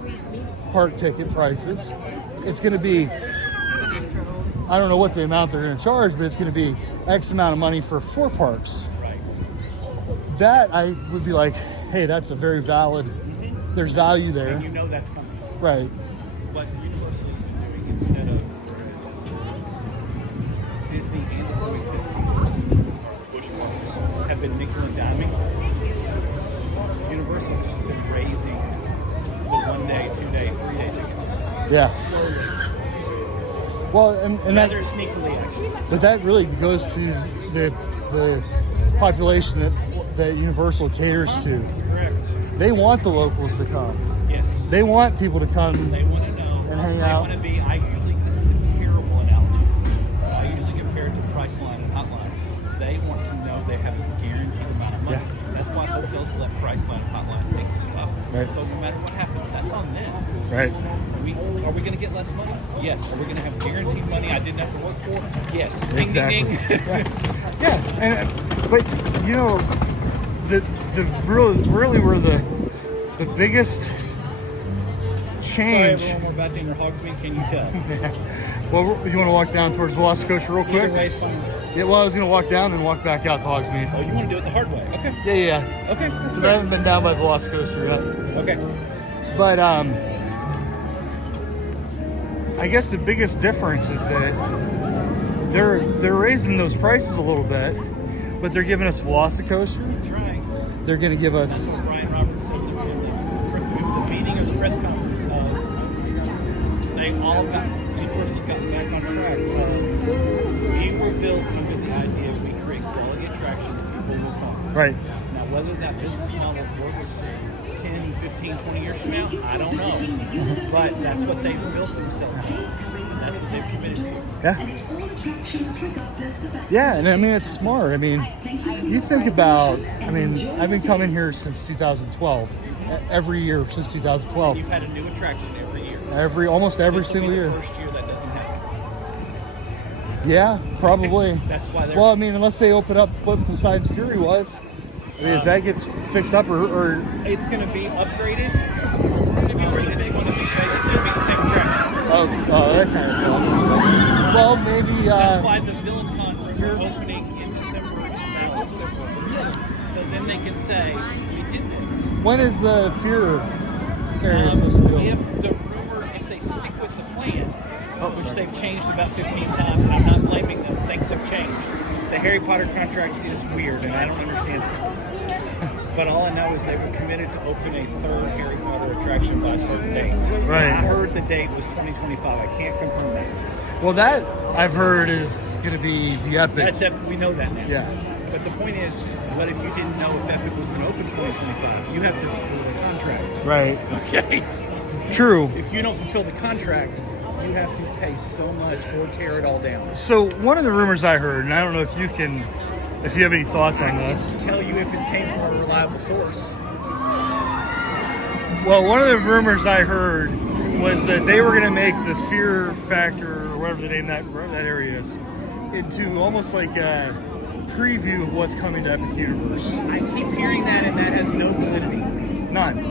park ticket prices. It's going to be, I don't know what the amount they're going to charge, but it's going to be X amount of money for 4 parks. Right. That I would be like, hey, that's a very valid, there's value there. And you know that's coming. Right. What Universal is doing instead of Disney and the cities that see Busch parks have been nickel and diming. Universal has been raising the 1-day, 2-day, 3-day tickets. Yeah. Slowly. Well, and that, Rather sneakily, actually. but that really goes to the population that Universal caters to. Correct. They want the locals to come. Yes. They want people to come They want to know. and hang They out. want to be. This is a terrible analogy. I usually compare it to Priceline and Hotline. They want to know they have a guaranteed amount of money. Yeah. That's why hotels let Priceline and Hotline take this up. Right. So no matter what happens, that's on them. Right. Are we going to get less money? Yes. Are we going to have guaranteed money I didn't have to work for? Yes. Ding, Exactly. ding, ding. Yeah, but you know, the really where the biggest change. Sorry, everyone, we're about to enter Hogsmeade. Can you tell? Well, you want to walk down towards Velocicoaster real Either quick? way is fine. Yeah. Well, I was gonna walk down then walk back out to Hogsmeade. Oh, you want to do it the hard way? Okay. Yeah. Okay. Because I haven't been down by Velocicoaster yet. Okay. But I guess the biggest difference is that they're raising those prices a little bit, but they're giving us Velocicoaster. Trying. They're going to give That's us. what Ryan Roberts said in the meeting or the press conference. They all got, Universal's gotten back on track. We were built under the idea if we create quality attractions, people will come. Right. Now, whether that business model works 10, 15, 20 years from now, I don't know. But that's what they've built themselves on. That's what they've committed to. Yeah. Yeah, and I mean, it's smart. I mean, you think about, I mean, I've been coming here since 2012. Every year since 2012. You've had a new attraction every year. Almost every This will be single year. the first year that doesn't happen. Yeah, probably. That's why they're. Well, I mean, unless they open up what Poseidon's Fury was. I mean, if that gets fixed up or It's going to be upgraded. It's going to be the same attraction. oh, that kind of stuff. Well, maybe. That's why the VillainCon room are opening in December is valid. So then they can say, we did this. When is the Fear area supposed to be open? If the rumor, if they stick with the plan, which they've changed about 15 times, and I'm not blaming them. Things have changed. The Harry Potter contract is weird, and I don't understand it. But all I know is they were committed to open a third Harry Potter attraction by a certain date. Right. And I heard the date was 2025. I can't confirm that. Well, that I've heard is going to be the Epic. That's Epic. We know that now. Yeah. But the point is, what if you didn't know if Epic was going to open 2025? You have to fulfill the contract. Right. Okay. True. If you don't fulfill the contract, you have to pay so much or tear it all down. So one of the rumors I heard, and I don't know if you have any thoughts on this. Tell you if it came from a reliable source. Well, one of the rumors I heard was that they were going to make the Fear Factor, or whatever the name wherever that area is, into almost like a preview of what's coming to Epic Universe. I keep hearing that, and that has no validity. None.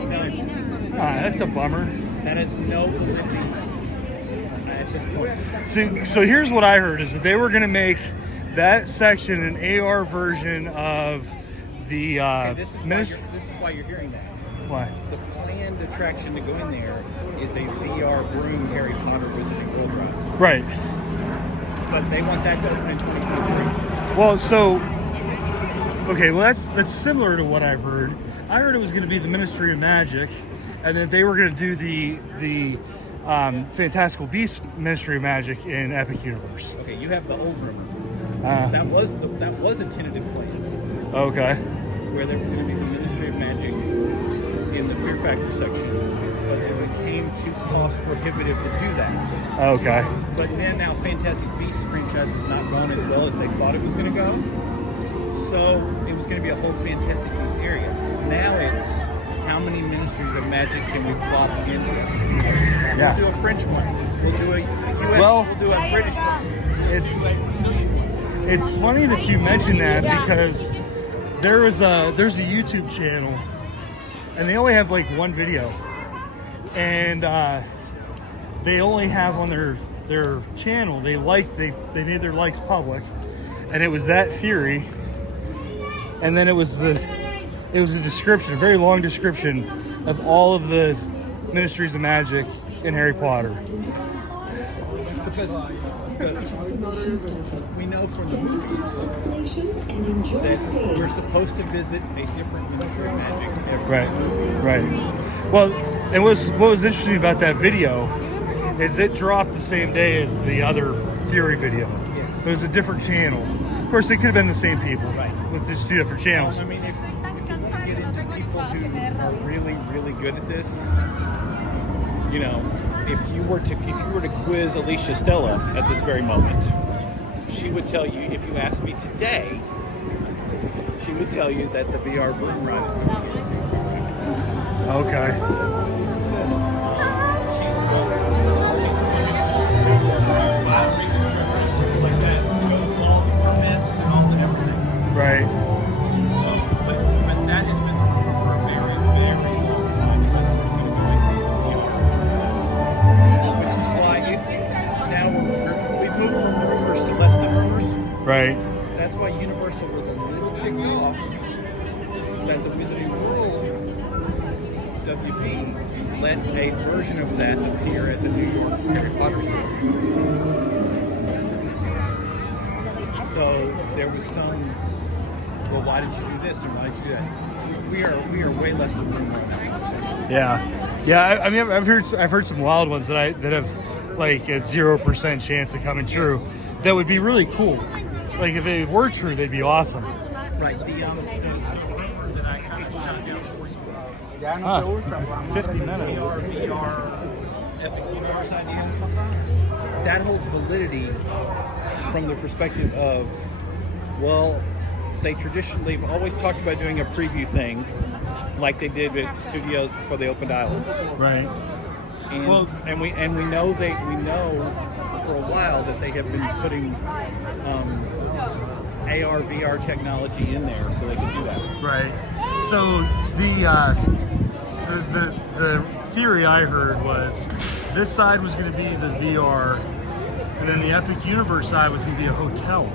That's a bummer. That has no validity at this point. So here's what I heard, is that they were going to make that section an AR version of the This is why you're hearing that. Why? The planned attraction to go in there is a VR Broom Harry Potter Wizarding World ride. Right. But they want that to open in 2023. Well, that's similar to what I've heard. I heard it was going to be the Ministry of Magic, and that they were going to do the Fantastical Beasts Ministry of Magic in Epic Universe. Okay, you have the old rumor. That was a tentative plan. Okay. Where there was going to be the Ministry of Magic in the Fear Factor section, but it became too cost prohibitive to do that. Okay. But then now Fantastic Beasts franchise has not gone as well as they thought it was going to go. So it was going to be a whole Fantastic Beasts area. Now it's how many Ministries of Magic can we plop into? Yeah. We'll do a French one. We'll do a US. Well, we'll do a British one. It's funny that you mentioned that, because there's a YouTube channel, and they only have like one video, and they only have on their channel, they made their likes public, and it was that theory, and then it was a description, a very long description of all of the Ministries of Magic in Harry Potter. Because we know from the movies that we're supposed to visit a different Ministry of Magic every movie. Right. Well, and what was interesting about that video is it dropped the same day as the other theory video. Yes. It was a different channel. Of course, they could have been the same people, right, with just two different channels. I mean, if you want to get into people who are really, really good at this, you know, if you were to quiz Alicia Stella at this very moment, she would tell you, if you asked me today, she would tell you that the VR Broom ride is coming. Okay. She's the one. She's the one like that. Goes through all the permits and all the everything. Right. So, but that has been the rumor for a very, very long time. That's what it's going to go like, is the VR. Which is why now we've moved from rumors to less than rumors. Right. That's why Universal was a little ticked off that the Wizarding World WB let a version of that appear at the New York Harry Potter store. So there was some, well, why did you do this and why did you do that? We are way less than rumor in that conversation. Yeah. I mean, I've heard some wild ones that have like a 0% chance of coming true. That would be really cool. Like if they were true, they'd be awesome. Right. The rumor that I kind of shot down for 50 minutes. VR Epic Universe idea, that holds validity from the perspective of, well, they've always talked about doing a preview thing like they did with studios before they opened Islands. Right. And we know for a while that they have been putting AR VR technology in there so they can do that. Right. So the theory I heard was this side was going to be the VR, and then the Epic Universe side was going to be a hotel.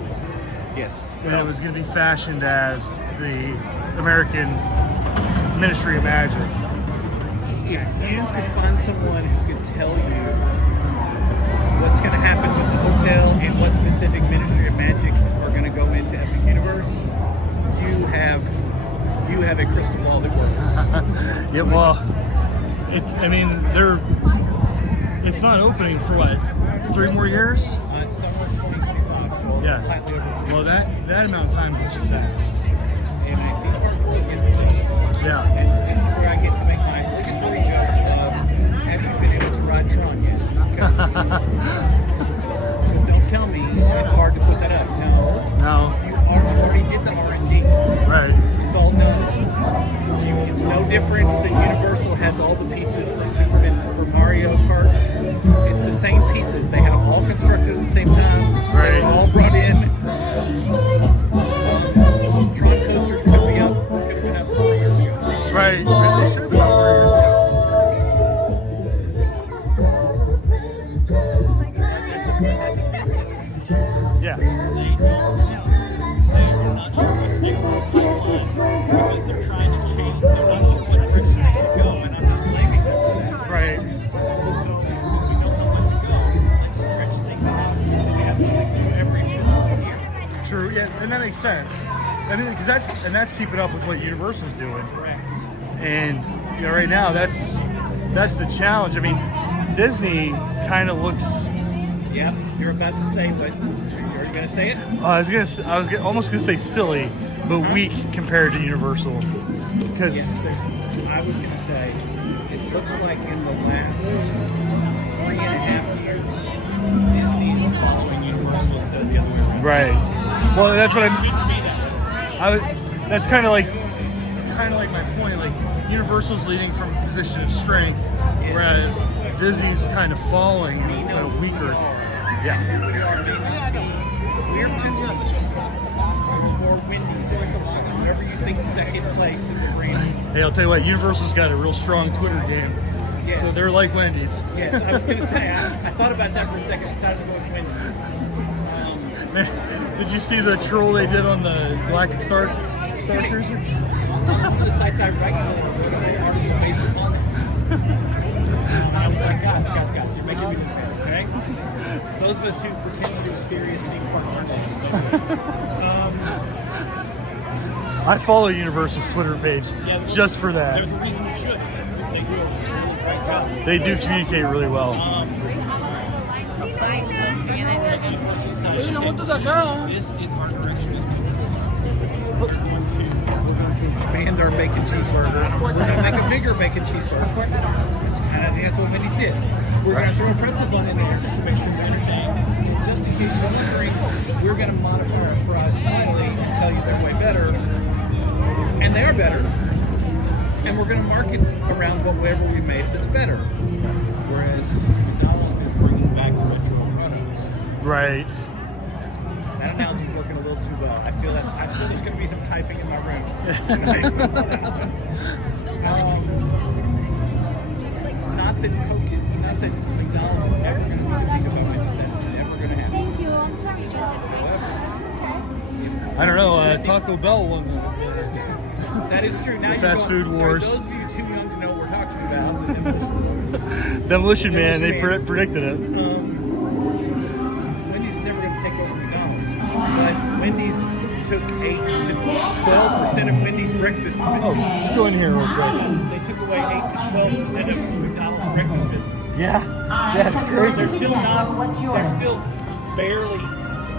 Yes. And it was going to be fashioned as the American Ministry of Magic. If you could find someone who could tell you what's going to happen with the hotel and what specific Ministry of Magics are going to go into Epic Universe, you have a crystal ball that works. Yeah, well, it's not opening for what, 3 more years? It's summer of 2025, so Yeah. slightly over. Well, that amount of time goes fast. And I think our world gets closed. Yeah. And this is where I get to make my obligatory joke of, have you been able to ride Tron yet? Because don't tell me it's hard to put that up. No. You already did the R&D. Right. It's all done. It's no different than Universal has all the pieces for Mario Kart. It's the same pieces. They had them all constructed at the same time. Right. They were all brought in. Tron coasters could be up. Could have been up 4 years ago. Right. They should have been up 4 years ago. That's a business decision. Yeah. They are not sure what's next in the pipeline because they're trying to change. They're not sure what direction they should go, and I'm not blaming them for that. Right. So since we don't know what to go, let's stretch things out. We have something new every fiscal year. True. Yeah, and that makes sense. I mean, because that's keeping up with what Universal's doing. Correct. And right now that's the challenge. I mean, Disney kind of looks. Yeah, you're about to say, but you're going to say it? I was almost gonna say silly, but weak compared to Universal. Because Yes, I was going to say, it looks like in the last 3.5 years, Disney is following Universal instead of the other way around. right. Well, that's what It shouldn't be that. That's kind of like my point. Like Universal's leading from a position of strength, whereas Disney's kind of following in a weaker. Yeah. We're or Wendy's or whatever you think second place in the range. Hey, I'll tell you what. Universal's got a real strong Twitter game, Yes. so they're like Wendy's. Yes, I was going to say, I thought about that for a second. I decided to go with Wendy's. Did you see the troll they did on the Galactic Star Cruiser? The sites I regularly they are based upon it. And I was like, guys, you're making me look bad, okay? Those of us who pretend to do serious theme park journalism. I follow Universal's Twitter page just for that. There's a reason you should. They do a really great job. They do communicate really well. This is our direction. We're going to expand our bacon cheeseburger. We're going to make a bigger bacon cheeseburger. That's kind of that's what Wendy's did. We're going to throw a pretzel bun in there just to make sure we're entertained. Just in case you're wondering, we're going to modify our fries slightly and tell you they're way better. And they are better. And we're going to market around whatever we made that's better. Whereas McDonald's is bringing back retro products. Right. That analogy is working a little too well. I feel there's going to be some typing in my room. Not that McDonald's is ever going to be anything about it. That's never going to happen. Thank you. I'm sorry. I don't know. Taco Bell won the That is true. Now fast food wars. For those of you too young to know what we're talking about, the Demolition Demolition Man. They Man. predicted it. Wendy's is never going to take over McDonald's. But Wendy's took 8 to 12% of Wendy's breakfast. Oh, let's go in here real quick. They took away 8 to 12% of McDonald's breakfast business. Yeah, it's crazy. They're still barely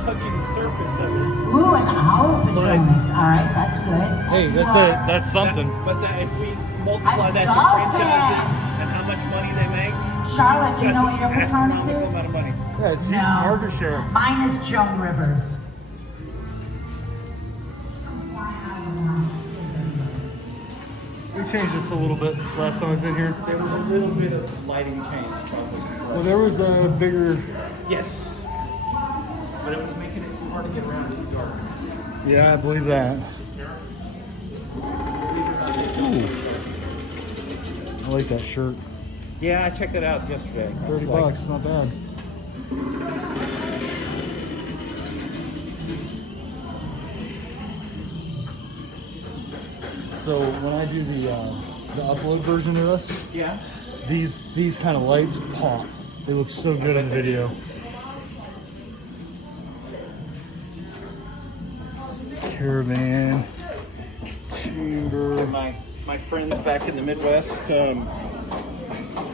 touching the surface of it. Ooh, an owl pajamas. All right, that's good. Hey, that's something. But if we multiply that to franchises and how much money they make, Charlotte, do you know what your that's an Patronus astronomical is? amount of money. Yeah, it's No. market share. Mine is Joan Rivers. We changed this a little bit since last time I was in here. There was a little bit of lighting change, probably. Well, there was a bigger. Yes. But it was making it too hard to get around. It was dark. Yeah, I believe that. Ooh. I like that shirt. Yeah, I checked it out yesterday. $30, not bad. So when I do the upload version of this, Yeah. these kind of lights pop. They look so good on video. Caravan. Chamber. My friends back in the Midwest, the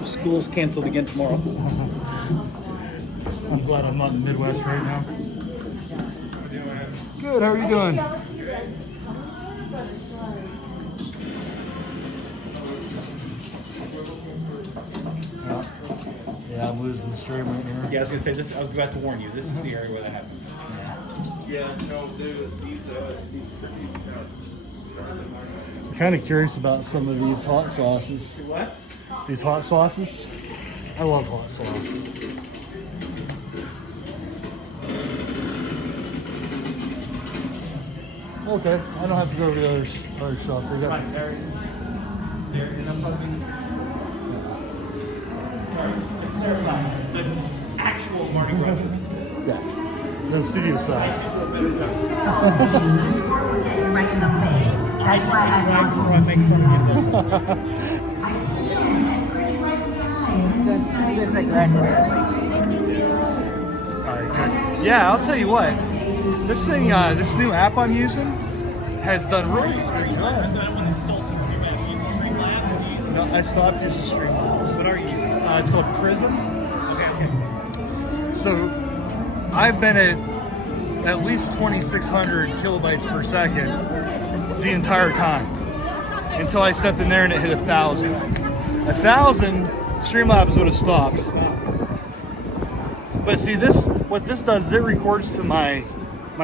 school's canceled again tomorrow. I'm glad I'm not in the Midwest right now. Good, how are you doing? Yeah, I'm losing the stream right here. Yeah, I was gonna say this. I was about to warn you. This is the area where that happens. Yeah, no, dude, I'm kind of curious about some of these hot sauces. What? These hot sauces. I love hot sauce. Okay, I don't have to go over to the other shop. They got Right there. There, and I'm hoping. Sorry, they're fine. The actual Mardi Gras. yeah, the studio side. That's why I before I make something. All right, good. Yeah, I'll tell you what. This thing, this new app I'm using, has done really good job. No, I stopped using Streamlabs. What are you using? It's called Prism. Okay. So I've been at least 2,600 kilobytes per second the entire time until I stepped in there and it hit 1,000. 1,000, Streamlabs would have stopped. But see, what this does is it records to my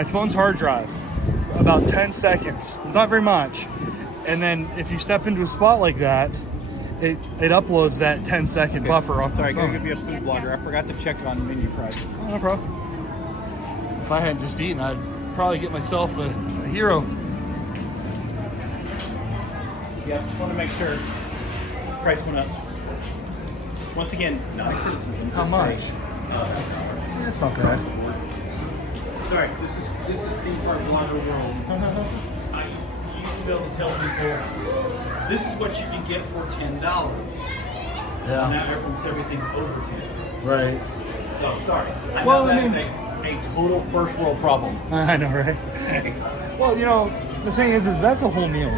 phone's hard drive about 10 seconds, not very much. And then if you step into a spot like that, it uploads that 10-second buffer off Sorry, the I phone. gotta give you a food blogger. I forgot to check on menu prices. No problem. If I hadn't just eaten, I'd probably get myself a hero. Yeah, I just want to make sure price went up. Once again, not a criticism. How much? That's not bad. Sorry, this is theme park blogger world. I used to be able to tell people this is what you can get for $10. Yeah. Now everything's over 10. Right. So sorry. I Well, know I that's mean- a total first world problem. I know, right? Well, you know, the thing is that's a whole meal.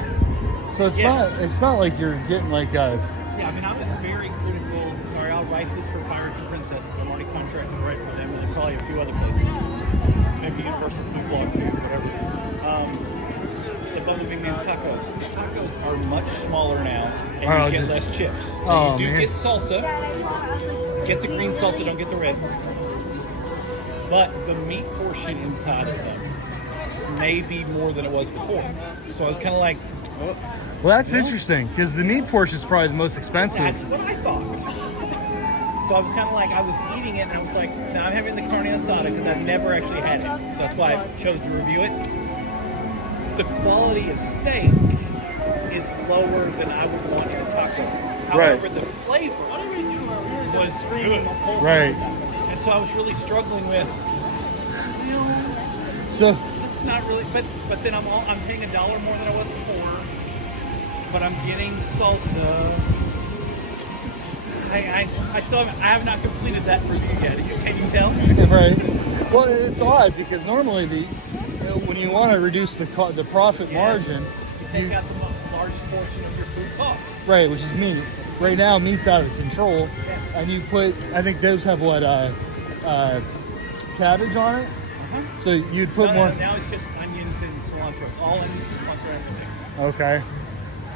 So it's not like you're getting like a. Yeah, I mean, I was very critical. Sorry, I'll write this for Pirates and Princesses. I'm already contracted to write for them, and probably a few other places. Maybe Universal Food Blog too, whatever. The Bumblebee Man's Tacos. The tacos are much smaller now, and you get less chips. Now, you do get salsa. Get the green salsa, don't get the red. But the meat portion inside of them may be more than it was before. So I was kind of like, oh. Well, that's interesting because the meat portion is probably the most expensive. That's what I thought. So I was kind of like, I was eating it and I was like, now I'm having the carne asada because I've never actually had it. So that's why I chose to review it. The quality of steak is lower than I would want in a taco. However, the flavor was good. Right. And so I was really struggling with, So it's not really, but then I'm paying $1 more than I was before. But I'm getting salsa. I have not completed that review yet. Can you tell? right. Well, it's odd because normally when you want to reduce the profit margin, you take out the largest portion of your food cost. Right, which is meat. Right now, meat's out of control, and you put. I think those have what cabbage on it. So you'd put more. No, now it's just onions and cilantro. It's all onions and cilantro and everything. Okay.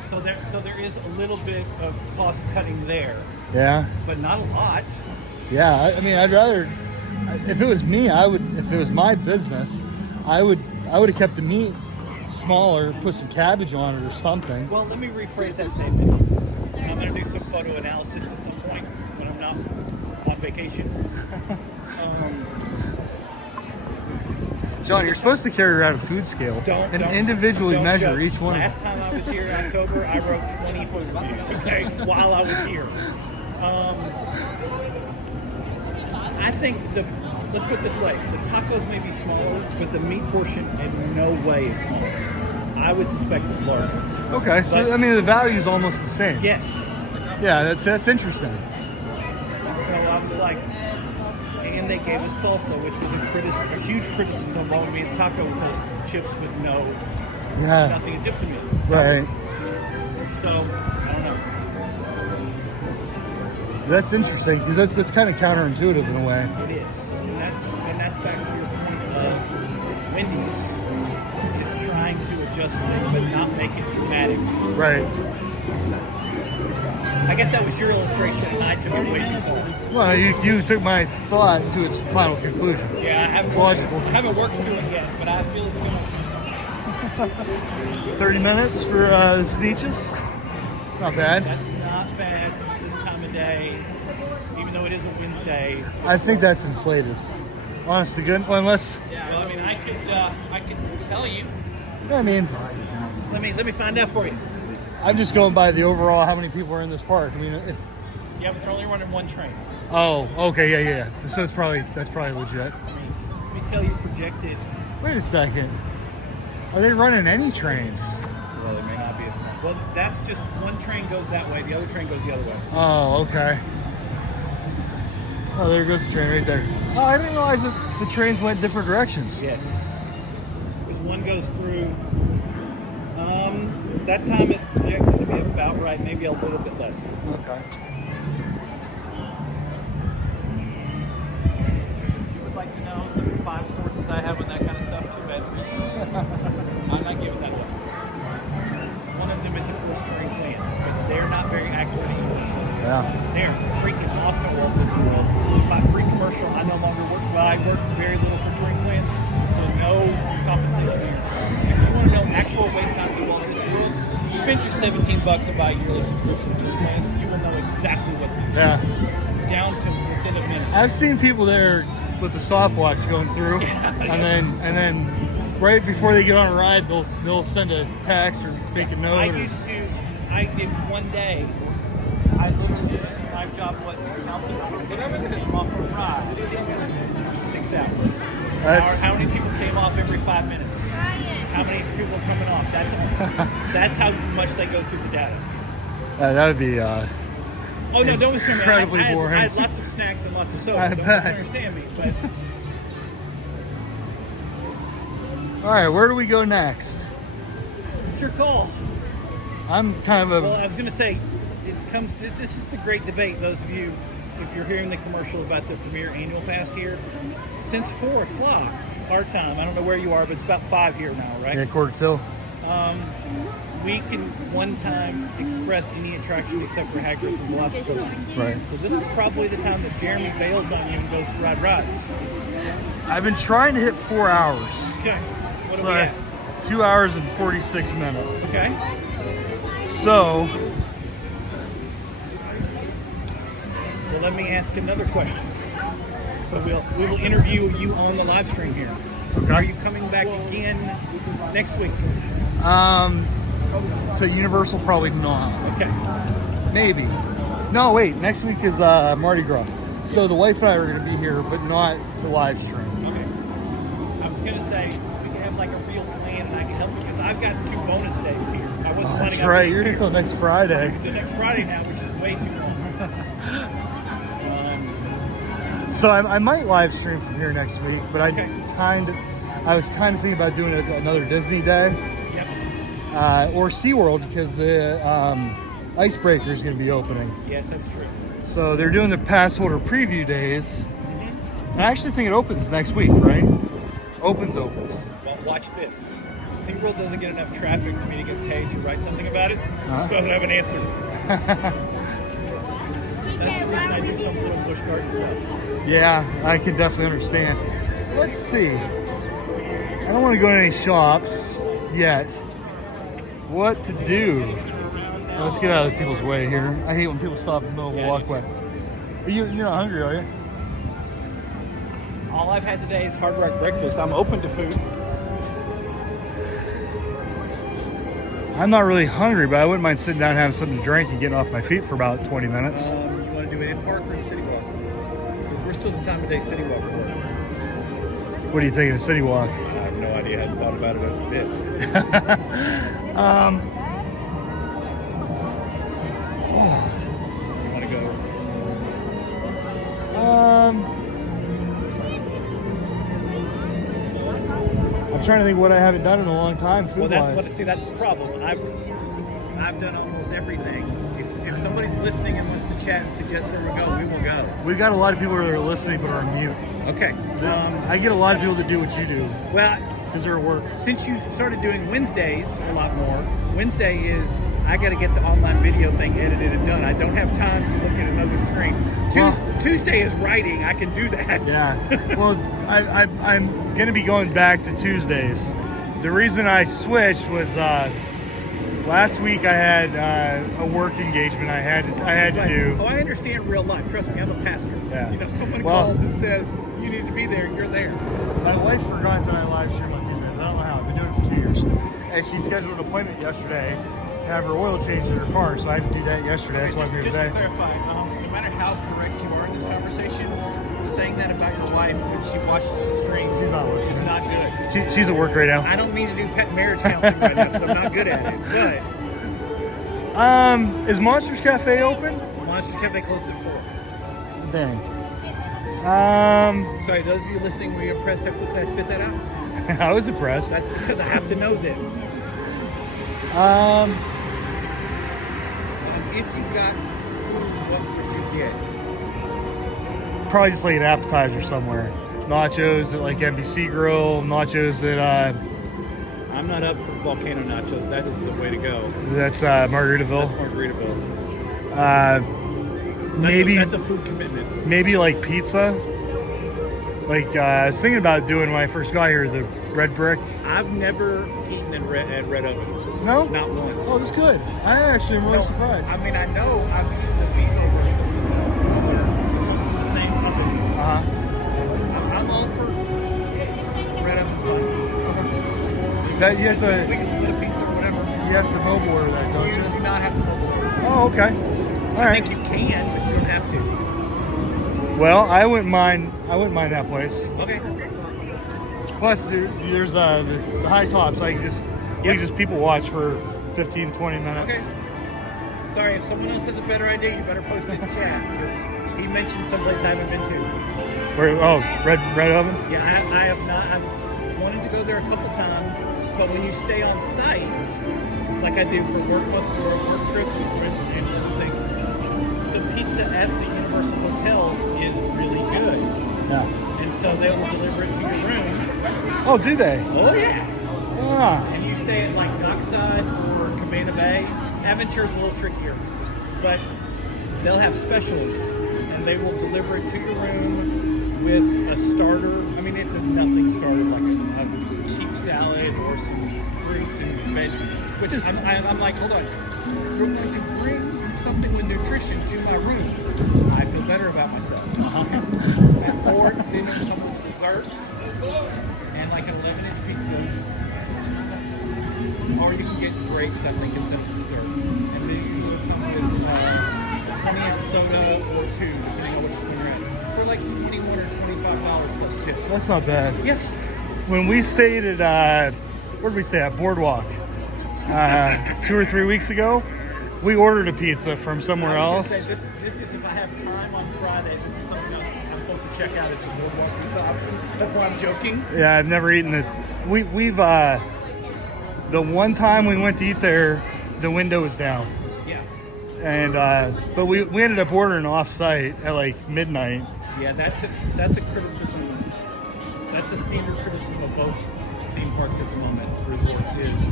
So there is a little bit of cost cutting there. Yeah. But not a lot. Yeah, I mean, I'd rather. If it was me, I would. If it was my business, I would have kept the meat smaller, put some cabbage on it or something. Well, let me rephrase that statement. I'm going to do some photo analysis at some point when I'm not on vacation. John, you're supposed to carry around a food scale and individually measure each one. Last time I was here in October, I wrote 20 food reviews, okay, while I was here. I think let's put it this way, the tacos may be smaller, but the meat portion in no way is smaller. I would suspect it's larger. Okay, so I mean the value is almost the same. Yes. Yeah, that's interesting. So I was like, and they gave us salsa, which was a huge criticism of all meat taco with those chips with nothing to dip them in. Right. So, I don't know. That's interesting because that's kind of counterintuitive in a way. It is. And that's back to your point of Wendy's is trying to adjust things but not make it dramatic. Right. I guess that was your illustration and I took it way too far. Well, you took my thought to its final conclusion. Yeah, it's logical. I haven't worked through it yet, but I feel it's going to. 30 minutes for Sneetches. Not bad. That's not bad this time of day, even though it is a Wednesday. I think that's inflated. Honest to good, well, unless. Yeah, well, I mean, I could tell you. I mean, let me find out for you. I'm just going by the overall how many people are in this park. I mean, if. Yeah, but they're only running one train. Oh, okay, yeah. So that's probably legit. Let me tell you projected. Wait a second. Are they running any trains? Well, it may not be as much. Well, that's just one train goes that way, the other train goes the other way. Oh, okay. Oh, there goes the train right there. Oh, I didn't realize that the trains went different directions. Yes. Because one goes through. That time is projected to be about right, maybe a little bit less. Okay. If you would like to know the 5 sources I have on that kind of stuff, too bad for you. I'm not giving that up. One of them is, of course, train plans, but they're not very accurate either. Yeah. They are freaking awesome world this world. By free commercial, I no longer work, but I work very little for train plans, so no compensation here. If you want to know actual wait times of all in this world, spend your $17 and buy a yearly subscription to train plans. You will know exactly what they do. Yeah. Down to within a minute. I've seen people there with the stopwatch going through, and then right before they get on a ride, they'll send a text or make a note. I did one day. I literally just, my job was to count the number of people that came off a ride for 6 hours. How many people came off every 5 minutes? How many people are coming off? That's how much they go through the data. That would be oh no, don't misunderstand me. Incredibly boring. I had lots of snacks and lots of soda. Don't bet. misunderstand me. But all right, where do we go next? it's your call. I'm kind of a. Well, I was going to say, this is the great debate. Those of you, if you're hearing the commercial about the Premier Annual Pass here, since 4 o'clock our time, I don't know where you are, but it's about 5 here now, right? Yeah, quarter till. We can one time express any attraction except for Hagrid's and Velocicoaster. Right. So this is probably the time that Jeremy bails on you and goes to ride rides. I've been trying to hit 4 hours. Okay. What So do we at? 2 hours and 46 minutes. Okay. So. Well, let me ask another question. So we will interview you on the live stream here. Okay. Are you coming back again next week? To Universal, probably not. Okay. Maybe. No, wait. Next week is Mardi Gras. So the wife and I are going to be here, but not to live stream. Okay. I was going to say we can have like a real plan, and I can help you because I've got 2 bonus days here. I wasn't That's planning on right. being You're here. until next Friday. It's next Friday now, which is way too long. So I might live stream from here next week, but I was kind of thinking about doing another Disney day. Yep. Or SeaWorld because the Icebreaker is going to be opening. Yes, that's true. So they're doing the pass holder preview days. And I actually think it opens next week, right? Opens. Well, watch this. SeaWorld doesn't get enough traffic for me to get paid to write something about it, so I don't have an answer. That's the reason I do some little busch garden stuff. Yeah, I can definitely understand. Let's see. I don't want to go to any shops yet. What to do? Let's get out of people's way here. I hate when people stop in the middle of a walkway. You're not hungry, are you? All I've had today is Hard Rock breakfast. I'm open to food. I'm not really hungry, but I wouldn't mind sitting down and having something to drink and getting off my feet for about 20 minutes. You want to do it in park or in City Walk? Because we're still the time of day City Walk. What do you think of the City Walk? I have no idea. I hadn't thought about it a bit. You want to go? I'm trying to think what I haven't done in a long time, Well, food-wise. that's the problem. I've done almost everything. If somebody's listening and wants to chat and suggest where we go, we will go. We've got a lot of people that are listening but are on mute. Okay. I get a lot of people that do what you do Well, because they're at work. since you started doing Wednesdays a lot more, Wednesday is I got to get the online video thing edited and done. I don't have time to look at another screen. Tuesday is writing. I can do that. Yeah. Well, I'm going to be going back to Tuesdays. The reason I switched was last week I had a work engagement I had to do. Oh, I understand real life. Trust me, I'm a pastor. Yeah. You know, someone Well- calls and says you need to be there, you're there. My wife forgot that I live stream on Tuesdays. I don't know how. I've been doing it for 2 years. And she scheduled an appointment yesterday to have her oil changed in her car, so I had to do that yesterday. That's why I'm here Just today. to clarify, no matter how correct you are in this conversation, saying that about your wife when she watches the stream She's not listening. is not good. She's at work right now. I don't mean to do pet marriage counseling right now because I'm not good at it. But Is Monsters Cafe open? Monsters Cafe closed at 4. Dang. Sorry, those of you listening, were you impressed how quickly I spit that out? I was impressed. That's because I have to know this. If you got food, what would you get? Probably just like an appetizer somewhere. Nachos at like NBC Grill. Nachos at I'm not up for volcano nachos. That is the way to go. that's Margaritaville. That's Margaritaville. Maybe That's a food commitment. maybe like pizza. Like I was thinking about doing when I first got here the red brick. I've never eaten at Red Oven. No? Not once. Oh, that's good. I actually am really surprised. I mean, I know I've eaten the Vivo version of pizza, smaller, from the same company. I'm all for Red Oven's fine. That you have We to can split a pizza or whatever. you have to mobile order that, don't You you? do not have to mobile order. Oh, okay. All I right. think you can, but you don't have to. Well, I wouldn't mind that place. Okay. Plus, there's the high tops. We just people watch for 15, 20 minutes. Okay. Sorry, if someone else has a better idea, you better post it in chat. Because he mentioned someplace I haven't been to. Where? Oh, red oven. Yeah, I have not. I've wanted to go there a couple times, but when you stay on site, like I do for work trips and things, the pizza at the Universal hotels is really good. Yeah. And so they will deliver it to your room. Oh, do they? Oh yeah. Ah. And you stay at like Dockside or Cabana Bay. Aventure's a little trickier, but they'll have specials, and they will deliver it to your room with a starter. I mean, it's a nothing starter, like a cheap salad or some fruit and veg. Which is, I'm like, hold on, you're going to bring something with nutrition to my room. I feel better about myself. Or then you come with desserts and like an 11-inch pizza. Or you can get grapes, I think, instead of dessert. And then you will come with 20-ounce soda or 2, depending on which one you're at. For like $21 or $25 plus tip. That's not bad. Yeah. When we stayed at where did we stay at? Boardwalk. 2 or 3 weeks ago, we ordered a pizza from somewhere I was else. gonna say, this is if I have time on Friday, this is something I'm supposed to check out. It's a Boardwalk pizza option. That's why I'm joking. Yeah, I've never eaten it. We've the one time we went to eat there, the window was down. Yeah. And but we ended up ordering off-site at like midnight. Yeah, that's a criticism. That's a standard criticism of both theme parks at the moment. Resorts is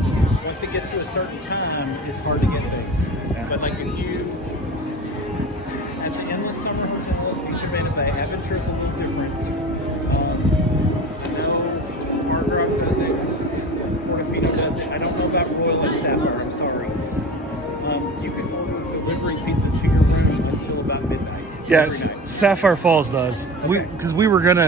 once it gets to a certain time, it's hard to get things. Yeah. But like if you at the Endless Summer Hotels in Cabana Bay, Aventure's a little different. I know Mardi Gras does it, Portofino does it. I don't know about Royal and Sapphire. I'm sorry. You can order delivery pizza to your room until about midnight. Yes, every night. Sapphire Falls does. Okay.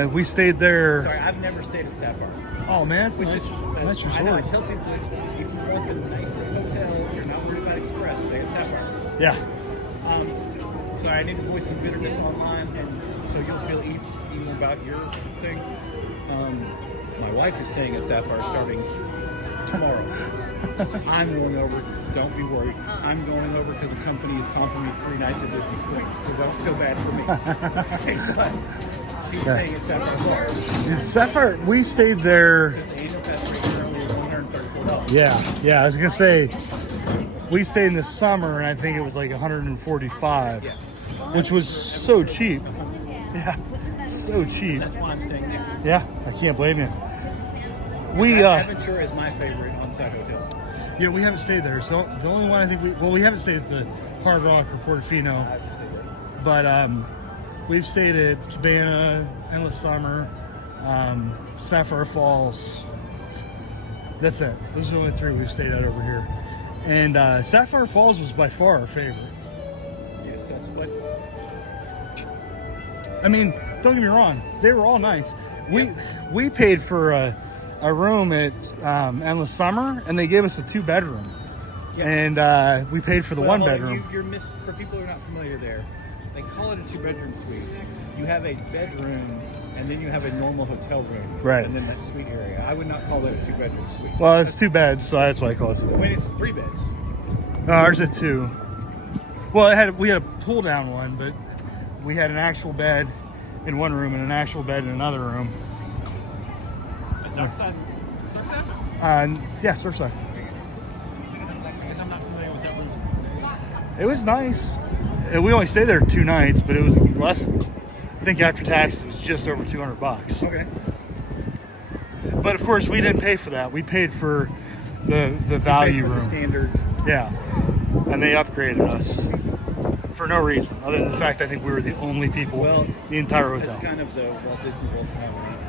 We stayed there. Sorry, I've never stayed at Sapphire. Oh man, Which is, that's I know, I resort. tell people if you want the nicest hotel, you're not worried about Express, stay at Sapphire. Yeah. Sorry, I need to voice some bitterness online, and so you'll feel even about your thing. My wife is staying at Sapphire starting tomorrow. I'm going over. Don't be worried. I'm going over because the company is comping me 3 nights at Disney Springs, so don't feel bad for me. Okay, but be Yeah. staying at Sapphire Falls. In Sapphire, we stayed there. The annual pass rate currently is $134. Yeah, I was gonna say we stayed in the summer, and I think it was like 145, which was so cheap. Yeah, so cheap. That's why I'm staying there. Yeah, I can't blame you. We Aventura is my favorite on-site hotels. yeah, we haven't stayed there. So the only one I think we haven't stayed at the Hard Rock or Portofino, I've stayed there. but we've stayed at Cabana, Endless Summer, Sapphire Falls. That's it. Those are the only three we've stayed at over here. And Sapphire Falls was by far our favorite. Yes, that's what. I mean, don't get me wrong, they were all nice. We paid for a room at Endless Summer, and they gave us a 2-bedroom. And we paid for the 1-bedroom. You're for people who are not familiar there, they call it a 2-bedroom suite. You have a bedroom, and then you have a normal hotel room. Right. And then that suite area. I would not call it a 2-bedroom suite. Well, it's 2 beds, so that's why I call it 2 beds. Wait, it's 3 beds. No, ours had 2. Well, we had a pull down one, but we had an actual bed in one room and an actual bed in another room. A dockside Surfside? Yeah, Surfside. I guess I'm not familiar with that room. It was nice. We only stayed there 2 nights, but it was less. I think after tax, it was just over $200. Okay. But of course, we didn't pay for that. We paid for the value For room. the standard. Yeah, and they upgraded us for no reason other than the fact I think we were the only people in the entire hotel. It's kind of the Walt Disney World phenomenon of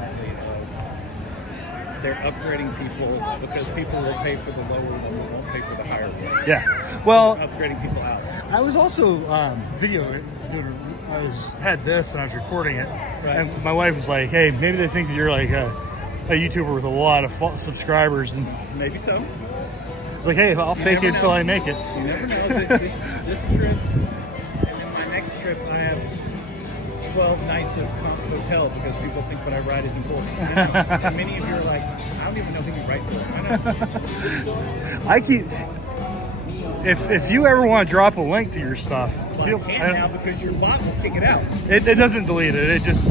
they're upgrading people because people will pay for the lower one, they won't pay for the higher one. Yeah. Well, They're upgrading people out. I was also had this and I was recording it, and my wife was like, "Hey, maybe they think that you're like a YouTuber with a lot of subscribers." And maybe so. It's like, "Hey, I'll fake it until I make it." You never know. This trip, and then my next trip, I have 12 nights of comp hotel because people think what I write is important. And many of you are like, I don't even know who you write for. I know. I keep. If you ever want to drop a link to your stuff, Well, I can't now because your bot will kick it out. It doesn't delete it. It just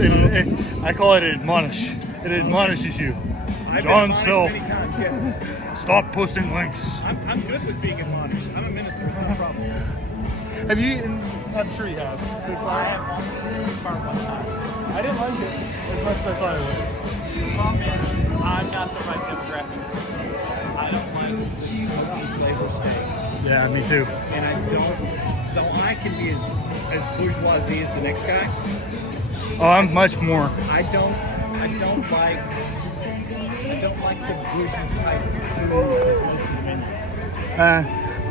I call it admonish. It admonishes you. I've John been Self, admonished many times, yes. stop posting links. I'm good with being admonished. I'm a minister, it's not a problem. Have you eaten? I'm sure you have. I have I didn't like it as much as I thought I would. The problem is, I'm not the right demographic. I don't like the flavor steak. Yeah, me too. And I don't, though I can be as bourgeoisie as the next guy. Oh, I'm much more. I don't like the bougie type food that's most of the menu.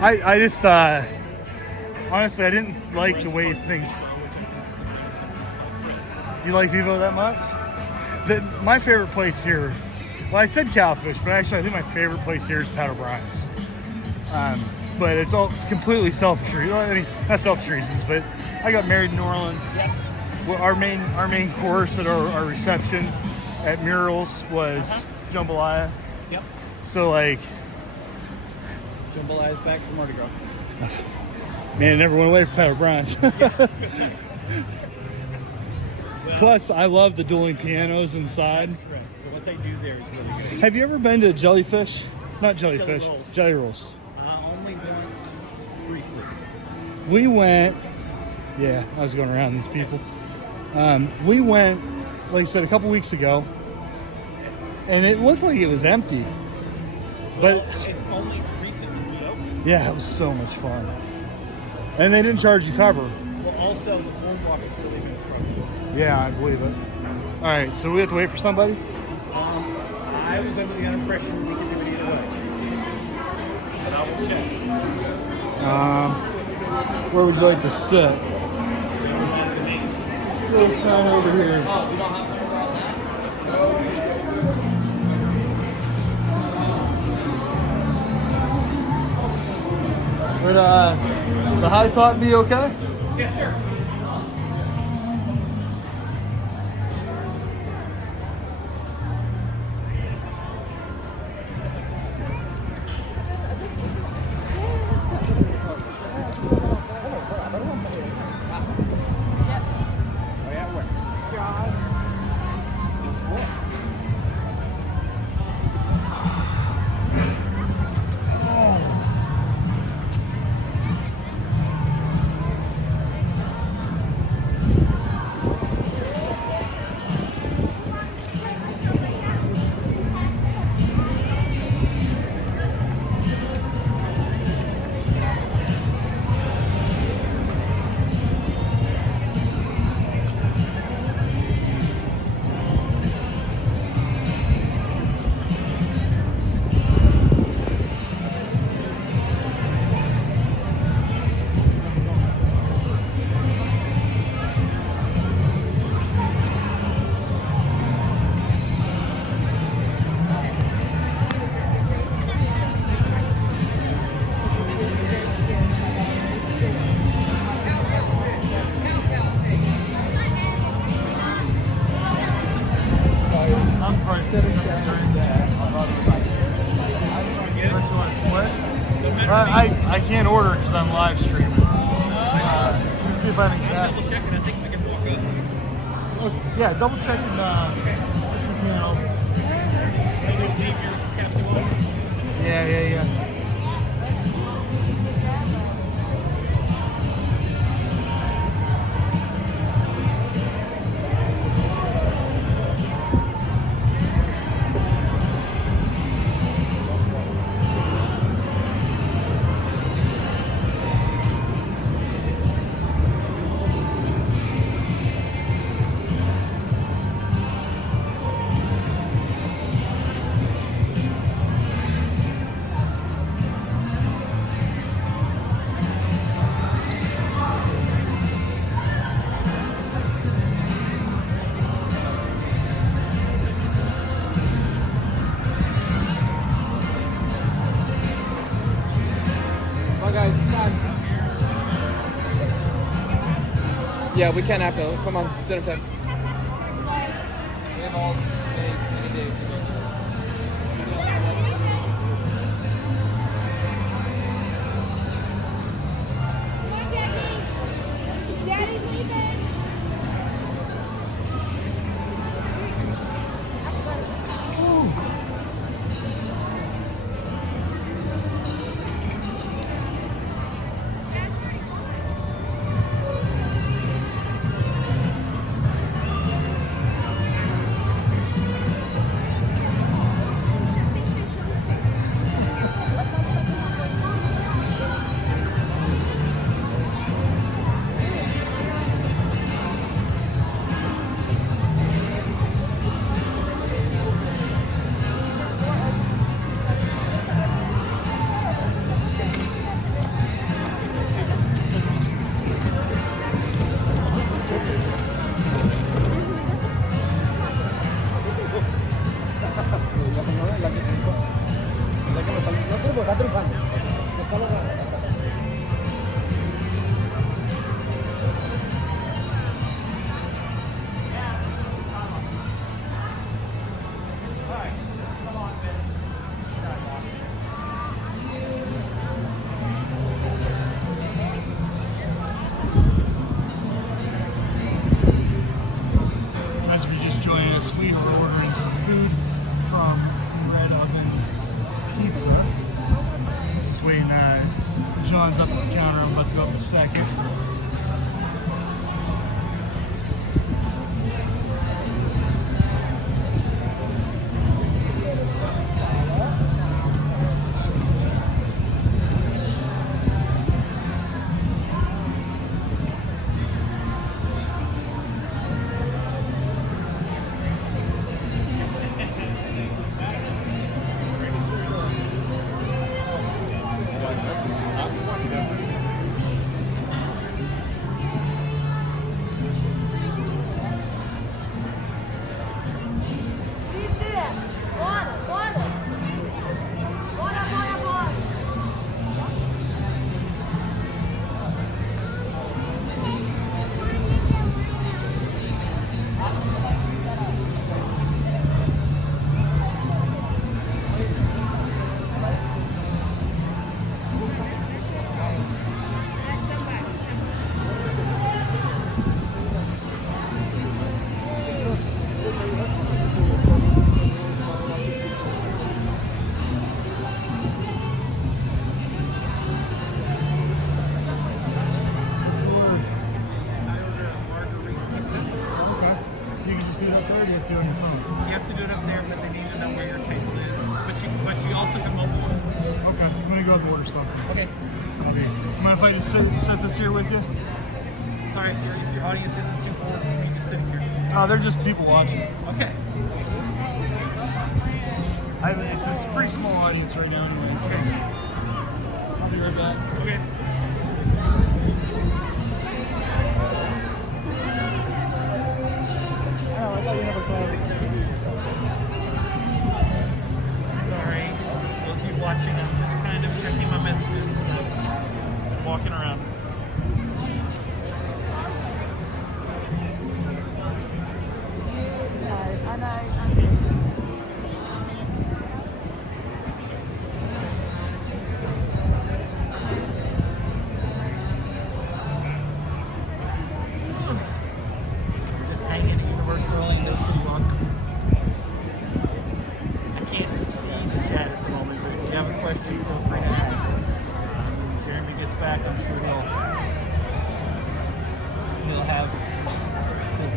I just honestly I didn't like the way things. You like Vivo that much? My favorite place here. Well, I said Cowfish, but actually I think my favorite place here is Pat O'Brien's. But it's all completely selfish. You know, I mean, not selfish reasons, but I got married in New Orleans. Well, our main course at our reception at Murals was jambalaya. Yep. So like, Jambalaya is back from Mardi Gras. man, it never went away from Pat O'Brien's. Plus, I love the dueling pianos inside. That's correct. So what they do there is really good. Have you ever been to Jellyfish? Not Jellyfish, Jelly Rolls. Only once briefly. We went, yeah, I was going around these people. We went, like I said, a couple weeks ago, and it looked like it was empty. But it's only recently reopened. yeah, it was so much fun. And they didn't charge you cover. Well, also the boardwalk has really been struggling. Yeah, I believe it. All right, so we have to wait for somebody? I was under the impression we could do it either way. But I will check. Where would you like to sit? Let's go kind of over here. Would the high top be okay? Yeah, sure. I can't order because I'm live streaming. Let's see if I can get Double check it. I think we can walk in. Oh, yeah, double check and you know. Maybe leave your captive on. Yeah. Yeah, we can have to. Come on, it's dinner time. We have all many days to go. Daddy's leaving. As we just joined us, we are ordering some food from Red Oven Pizza. Just waiting. John's up at the counter. I'm about to go up in a second. You have to do it up there, but they need to know where your table is. But you also can mobile order. Okay, I'm gonna go up and order something. Okay. Okay. Mind if I just set this here with you? Sorry if your audience isn't too bored with me just sitting here. Oh, they're just people watching. Okay. It's a pretty small audience right now anyway, so I'll be right back. Okay. Oh, I thought you never saw it. Sorry. Those of you watching, I'm just kind of checking my messages because I'm walking around. first rolling no some luck. I can't see the chat at the moment, but if you have a question, feel free to ask. When Jeremy gets back, I'm sure he'll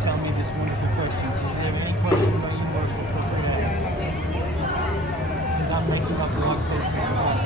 tell me this wonderful question. So if you have any question about Universal, feel free to ask. Since I'm making up blog posts and all.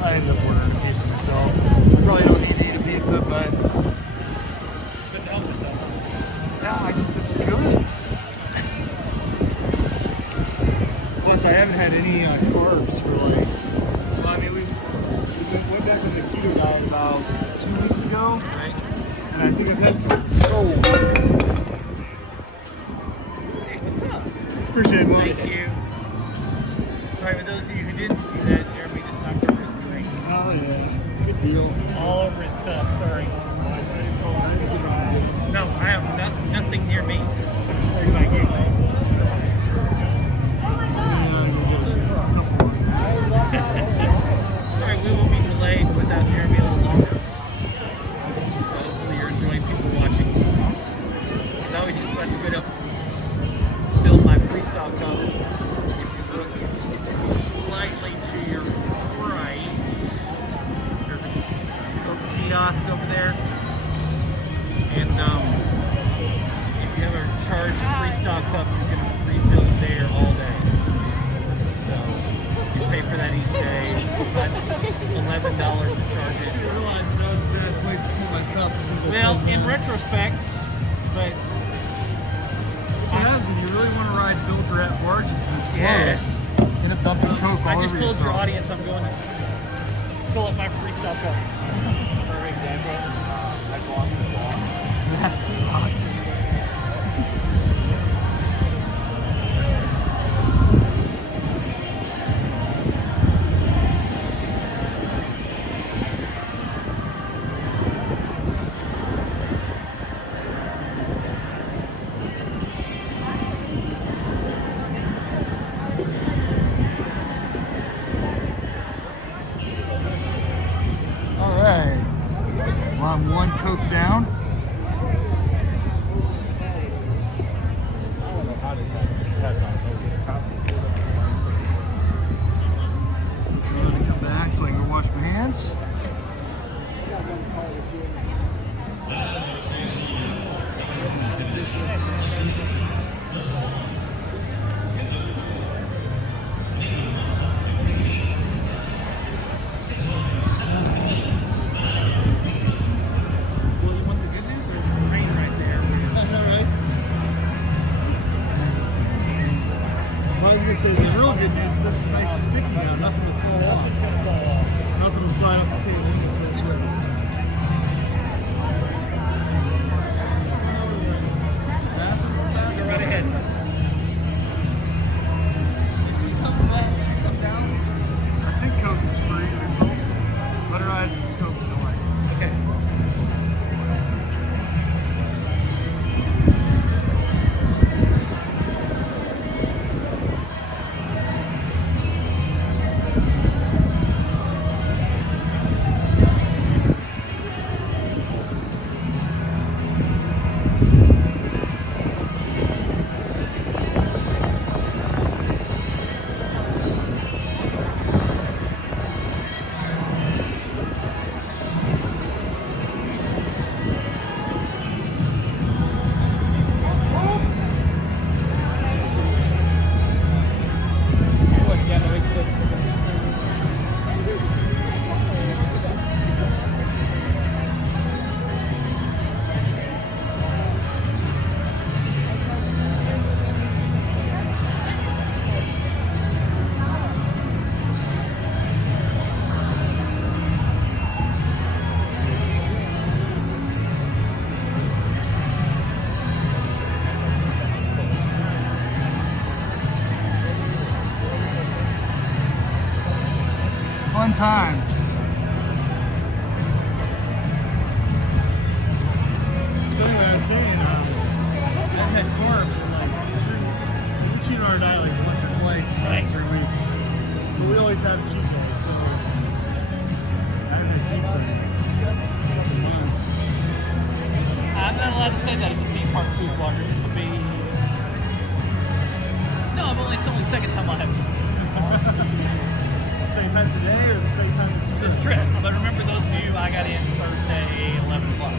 I ended up ordering a pizza myself. Probably don't need to eat a pizza, but yeah, it's good. Plus, I haven't had any carbs for like. Well, I mean, we went back on the keto diet about 2 weeks ago, right? And I think I've had. Oh. Hey, what's up? Appreciate it, Melissa. Thank you. Sorry for those of you who didn't see that, Jeremy just knocked over his drink. Oh yeah, good deal. All over his stuff, sorry. No, I have nothing near me. I'm just worried about you. Sorry, we will be delayed without Jeremy a little longer. So hopefully you're enjoying people watching. I was just about to go up, fill my freestyle cup. If you look slightly to your right, there's a Coke kiosk over there. And if you have a charged freestyle cup, you can refill there all day. So you pay for that each day. About $11 to charge it. I realized that was a bad place to put my cups. Well, in retrospect, but what happens when you really want to ride Bilger at barges and it's close? Yes. End up dumping Coke all I just over told your yourself. audience I'm going to fill up my freestyle cup. Perfect example. That sucked. All right. Well, I'm one Coke down. I'm going to come back so I can go wash my hands. Well, you want the good news or the rain right there? Right? Well, I was going to say, the real good news is this is nice and sticky now. Nothing will fall off. Nothing will slide off the table. It's really good. Go right ahead. I think Coke is free. Let her ride Coke no ice. Okay. Fun times. So anyway, I was saying, I've had carbs and like we cheat on our diet like once or twice in the last 3 weeks, but we always have cheat days. So I haven't had pizza in months. I'm not allowed to say that as a theme park food blogger. This will be it's only the second time I'll have pizza. Same time today or the same time This trip. But remember those of you, I got in Thursday, 11 o'clock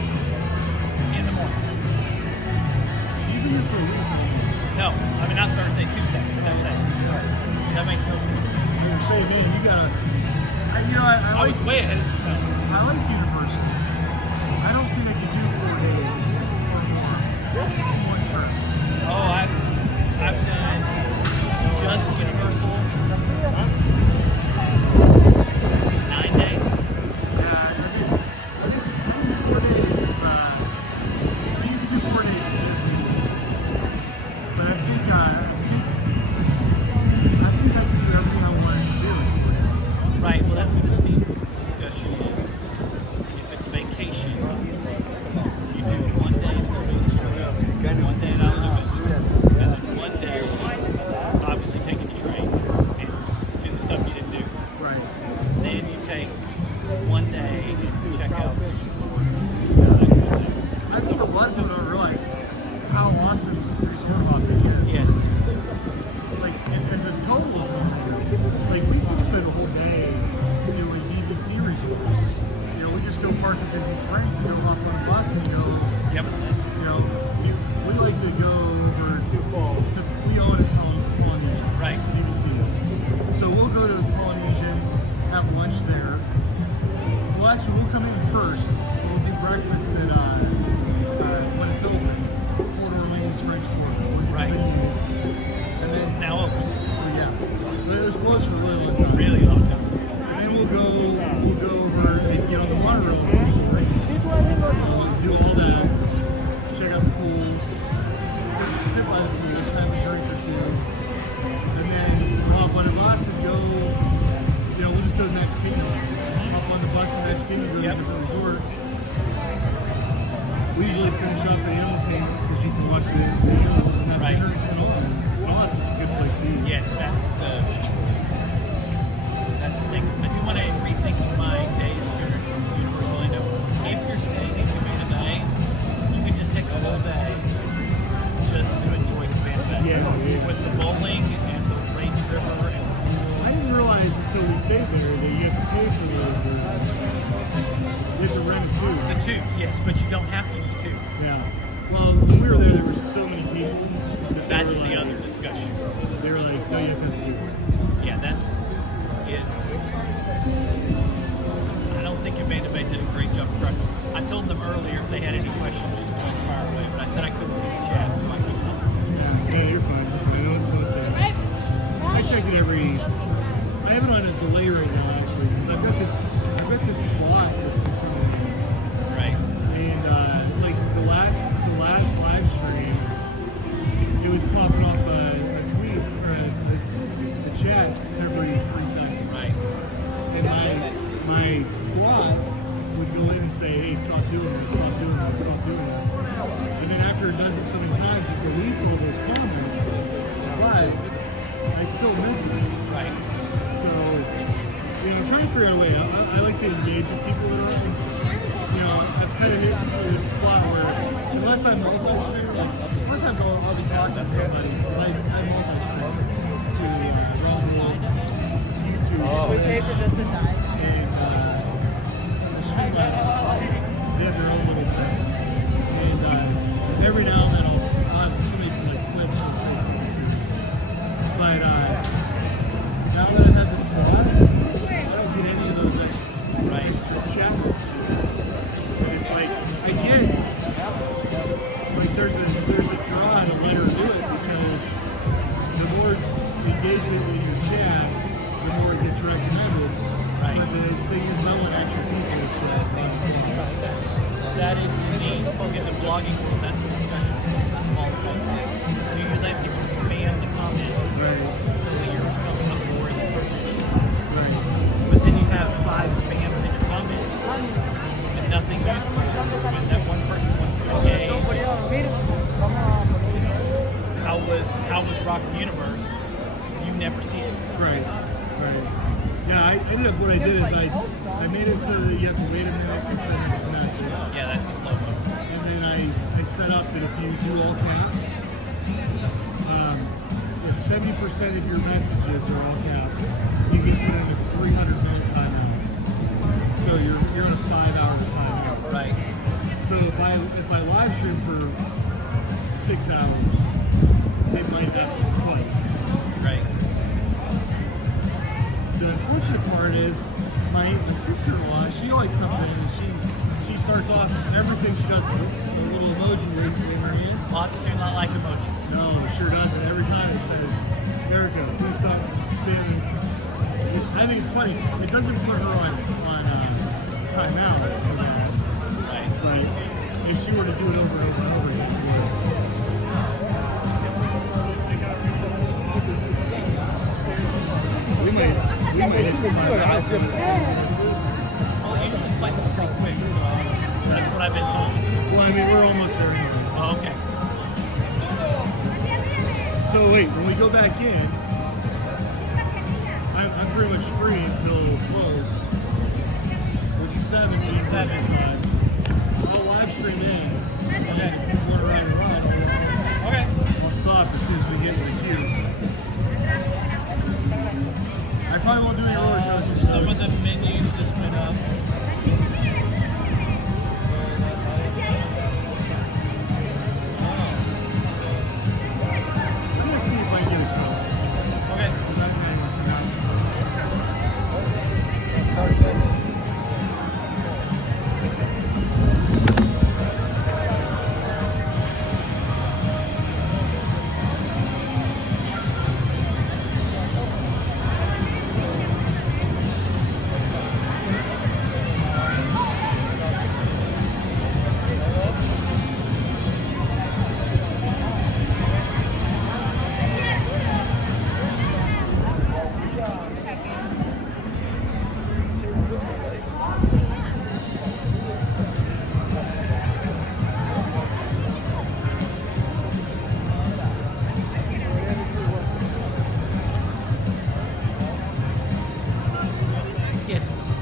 in the morning. So you've been here for a week. No, I mean not Thursday, Tuesday. That's it. Sorry. That makes no sense. You say, man, you gotta. I was way ahead of the snow. I like university. I don't think I could do 4 days or more. One term. Oh, I've done just Universal 9 days. Yeah, I think 4 days is, you can do 4 days at Disney. But I think I can do everything I want to do in 4 days. Right, well that's the discussion is, if it's vacation, you do 1 day for those 1 day out of the adventure, and then 1 day, obviously taking the train and do the stuff you didn't do. Right. Then you take 1 day to check out the resorts. I think a lot of people don't realize how awesome resort hopping is. Yes. Like, as a total like we could spend a whole day doing DVC resorts. We just go park at Disney Springs and go hop on a bus and go. Yep. We like to go over to we own it on Polynesian. Right. DVC. So we'll go to Polynesian, have lunch there. Well, actually, we'll come in first. We'll do breakfast at when it's open. Port Orleans French Quarter. Right. And then It's now open. yeah, but it was closed for a really long time. Really long time. And then we'll go over and get on the monorail and do all that, check out the pools, sit by the pools, have a drink or two, and then hop on a bus and go, we'll just go to the next kingdom. Hop on the bus to the next kingdom, go to a different resort. We usually finish up at Animal Kingdom because you can watch the animals and have dinner in Sonoma. Sonoma is such a good place to eat. Yes, that's the thing. I do want to rethinking my days here at Universal Orlando. If you're staying in Cabana Bay, you can just take a whole day just to enjoy Cabana Bay. Yeah. With the bowling and the lazy river and the pools. I didn't realize until we stayed there that you have to pay for those. You have to rent a tube. The tube, yes, but you don't have to use the tube. Yeah. Well, when we were there were so many people. That's the other discussion. They were like, no, you have to have a tube. Yeah, I don't think Cabana Bay did a great job of correcting. I told them earlier if they had any questions, just go and fire away. But I said I couldn't see the chat, so I couldn't help. Yeah, you're fine. You're fine. Don't say it. I check it I have it on a delay right now, actually, because I've got this plot that's been coming in. Right. And, the last live stream, it was popping off a tweet or a chat every 3 seconds. Right. And my plot would go in and say, hey, stop doing this, stop doing this, stop doing this. And then after it does it so many times, it deletes all those comments. But I still miss it. Right. So, I'm trying to figure out a way. I like to engage with people that are I've kind of hit this spot where, unless I'm multi-streaming, a lot of times I'll be talking to somebody, because I multi-stream to Rumble, YouTube, Twitch, and the streamers. They have their own little thing. And every now and then I'll have somebody from Twitch and say something to me. But now that I have this plot, I don't get any of those extra chat messages. And it's like, again, there's a draw to let her do it, because the more engagement in your chat, the more it gets recommended. Right. But the thing is, I want extra people to chat. That is in the blogging world, that's a discussion for the small sites. Do you let people spam the comments so that yours comes up more in the search engine? Right. But then you have I ended up, what I did is I made it so that you have to wait a minute and send a message. Yeah, that's slow. And then I set up that if you do all caps, if 70% of your messages are all caps, you can put in a 300-minute timeout. So you're on a 5-hour timeout. Right. So if I live stream for 6 hours, it might happen twice. Right. The unfortunate part is my sister-in-law, she always comes in and she starts off everything she does with a little emoji in her hand. Lots do not like emojis. No, it sure doesn't. Every time it says, Erica, do something, spin. I think it's funny. It doesn't put her on timeout for that. Right. But if she were to do it over and over and over again, it would. We might hit this Well, you can spice it up pretty quick, so that's what I've been told. Well, I mean, we're almost there anyway. Oh, okay. So wait, when we go back in, I'm pretty much free until close, which is 7 Eastern time. I'll live stream in, and then if you want to run and run, Okay. I'll stop as soon as we get to the queue. I probably won't do any roller coasters. Some of the menus just went up. I'm gonna see if I can get a couple. Okay. Yes.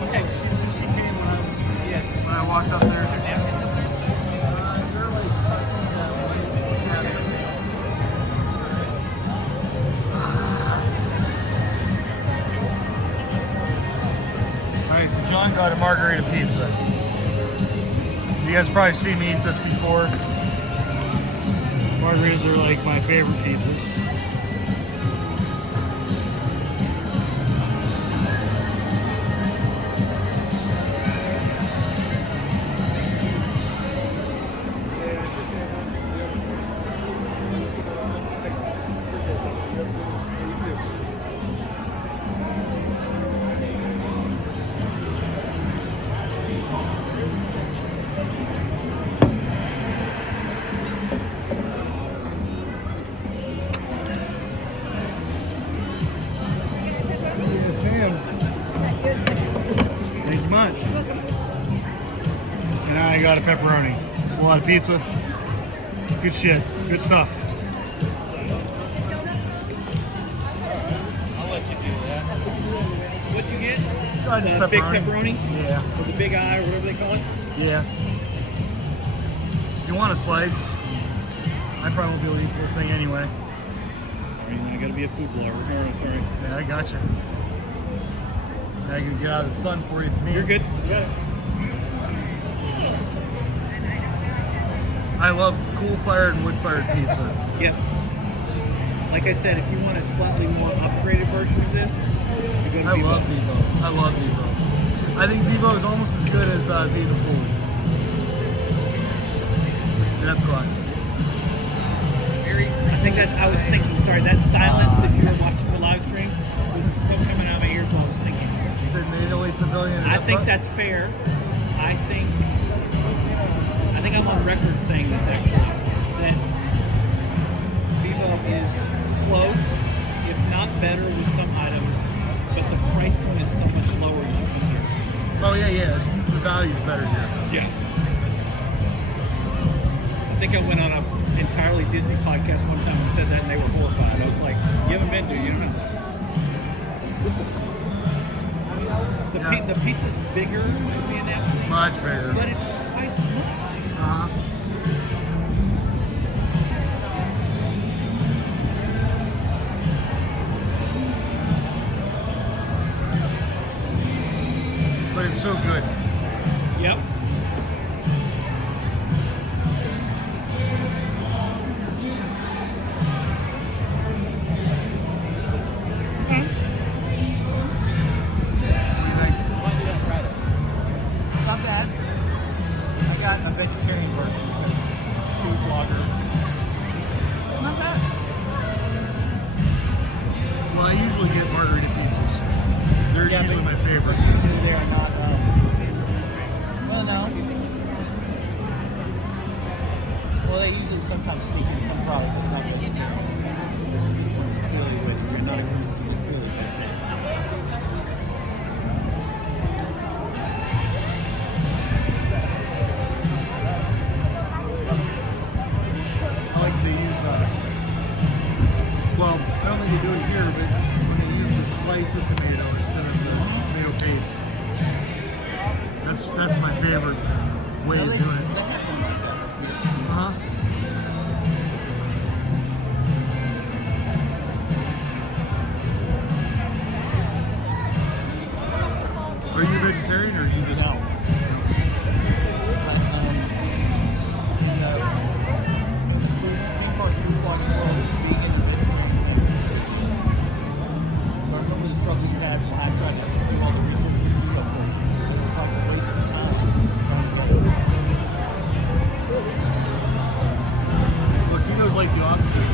Okay, she came when I was, yes, when I walked up there. Alright, so John got a Margarita Pizza. You guys have probably seen me eat this before. Margaritas are like my favorite pizzas. Thank you much. And I got a pepperoni. It's a lot of pizza. Good shit. Good stuff. I'll let you do that. So what'd you get? The Big pepperoni? Yeah. Or the big eye, or whatever they call it? Yeah. If you want a slice, I probably won't be able to eat the whole thing anyway. I gotta be a food blogger. Oh, sorry. Yeah, I got you. I can get out of the sun for you if you need. You're good. Yeah. I love coal-fired and wood-fired pizza. Yep. Like I said, if you want a slightly more upgraded version of this, you're I love Vivo. I love Vivo. I think Vivo is almost as good as Viva Poli. And Epcot. I think that I was thinking. Sorry, that silence. If you were watching the live stream, was the smoke coming out of my ears while I was thinking. He said they only family pavilion. I think that's fair. I think I'm on record saying this actually, that Vivo is close, if not better, with some items, but the price point is so much lower you should come here. Oh yeah. The value's better here. Yeah. I think I went on an entirely Disney podcast one time and said that, and they were horrified. I was like, "You haven't been to, you don't know." The pizza's bigger in Indianapolis. Much bigger. But it's twice as much. But it's so good. Yep. Not bad. I got a vegetarian version because food blogger. It's not bad. Well, I usually get Margarita Pizzas. They're usually my favorite. Usually they are not. Well, no. Well, they usually sometimes sneak in some product that's not vegetarian. This one is clearly vegetarian, not a clearly vegetarian. I like they use, well, I don't think they do it here, but when they use the slice of tomato instead of the tomato paste, that's my favorite way of doing it. Huh? Are you vegetarian or you just? No. Food blog world, vegan and vegetarian things. I remember the struggle you had when I tried to do all the research for food up there. It was like a waste of time trying to get it. Well, keto's like the opposite.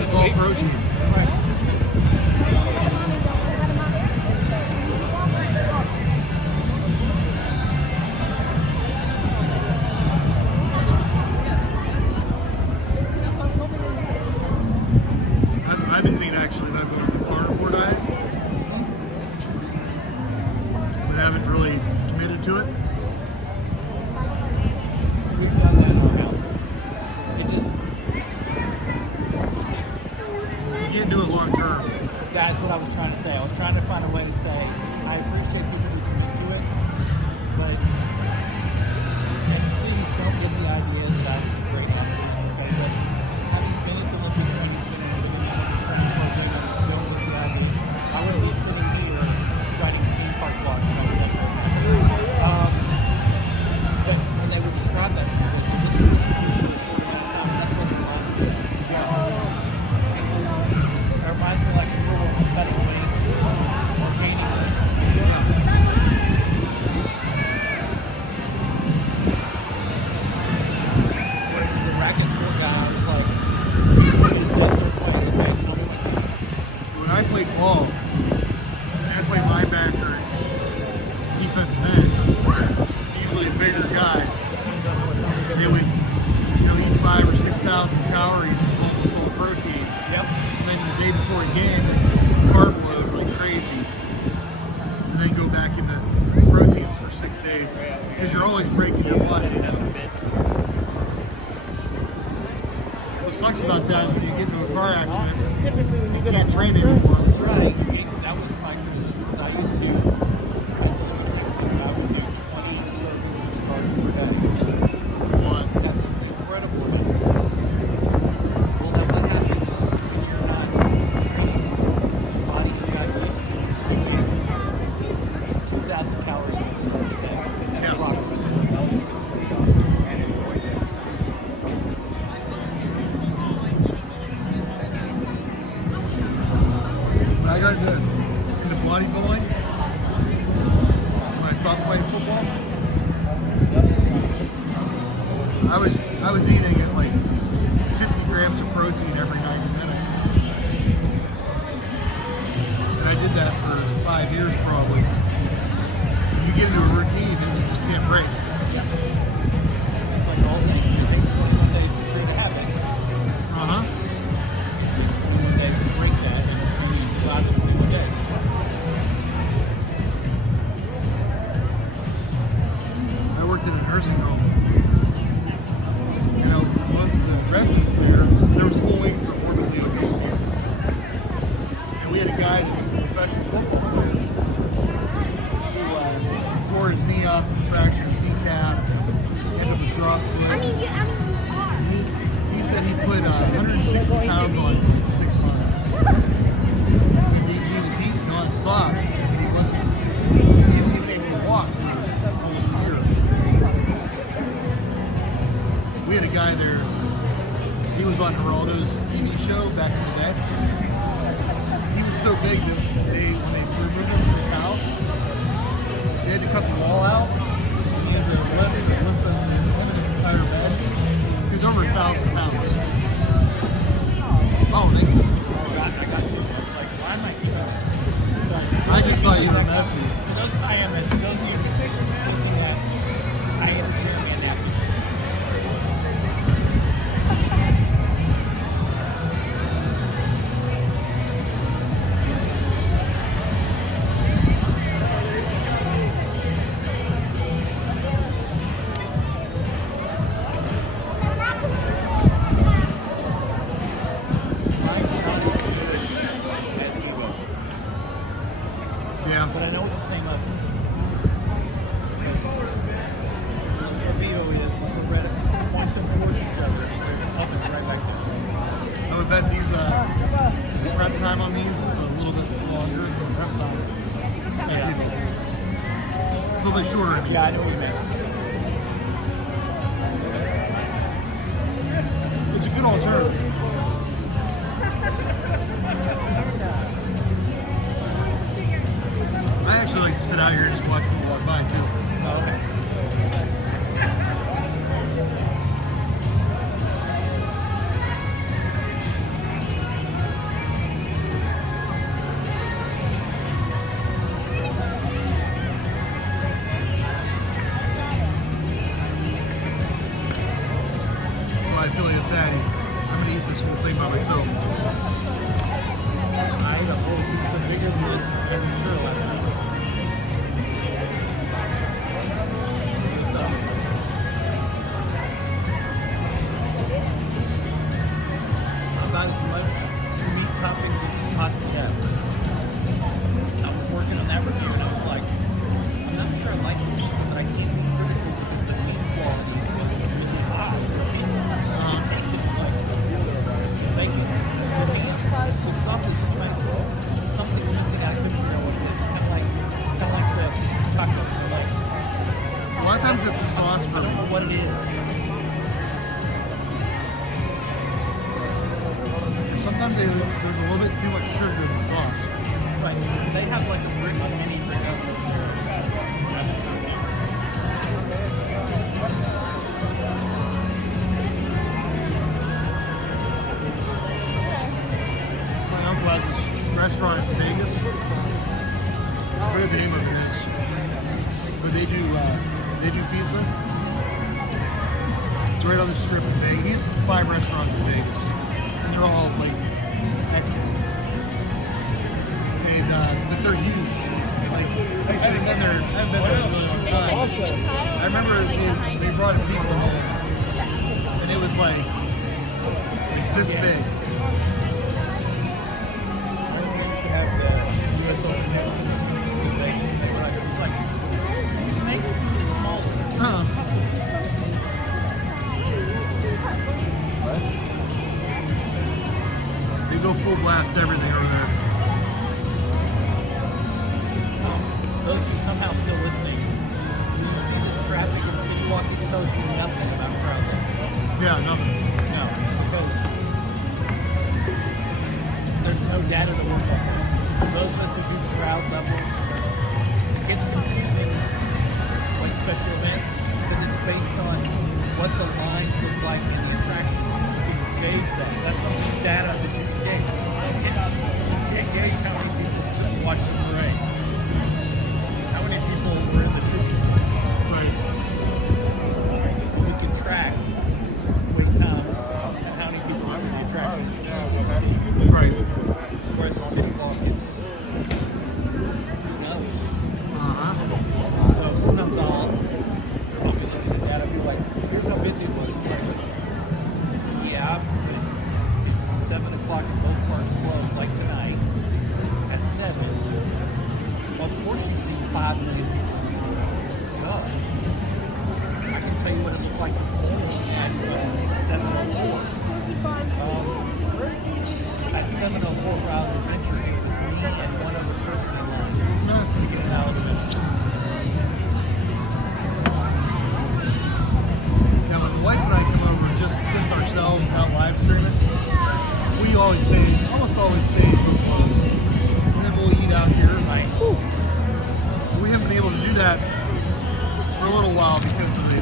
It's all protein. I've been thinking actually about going to the carnivore diet, but haven't really committed to it. We've done that in our house. It just, You can't do it long term. that's what I was trying to say. I was trying to find a way to say, I appreciate people who commit to it, but please don't get the idea that I was a great athlete. But having been at the Olympic training center and been in the Olympic training program, don't get the idea. I would be sitting here writing theme park blogs. But when they would describe that to me, they said, this is what you do for a short amount of time, and that's what it reminds me of. It reminds me like a girl cutting weight or painting it. Whereas the racquetball guy, I was like, swing his does certain way, okay, tell me what to do. When I played ball, I played linebacker and defensive end. Usually a bigger guy. It was, eat 5,000 or 6,000 calories full of protein. Yep. And then the day before a game, it's carb load like crazy. And then go back into proteins for 6 days. Because you're always breaking your butt. What sucks about that is when you get into a car accident, you can't train anymore. Right. That was my criticism. I used to, I would do 20 servings of starch per day. It's a lot. That's incredible. Well, then what happens when you're not training? Your body got used to receiving 2,000 calories of starch a day. And approximately. When I got into bodybuilding, when I stopped playing football, I was eating at like 50 grams of protein every 90 minutes. And I did that for 5 years probably. get into a routine and you just can't break. It's like all things. It takes 21 days for it to happen. 21 days to break that, and you survive the 21 days. I worked in a nursing home. You know, most of the residents there was a whole wing for morbidly obese people. And we had a guy that was a professional football player who tore his knee up, fractured his kneecap, ended up with drop foot. He said he put 160 pounds on in 6 months. He was eating non-stop. He wasn't even able to walk for almost a year. We had a guy there, he was on Geraldo's TV show back in the day. He was so big that when they removed him from his house, they had to cut the wall out. He used a lift to lift him in his entire bed. He was over 1,000 pounds. Oh, thank you. I got you. Like, why am I here? I just thought you were messy. I am messy. Those of you looking at, I am Jeremy and Nancy. Yeah. But I know it's the same level. Because libido is we're ready to point them towards each other. There's an oven right back there. I would bet these prep time on these is a little bit longer than prep time. A little bit shorter. I mean. Yeah, I know what you meant. It's a good alternative. I actually like to sit out here and just watch people walk by too. Oh, okay. So I feel like a fatty. I'm gonna eat this whole thing by myself. I ate a whole pizza bigger than this every churro last week. About as much meat toppings as you possibly have. I was working on that review and I was like, I'm not sure I like the pizza, but I can't be critical because the meat quality was really high for a pizza. Thank you. The sausage is my fault. Something's missing. I couldn't figure out what it is. It's kind of like the tacos. Like, A lot of times it's the sauce I for don't me. know what it is. Sometimes there's a little bit too much sugar in the sauce. Right. They have like a mini brick oven over here. My uncle has this restaurant in Vegas. I forget the name of it is, but they do pizza. It's right on the strip in Vegas. He has 5 restaurants in Vegas, and they're all like excellent. And but they're huge. Like I haven't been there in a really long time. I remember they brought a pizza home, and it was like this big. They used to have the U.S. Open in Vegas, and they were like, you make it smaller. They go full blast everything over there. Those of you somehow still listening, when you see this traffic in City Walk, it tells you nothing about crowd level. Yeah, nothing. No, because there's no data to work off of. For those of us who do the crowd level, it gets confusing like special events because it's based on what the lines look like in the attractions. You can gauge that. That's some data that you can gauge. You can't gauge how many people watch the parade. How many people were in the tell you what it looked like this morning at 7:04. At 7:04 for Out of Adventure, it was me and one other person in line to get an Out of Adventure. Now, when the wife and I come over, just ourselves, not live streaming, we almost always stay until close. And then we'll eat out here. Right. We haven't been able to do that for a little while because of the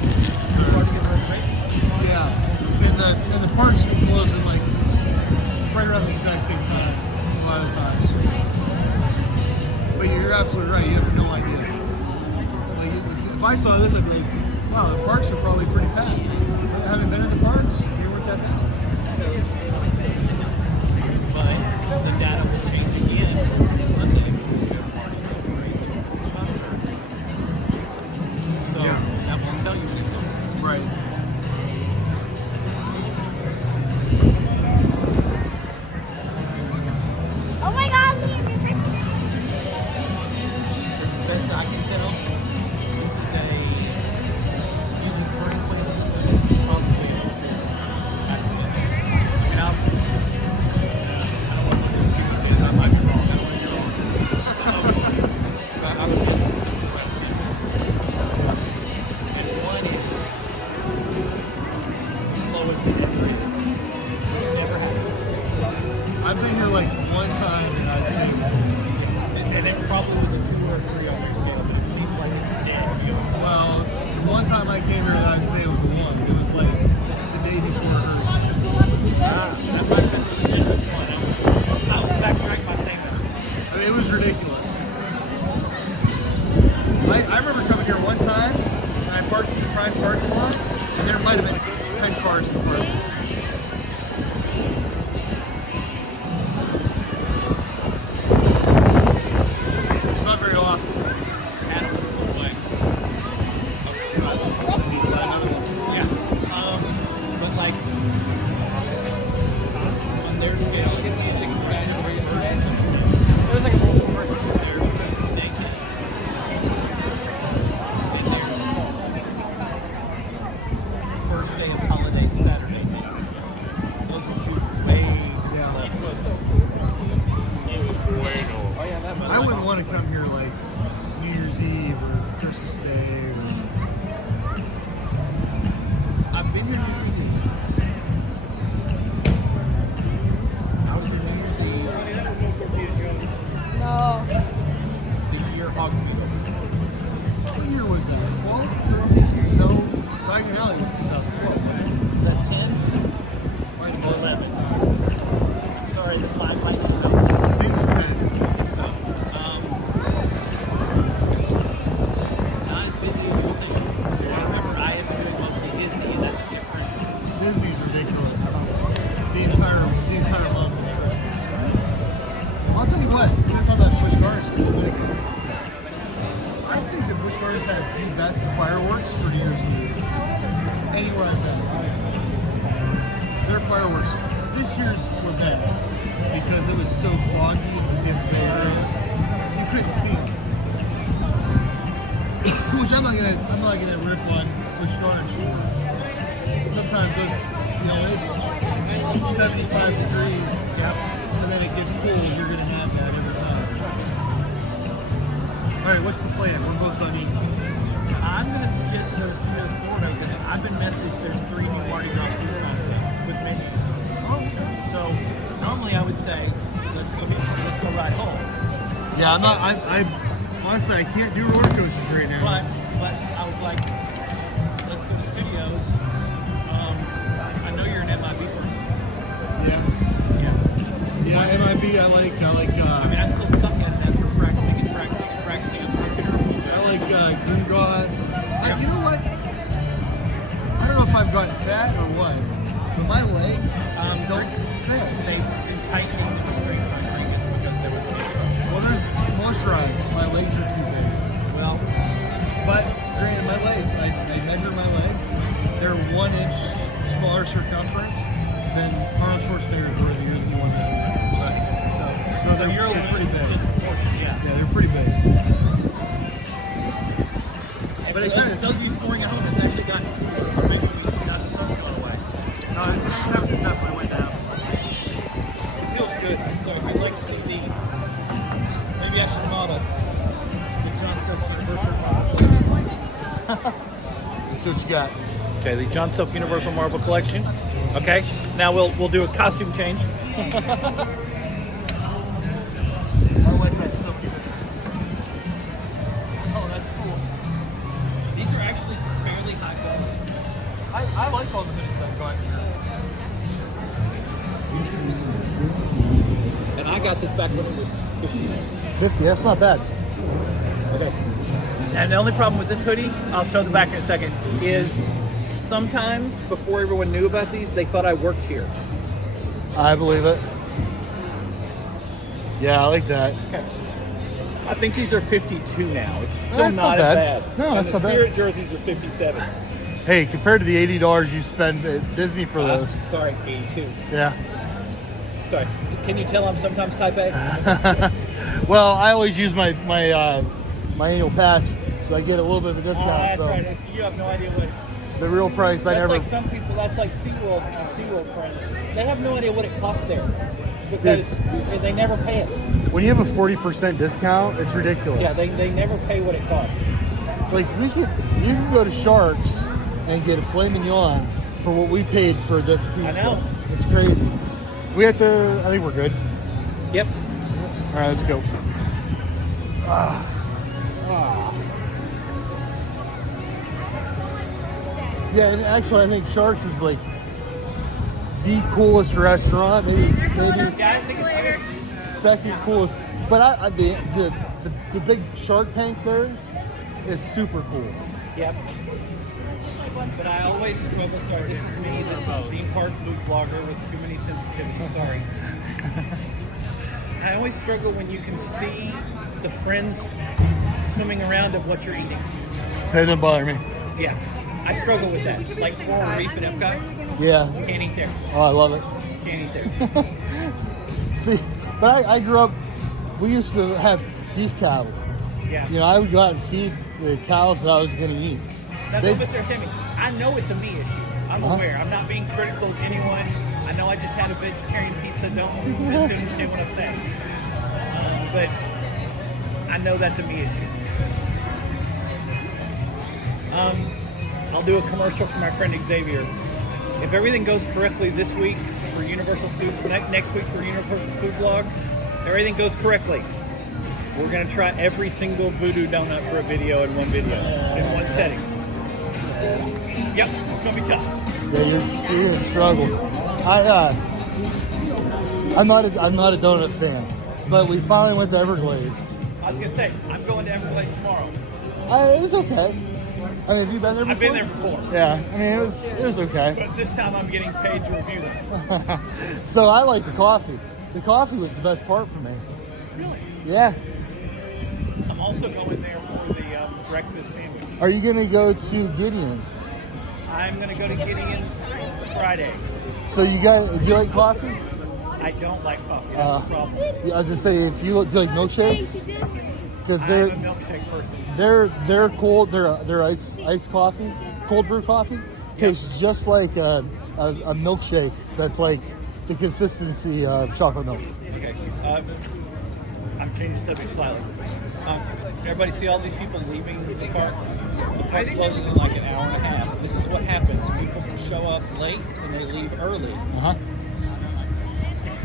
yeah. And the parks have been closing like right around the exact same time a lot of times. But you're absolutely right. You have no idea. Like if I saw this, I'd be like, wow, the parks are probably pretty packed. Having been in the parks, you weren't that bad. But the data will change again for Sunday because we have parties and parades and concert. So that won't tell you anything. Right. Oh my God! Best I can tell, this is using train plane system. This is probably an 04 out of 10. I mean, I don't want to do stupid things. I might be wrong. I don't want to be wrong. But I would guess this is a 4 out of 10. And one is the slowest it ever is, which never happens. I've been here like one time and I'd say it was And it probably was a 2 or a 3 on your scale, but it seems like it's dead. well, one time I came here, I'd say it was a 1. It was like the day before hurricane. That might have been the legitimate one. I'll backtrack my statement. I mean, it was ridiculous. I remember coming here one time, and I parked in the prime parking lot, and there might have been 10 cars in front of me. It's not very often. Adam was the way. Yeah. But like, on their scale, it's easy to brand new research. There's like a whole story. There's Christmas Day too. And there's first day of holiday Saturday too. Those are two way like, I wouldn't want to come here like New Year's Eve or Christmas Day. I've been here New Year's Eve. How was your New Year's Eve? No. The year hogs me over. What year was that? 12? No, Diagon Alley was 2012. Wasn't it? Is that 10 or 11? Sorry, the flag lights are out. I think it was 10. So, not as busy as you think. I remember I have been doing mostly Disney, and that's different. Disney's ridiculous. The entire month of Christmas. Well, I'll tell you what, we're talking about Busch Gardens in a minute. I think that Busch Gardens has the best fireworks for New Year's Eve. Anywhere I've been. Their fireworks. This year's were bad because it was so foggy because you have to go early. You couldn't see them. Which I'm not gonna rip on Busch Gardens for. Sometimes it's 75 degrees, and then it gets cold. You're gonna have that every time. All right, what's the plan? We're both done eating. I'm going to suggest those two to Florida because I've been messaged there's 3 new Mardi Gras food concepts with menus. So normally I would say, let's go ride home. Yeah, I'm not. I honestly I can't do roller coasters right now. But I was like, let's go to studios. I know you're an MIB person. Yeah, MIB. I like. I mean, I still suck at it after practicing. I'm so terrible. I like Goon Gods. You know what? I don't know if I've gotten fat or what, but my legs don't fit. They've been tightening the restraints on trinkets because there was an issue. Well, there's moisturize. My legs are too big. Well, but granted, my legs. I measure my legs. They're 1 inch smaller circumference than Arnold Schwarzenegger's were the year that he won the Olympics. Right. So they're pretty big. Disproportionate, yeah. Yeah, they're pretty big. But it does these scoring at home. It's actually got Let's see what you got. Okay, the John Self Universal Marble Collection. Okay, now we'll do a costume change. My wife has so many pictures. Oh, that's cool. These are actually fairly high quality. I like all the hoodies I've got here. And I got this back when it was 50. 50, that's not bad. Okay. And the only problem with this hoodie, I'll show the back in a second, is sometimes before everyone knew about these, they thought I worked here. I believe it. Yeah, I like that. Okay. I think these are 52 now. It's still That's not not as bad. bad. No, And that's the not bad. Spirit jerseys are 57. Hey, compared to the $80 you spend at Disney for those. Sorry, 82. Yeah. Sorry. Can you tell I'm sometimes type A? Well, I always use my annual pass, so I get a little bit of a discount. That's so right. You have no idea what. the real price, I That's never. like some people. That's like SeaWorld friends. They have no idea what it costs there because they never pay it. When you have a 40% discount, it's ridiculous. Yeah, they never pay what it costs. Like you can go to Sharks and get a filet mignon for what we paid for this pizza. I know. It's crazy. We have to. I think we're good. Yep. All right, let's go. Yeah, and actually, I think Sharks is like the coolest restaurant, maybe second coolest. But the big Shark Tank there is super cool. Yep. But I always struggle. Sorry, this is me. This is theme park food blogger with too many sensitivities. Sorry. I always struggle when you can see the friends swimming around of what you're eating. So it doesn't bother me. Yeah, I struggle with that. Like Coral Reef at Epcot, Yeah. can't eat there. Oh, I love it. Can't eat there. See, but I grew up. We used to have beef cattle. Yeah. You know, I would go out and feed the cows that I was going to eat. That's They- what Mr. Timmy. I know it's a me issue. I'm aware. I'm not being critical of anyone. I know I just had a vegetarian pizza. Don't misunderstand what I'm saying. But I know that's a me issue. I'll do a commercial for my friend Xavier. If everything goes correctly this week for Universal Food, next week for Universal Food Blog, everything goes correctly. We're gonna try every single voodoo donut for a video in one video, in one setting. Yep, it's gonna be tough. Yeah, you're gonna struggle. I'm not a donut fan, but we finally went to Everglades. I was gonna say, I'm going to Everglades tomorrow. It was okay. I mean, have you been there before? I've been there before. Yeah, I mean, it was okay. But this time I'm getting paid to review them. So I like the coffee. The coffee was the best part for me. Really? Yeah. I'm also going there for the breakfast sandwich. Are you gonna go to Gideon's? I'm gonna go to Gideon's Friday. So do you like coffee? I don't like coffee. That's the problem. Yeah, I was gonna say, if you do you like milkshakes, because I'm they're a milkshake person. they're cold. They're iced coffee, cold brew coffee. Tastes just like a milkshake. That's like the consistency of chocolate milk. Okay. I'm changing the subject slightly. Everybody see all these people leaving the park? The park closes in like an hour and a half. This is what happens. People can show up late and they leave early. Uh-huh.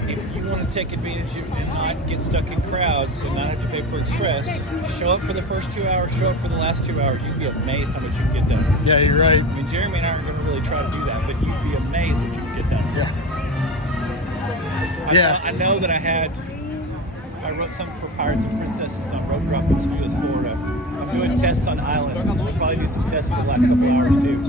If you want to take advantage of and not get stuck in crowds and not have to pay for express, show up for the first 2 hours, show up for the last 2 hours. You'd be amazed how much you can get done. Yeah, you're right. I mean, Jeremy and I aren't going to really try to do that, but you'd be amazed what you can get done. Yeah. I know that I wrote something for Pirates and Princesses on Road Drop in St. Louis, Florida. I'm doing tests on islands. We'll probably do some tests for the last couple hours too.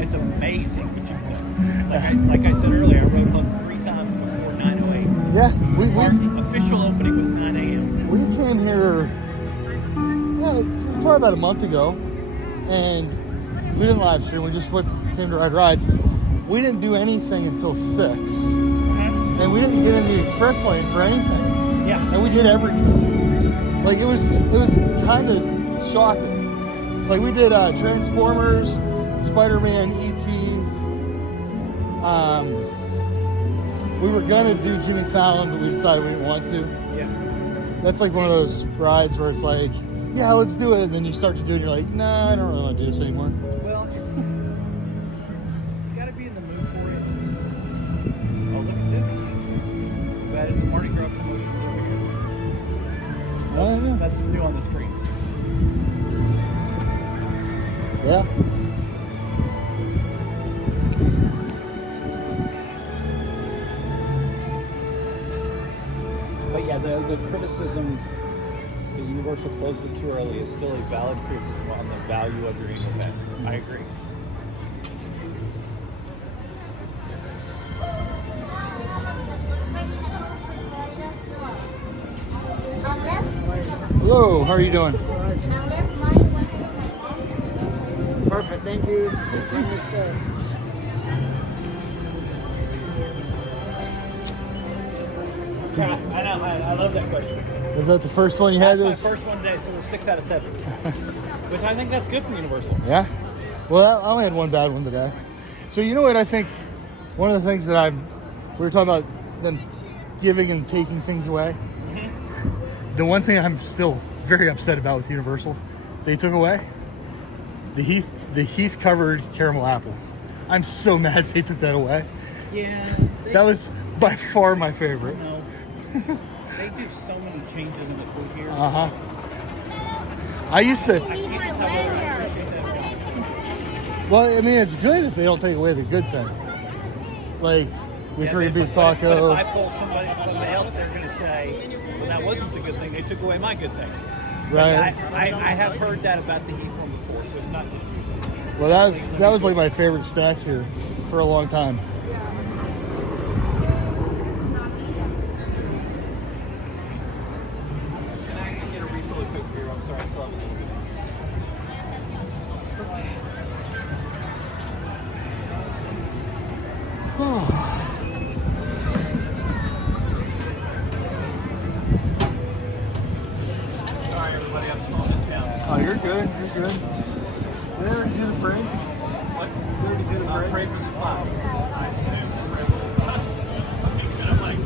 It's amazing what you can do. Like I said earlier, I rode home 3 times before 9:08. Yeah, Our official opening was 9 a.m. we came here. Yeah, it was probably about a month ago, and we didn't live stream. We just came to ride rides. We didn't do anything until 6, and we didn't get in the express lane for anything. Yeah. And we did everything. Like it was kind of shocking. Like we did Transformers, Spider-Man, E.T. We were gonna do Jimmy Fallon, but we decided we didn't want to. Yeah. That's like one of those rides where it's like, yeah, let's do it. And then you start to do it and you're like, nah, I don't really want to do this anymore. Well, it's you gotta be in the mood for it. Oh, look at this. We added the Mardi Gras promotion over here. Oh, yeah. That's new on the screens. Yeah. But yeah, the criticism that Universal closed it too early is still a valid criticism on the value of your annual pass. I agree. Hello, how are you doing? Perfect, thank you. Yeah, I know. I love that question. Was that the first one you had? That's my first one today, so we're 6 out of 7. Which I think that's good for Universal. Yeah. Well, I only had one bad one today. So you know what I think? One of the things that we were talking about them giving and taking things away. Mm-hmm. The one thing I'm still very upset about with Universal, they took away the Heath covered caramel apple. I'm so mad they took that away. Yeah. That was by far my favorite. No. They do so many changes in the food here. Uh-huh. I used to. Well, I mean, it's good if they don't take away the good thing. Like, with green beef taco. But if I pull somebody else, they're going to say, well, that wasn't the good thing. They took away my good thing. Right. I have heard that about the Heath one before, so it's not just you. Well, that was like my favorite snack here for a long time. Sorry, everybody, I'm slowing this down. Oh, you're good. You're good. Did they already do the parade? What? Did they already do the parade? Parade was at 5. I assume the parade was at 5. Okay, good. I'm like,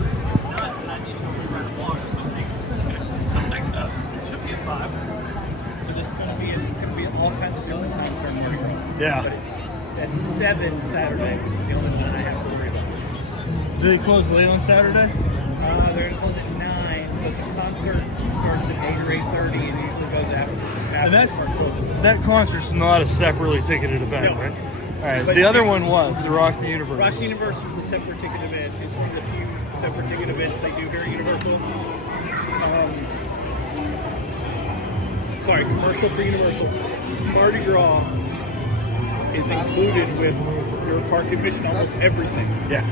not need to go rewrite a blog or something. I'm like, it should be at 5. But it's going to be at all kinds of different times during Mardi Gras. Yeah. But it's at 7 Saturday, which is the only one I have to worry about. Did they close late on Saturday? They're going to close at 9, but the concert starts at 8 or 8:30 and usually goes after And the park closes. that concert's not a separately ticketed event, No. right? All right. But The other one was the Rock the Universe. Rock the Universe is a separate ticket event. It's one of the few separate ticket events they do here at Universal. Commercial for Universal. Mardi Gras is included with your park admission, almost everything. Yeah.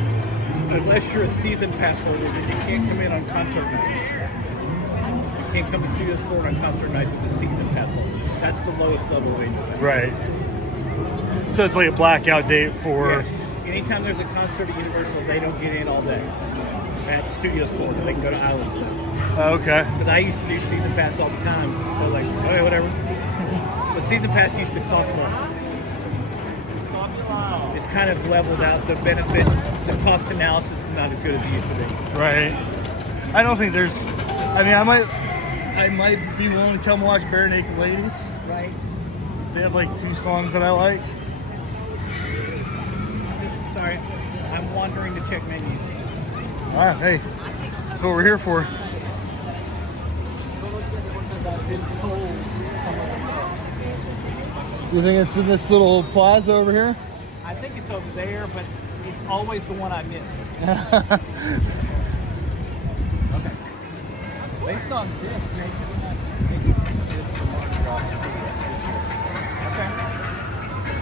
Unless you're a season pass holder, then you can't come in on concert nights. You can't come to Studios Florida on concert nights as a season pass holder. That's the lowest level they do that. Right. So it's like a blackout date for. Yes. Anytime there's a concert at Universal, they don't get in all day. At Studios Florida, they can go to Islands now. Oh, okay. But I used to do season pass all the time. I was like, okay, whatever. But season pass used to cost less. It's kind of leveled out. The benefit, the cost analysis is not as good as it used to be. Right. I don't think there's. I mean, I might be willing to come watch Bare Naked Ladies. Right. They have like 2 songs that I like. Sorry, I'm wandering to check menus. All right, hey, that's what we're here for. You think it's in this little plaza over here? I think it's over there, but it's always the one I miss. Okay. Based on this, maybe we're not taking this for Mardi Gras. Okay.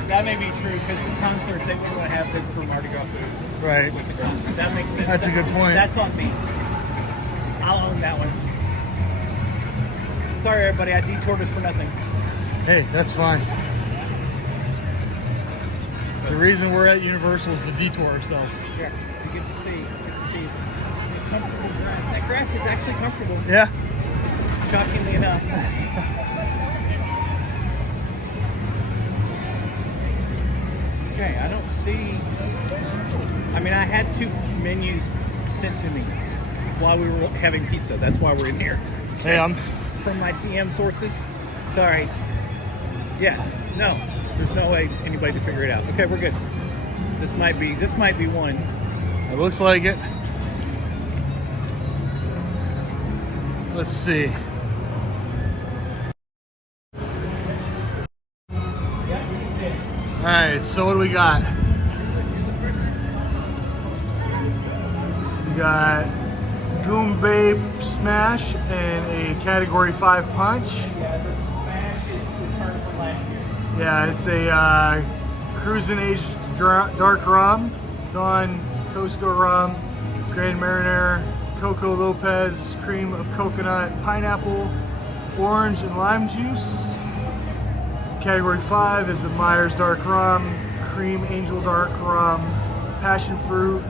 That may be true because the concerts, they wouldn't want to have this for Mardi Gras food. Right. With the concert. That makes sense. That's a good point. That's on me. I'll own that one. Sorry, everybody. I detoured us for nothing. Hey, that's fine. The reason we're at Universal is to detour ourselves. Yeah, you get to see. It's comfortable grass. That grass is actually comfortable. Yeah. Shockingly enough. Okay, I don't see. I mean, I had 2 menus sent to me while we were having pizza. That's why we're in here. Hey, I'm. From my TM sources. Sorry. Yeah. No. There's no way anybody to figure it out. Okay, we're good. This might be one. It looks like it. Let's see. Alright, so what do we got? We got Goombay Smash and a Category 5 Punch. Yeah, the smash is returned from last year. Yeah, it's a Cruisin' Aged Dark Rum, Don Costco Rum, Grand Marinier, Coco Lopez, cream of coconut, pineapple, orange, and lime juice. Category 5 is the Myers Dark Rum, Cream Angel Dark Rum, Passion Fruit,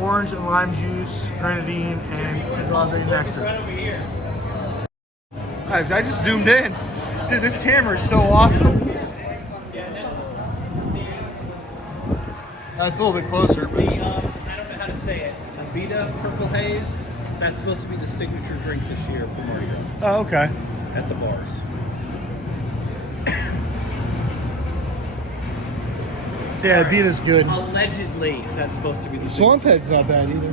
orange and lime juice, grenadine, and agave nectar. Right over here. I just zoomed in. Dude, this camera is so awesome. That's a little bit closer. I don't know how to say it. Abita Purple Haze. That's supposed to be the signature drink this year for Mardi Gras. Oh, okay. At the bars. Yeah, Abita's good. Allegedly, that's supposed to be the Swamp Head's not bad either.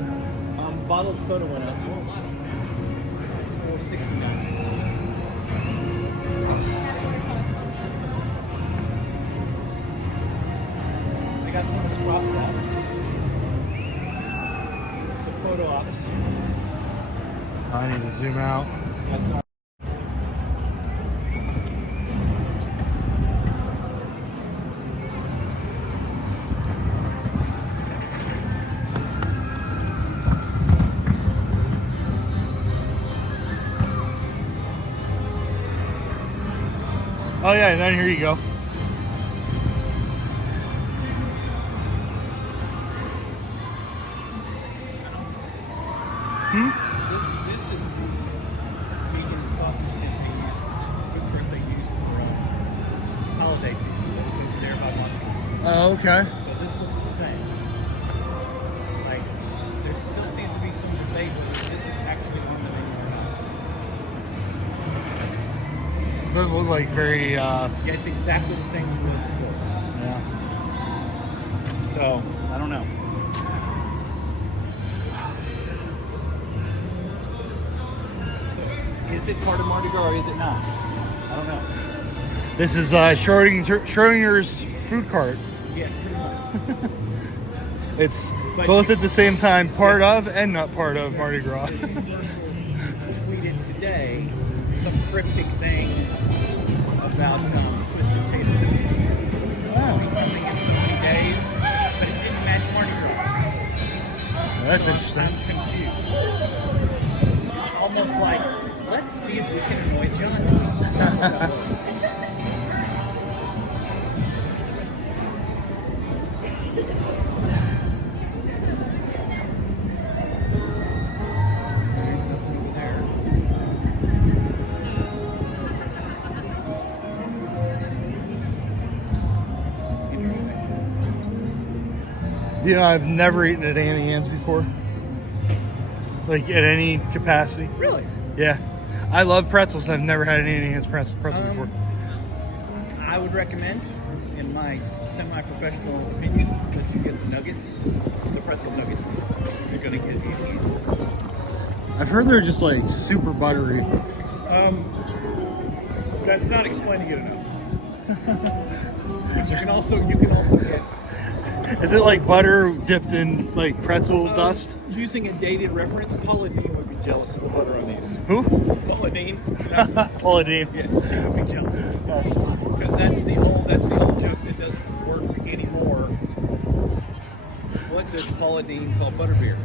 Bottled soda went up. It's $4.60 now. I got some of the props out. The photo ops. I need to zoom out. That's all. Oh yeah, and then here you go. This is the vegan sausage dip they use, food trip they use for holiday season. They're about mushrooms. Oh, okay. But this looks the same. Like, there still seems to be some debate whether this is actually on the menu. Doesn't look like very, Yeah, it's exactly the same as it was before. yeah. So, I don't know. So, is it part of Mardi Gras or is it not? I don't know. This is Schrodinger's food cart. Yes, pretty much. It's But both you- at the same time part of and not part of Mardi Gras. Tweeted today some cryptic thing about twisted tater. Coming in 20 days, but it didn't match Mardi Gras. That's interesting. I'm confused. It's almost like, let's see if we can annoy John. There's nothing over there. You know, I've never eaten at Annie Ann's before. Like, at any capacity. Really? Yeah. I love pretzels. I've never had an Annie Ann's pretzel before. I would recommend, in my semi-professional opinion, that you get the nuggets, the pretzel nuggets. You're gonna get these. I've heard they're just like super buttery. That's not explaining it enough. But you can also get Is it like butter dipped in like pretzel dust? using a dated reference. Paula Dean would be jealous of the butter on these. Who? Paula Dean. Paula Dean. Yes, she would be jealous. That's funny. Because that's the old joke that doesn't work anymore. What does Paula Dean call butterbeer?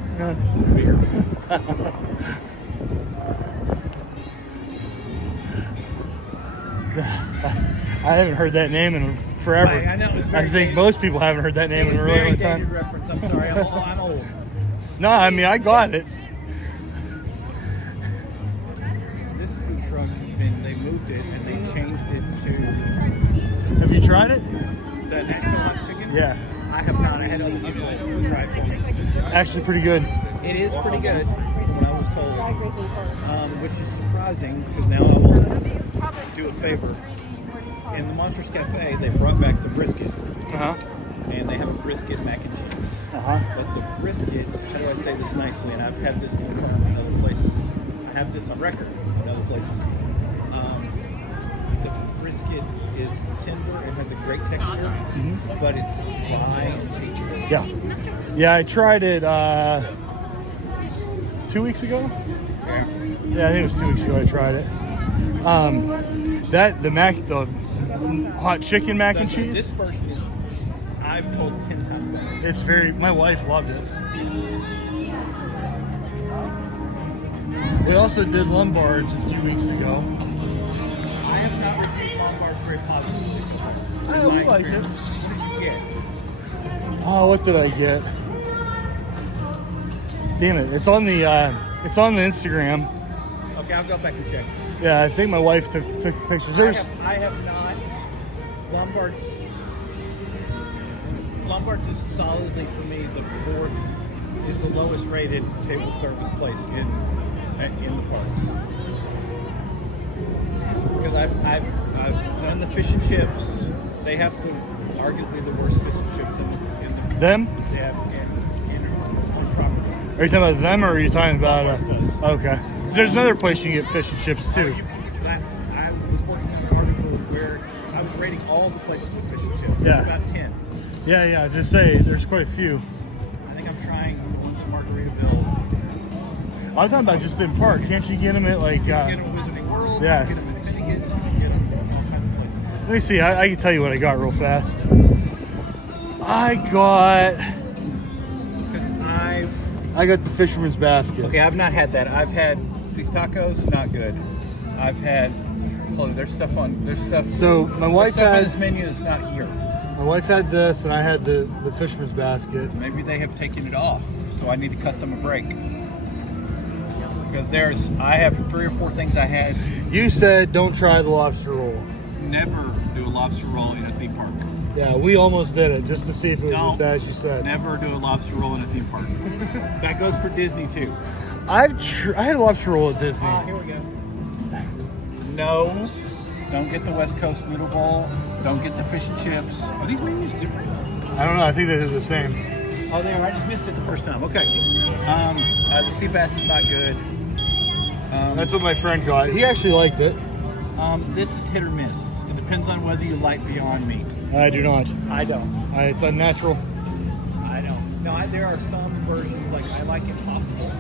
Beer. I haven't heard that name in forever. Right, I know, it was very I think dated. most people haven't heard that name in a really long time. Reference. I'm sorry, I'm old. No, I mean, I got it. This food truck has been, they moved it and they changed it to Have you tried it? the National Hot Chicken. Yeah. I have not. I had other people try it for me. Actually, pretty good. It is pretty good, from what I was told. Which is surprising because now I will do a favor. In the Montrose Cafe, they brought back the brisket. Uh-huh. And they have a brisket mac and cheese. Uh-huh. But the brisket, how do I say this nicely? And I've had this confirmed in other places. I have this on record in other places. The brisket is tender and has a great texture, but it's dry and tasteless. Yeah. Yeah, I tried it 2 weeks ago. Yeah, I think it was 2 weeks ago I tried it. The hot chicken mac and cheese. This version is, I've told 10 times. It's my wife loved it. We also did Lombards a few weeks ago. I have not reviewed Lombard's very positively so far. We liked it. What did you get? Oh, what did I get? Damn it! It's on the Instagram. Okay, I'll go back and check. Yeah, I think my wife took the pictures. I have not. Lombard's is solidly for me the fourth, is the lowest rated table service place in the parks. Because I've done the fish and chips. They have arguably the worst fish and chips in the Them? They have in property. Are you talking about them, or are you talking about? Lombard's does. Okay. There's another place you can get fish and chips too. I was working on an article where I was rating all the places with fish and chips. Yeah. It's about 10. Yeah. I was gonna say there's quite a few. I think I'm trying ones at Margaritaville. I'm talking about just in park. Can't you get them at like? You can get them at Wizarding World. Yeah. You can get them at Finnegan's. You can get them at all kinds of places. Let me see. I can tell you what I got real fast. I got the fisherman's basket. Okay, I've not had that. I've had these tacos, not good. I've had. Hold on, there's stuff. So my wife stuff had in this menu that's not here. My wife had this, and I had the fisherman's basket. Maybe they have taken it off, so I need to cut them a break. Because I have 3 or 4 things I had. You said don't try the lobster roll. Never do a lobster roll in a theme park. Yeah, we almost did it just to see if it was as bad as you said. Never do a lobster roll in a theme park. That goes for Disney too. I had a lobster roll at Disney. Here we go. No, don't get the West Coast Noodle Bowl. Don't get the fish and chips. Are these menus different? I don't know. I think they're the same. Oh, they are. I just missed it the first time. Okay. The sea bass is not good. That's what my friend got. He actually liked it. This is hit or miss. It depends on whether you like Beyond Meat. I do not. I don't. It's unnatural. I don't. No, there are some versions, like I like Impossible.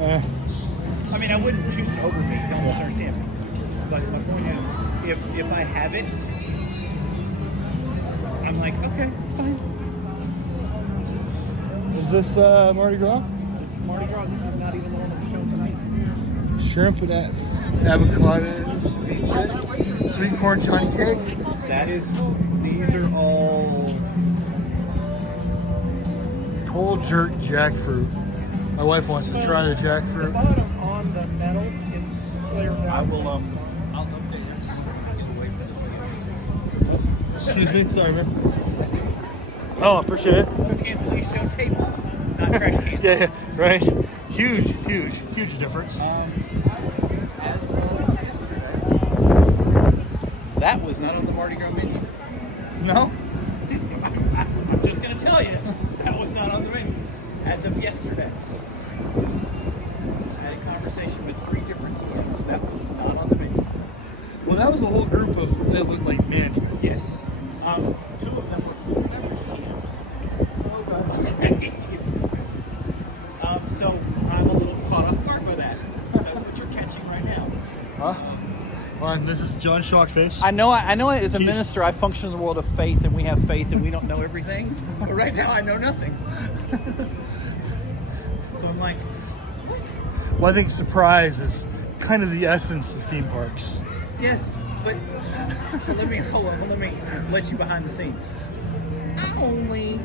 I mean, I wouldn't choose it over meat. Don't misunderstand me. But my point is, if I have it, I'm like, okay, fine. Is this Mardi Gras? This is Mardi Gras. This is not even the one that was shown tonight. Shrimp and avocado, ceviche, sweet corn Johnny cake. These are all cold jerk jackfruit. My wife wants to try the jackfruit. The bottom on the metal is clears out. I will I'll update that. Excuse me, sorry, man. Oh, appreciate it. Once again, please show tables, not trash cans. Yeah, right. Huge difference. As of yesterday, that was not on the Mardi Gras menu. No? I'm just going to tell you, that was not on the menu. As of yesterday. I had a conversation with 3 different teams. That was not on the menu. Well, that was a whole group of, it looked like management. Yes. 2 of them were food and beverage teams. Okay. So I'm a little caught off guard by that. That's what you're catching right now. Huh? Well, this is John Shockface. I know as a minister, I function in the world of faith, and we have faith, and we don't know everything. But right now, I know nothing. So I'm like, what? Well, I think surprise is kind of the essence of theme parks. Yes, but let me let you behind the scenes. I only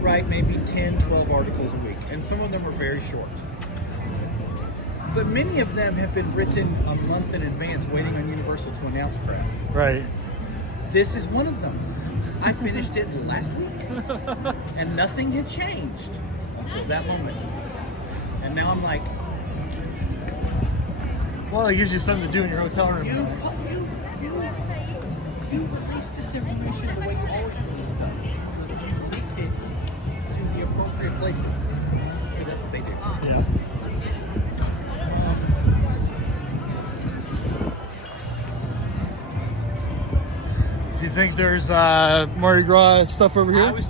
write maybe 10, 12 articles a week, and some of them are very short. But many of them have been written a month in advance, waiting on Universal to announce crap. Right. This is one of them. I finished it last week, and nothing had changed until that moment. And now I'm like, Well, it gives you something to do in your hotel room. You release this information the way you always release stuff. You leaked it to the appropriate places. Because that's what they do. Yeah. Do you think there's Mardi Gras stuff over here? I was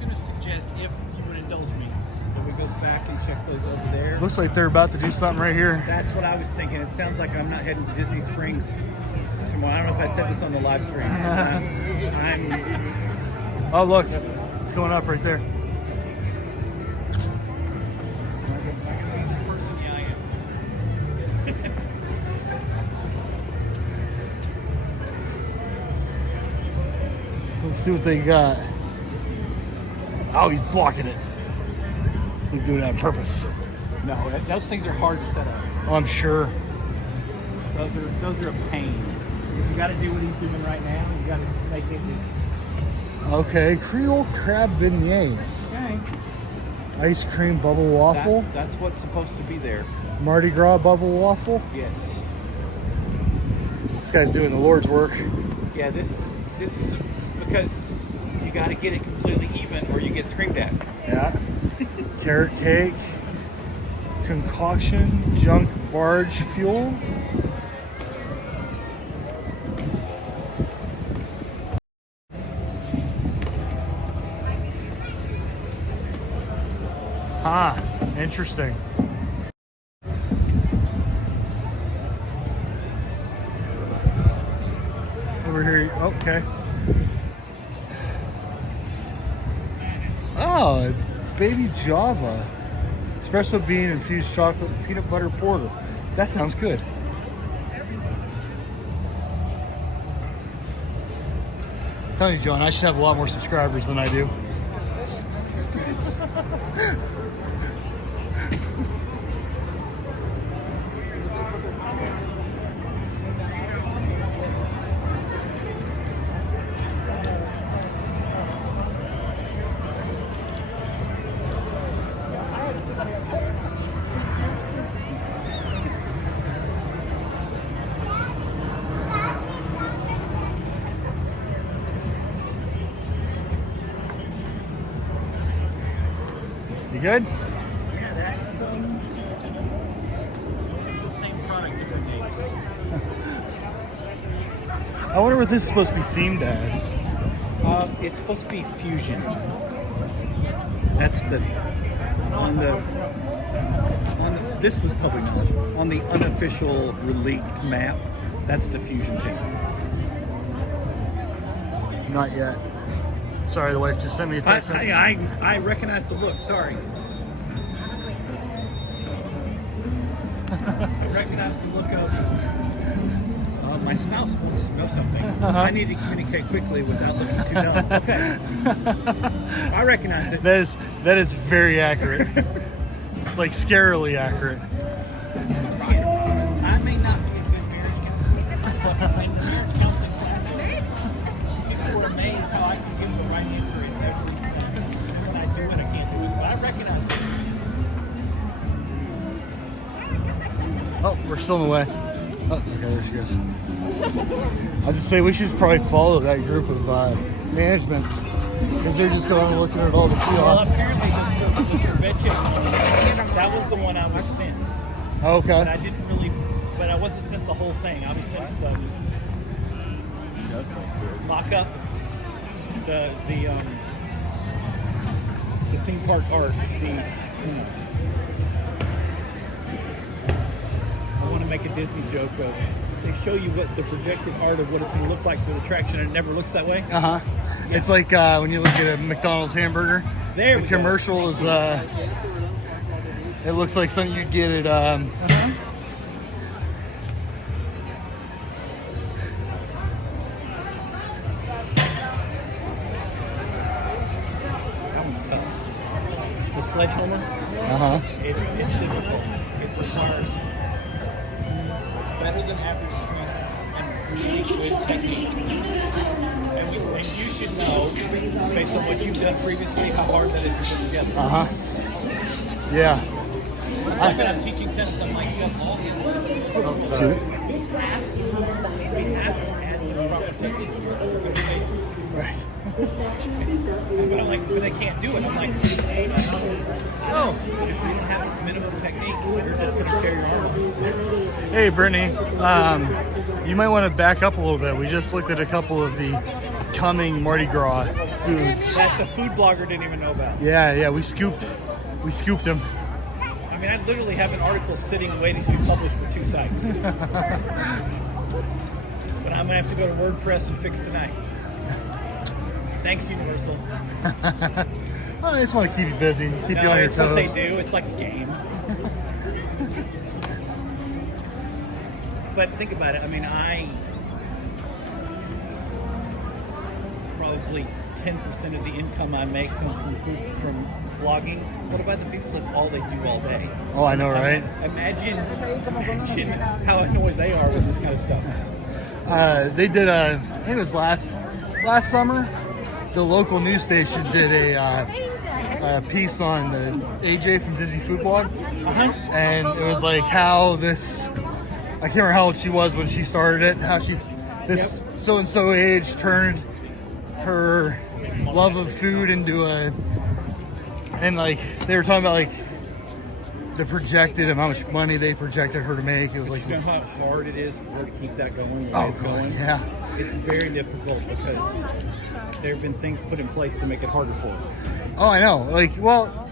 going to suggest, if you would indulge me, that we go back and check those over there. Looks like they're about to do something right here. That's what I was thinking. It sounds like I'm not heading to Disney Springs tomorrow. I don't know if I said this on the live stream. Oh, look. It's going up right there. Let's see what they got. Oh, he's blocking it. He's doing it on purpose. No, those things are hard to set up. Oh, I'm sure. Those are a pain. You got to do what he's doing right now. You got to make it. Okay, Creole crab beignets. Okay. Ice cream bubble waffle. That's what's supposed to be there. Mardi Gras bubble waffle. Yes. This guy's doing the Lord's work. Yeah, this is because you got to get it completely even or you get screamed at. Yeah. Carrot cake. Concoction. Junk barge fuel. Ah, interesting. Over here, okay. Oh, baby Java. Espresso bean infused chocolate peanut butter porter. That sounds good. I'm telling you, John, I should have a lot more subscribers than I do. You good? Yeah, that's it's the same product, different names. I wonder what this is supposed to be themed as. It's supposed to be fusion. That's on the this was public knowledge. On the unofficial leaked map, that's the fusion team. Not yet. Sorry, the wife just sent me a text message. I recognize the look. Sorry. I recognize the look of my spouse wants to know something. I need to communicate quickly without looking too dumb. Okay. I recognize it. That is very accurate. Like scarily accurate. I may not be a good marriage counselor, but in the marriage counseling classes, people were amazed how I can give the right answer in everything. When I do it, I can't do it, but I recognize it. Oh, we're still in the way. Oh, okay, there she goes. I was just saying we should probably follow that group of management because they're just going and looking at all the Well, Oh, kiosks. apparently the cervecet one, that was the one I was sent. Okay. But I didn't really, but I wasn't sent the whole thing. I was sent the mock up, the theme park art. I want to make a Disney joke of they show you what the projected art of what it's going to look like for the attraction, and it never looks that way. Uh-huh. It's like when you look at a McDonald's hamburger. There The we go. commercial is it looks like something you'd get at Uh-huh. That one's tough. The sledgehammer, uh-huh. it's difficult. It requires better than average strength and really good technique. And you should know, based on what you've done previously, how hard that is to put together. Uh-huh. Yeah. It's like when I'm teaching tennis, I'm like, you have all the Two. Right. But I'm like, but they can't do it. I'm like, oh, if you don't have this minimum technique, you're just going to tear your arm off. Hey, Brittany. You might want to back up a little bit. We just looked at a couple of the coming Mardi Gras foods. That the food blogger didn't even know about. Yeah, we scooped them. I mean, I literally have an article sitting waiting to be published for 2 sites. But I'm going to have to go to WordPress and fix tonight. Thanks, Universal. I just want to keep you busy, keep you on your it's toes. what they do. It's like a game. But think about it. I mean, probably 10% of the income I make comes from blogging. What about the people that's all they do all day? Oh, I know, right? Imagine how annoyed they are with this kind of stuff. They did I think it was last summer, the local news station did a piece on the AJ from Disney Food Blog, and it was like how this, I can't remember how old she was when she started it, how this so-and-so age turned her love of food into and like they were talking about like the projected and how much money they projected her to make. It was like, you know how hard it is for her to keep that going. Oh god, yeah. It's very difficult because there have been things put in place to make it harder for her. Oh, I know. Like, well,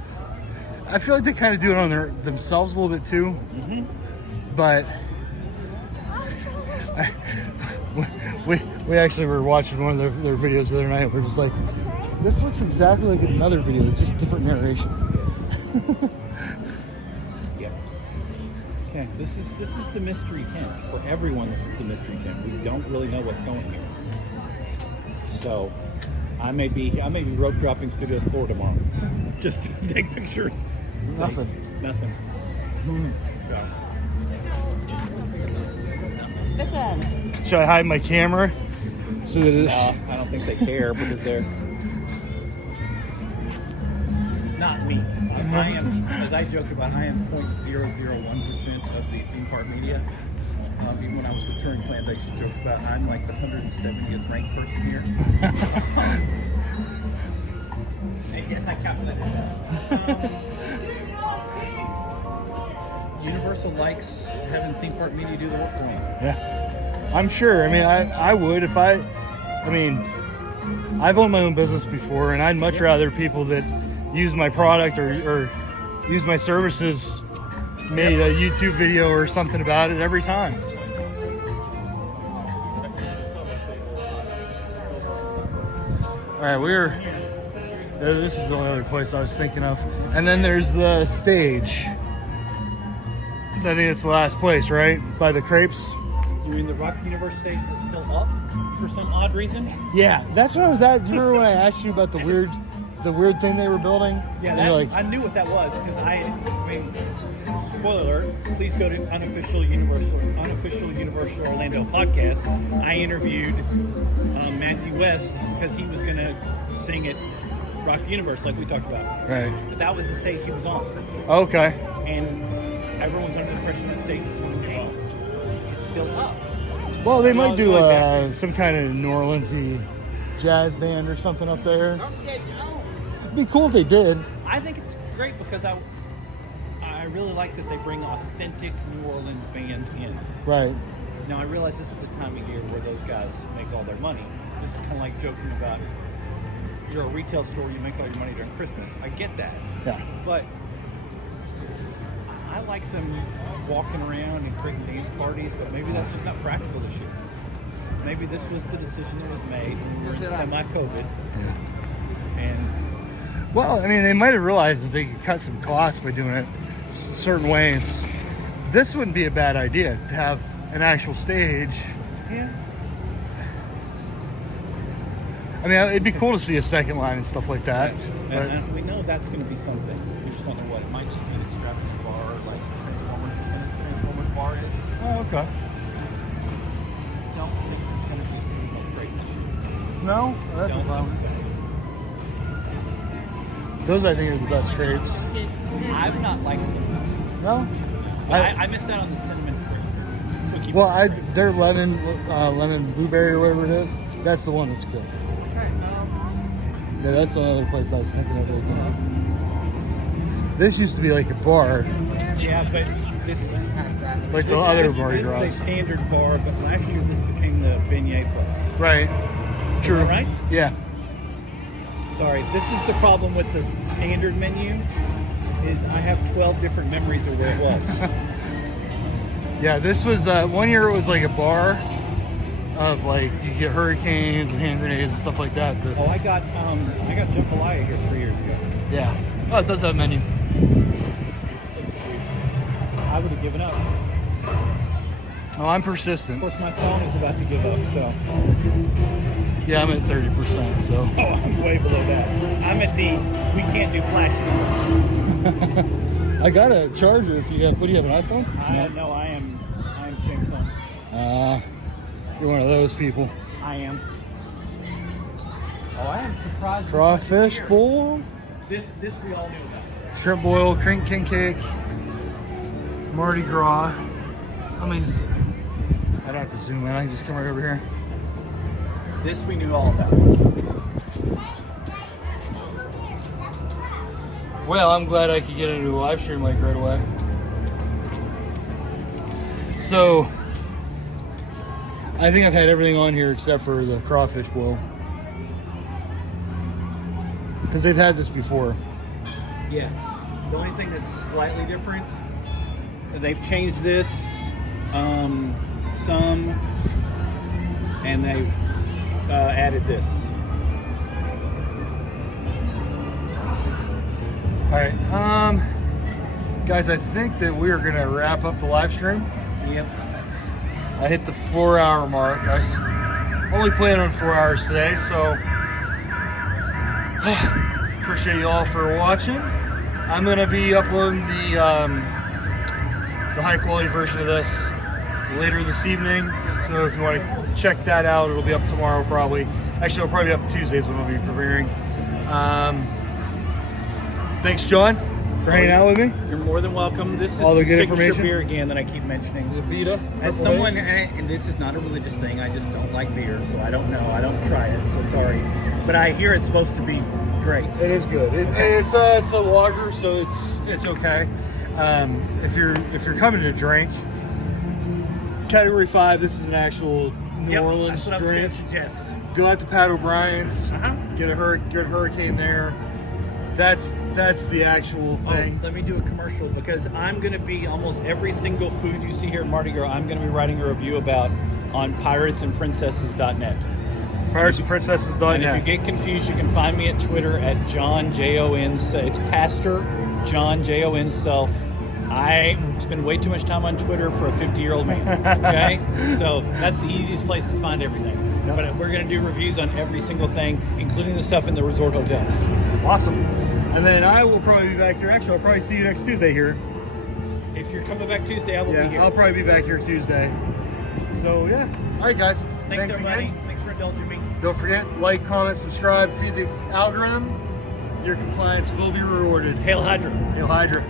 I feel like they kind of do it on themselves a little bit too. Mm-hmm. But we actually were watching one of their videos the other night. We're just like, this looks exactly like another video, just different narration. Yep. Okay, this is the mystery tent for everyone. This is the mystery tent. We don't really know what's going here. So I may be rope dropping Studios 4 tomorrow, just to take pictures. Nothing. Yeah. Listen. Should I hide my camera so that No, I don't think they care because they're not me. I am, as I joke about, I am 0.001% of the theme park media. Even when I was with touring plans, I used to joke about I'm like the 170th ranked person here. I guess I calculated that. Universal likes having theme park media do the work for me. Yeah, I'm sure. I mean, I would if I mean, I've owned my own business before, and I'd much rather people that use my product or use my services made a YouTube video or something about it every time. All right, this is the only other place I was thinking of. And then there's the stage. I think it's the last place, right? By the crepes. You mean the Rock Universe stage is still up for some odd reason? Yeah, that's what I was at. Do you remember when I asked you about the weird thing they were building? Yeah, I knew what that was because I mean, spoiler alert, please go to unofficial Universal Orlando podcast. I interviewed Matthew West because he was going to sing at Rock the Universe like we talked about. Right. But that was the stage he was on. Okay. And everyone's under the impression that stage is still up. Well, they might do some kind of New Orleans-y jazz band or something up there. It'd be cool if they did. I think it's great because I really like that they bring authentic New Orleans bands in. Right. Now, I realize this is the time of year where those guys make all their money. This is kind of like joking about you're a retail store, you make all your money during Christmas. I get that. Yeah. But I like them walking around and creating dance parties, but maybe that's just not practical this year. Maybe this was the decision that was made when we were in semi-COVID. And well, I mean, they might have realized that they could cut some costs by doing it certain ways. This wouldn't be a bad idea to have an actual stage. yeah. I mean, it'd be cool to see a second line and stuff like that. But And we know that's going to be something. We just don't know what. It might just be an extravagant bar like Transformers bar is. oh, okay. I don't think it's going to be seasonal great this year. No, that's Don't a problem. think so. Those I think are the best crepes. I've not liked them. No, I missed out on the cinnamon crepe. keep. Well, their lemon blueberry or whatever it is. That's the one that's good. Yeah, that's another place I was thinking of. This used to be like a bar, Yeah, but this. like the This other is- Mardi this Gras. is a standard bar, but last year this became the beignet place. Right. True. Right? Yeah. Sorry, this is the problem with the standard menu. Is I have 12 different memories of where it was. Yeah, this was one year. It was like a bar of like you get hurricanes and hand grenades and stuff like that. Oh, I got jambalaya here 3 years ago. Yeah. Oh, it does have a menu. I would have given up. Oh, I'm Of persistent. course, my phone is about to give up, so Yeah, I'm at 30%. So. oh, I'm way below that. I'm at the we can't do flash anymore. I got a charger. If you got, what do you have, an iPhone? No, I am Samsung. You're one of those people. I am. Oh, I am surprised. Crawfish bowl, This we all knew about. shrimp boil, king cake, Mardi Gras. I don't have to zoom in. I can just come right over here. This we knew all about. Well, I'm glad I could get into a live stream like right away. So, I think I've had everything on here except for the crawfish boil. Because they've had this before. Yeah. The only thing that's slightly different, they've changed this some, and they've added this. All right, guys, I think that we are gonna wrap up the live stream. Yep. I hit the 4-hour mark. I only plan on 4 hours today, so appreciate you all for watching. I'm gonna be uploading the high quality version of this later this evening. So if you want to check that out, it'll be up tomorrow probably. Actually, it'll probably be up Tuesdays when we'll be premiering. Thanks, John, for hanging out with me. You're more than welcome. This is All the the good signature information? beer again that I keep mentioning. The Vita. As Purple someone, Haze. and this is not a religious thing, I just don't like beer, so I don't know. I don't try it, so sorry. But I hear it's supposed to be great. It is good. It's a lager, so it's okay. If you're coming to drink, Category 5. This is an actual New Orleans that's what drink. I was going to suggest. Go out to Pat O'Brien's. Get a good hurricane there. That's the actual thing. Oh, let me do a commercial because I'm going to be almost every single food you see here at Mardi Gras. I'm going to be writing a review about on piratesandprincesses.net. Piratesandprincesses.net. And if you get confused, you can find me at Twitter at John Jon. It's Pastor John Jon Self. I spend way too much time on Twitter for a 50-year-old man. Okay, so that's the easiest place to find everything. Yep. But we're going to do reviews on every single thing, including the stuff in the resort hotels. Awesome. And then I will probably be back here. Actually, I'll probably see you next Tuesday here. If you're coming back Tuesday, I will be here. I'll probably be back here Tuesday. So yeah. All right, guys. Thanks everybody. Again. Thanks for indulging me. Don't forget, like, comment, subscribe, feed the algorithm. Your compliance will be rewarded. Hail Hydra. Hail Hydra.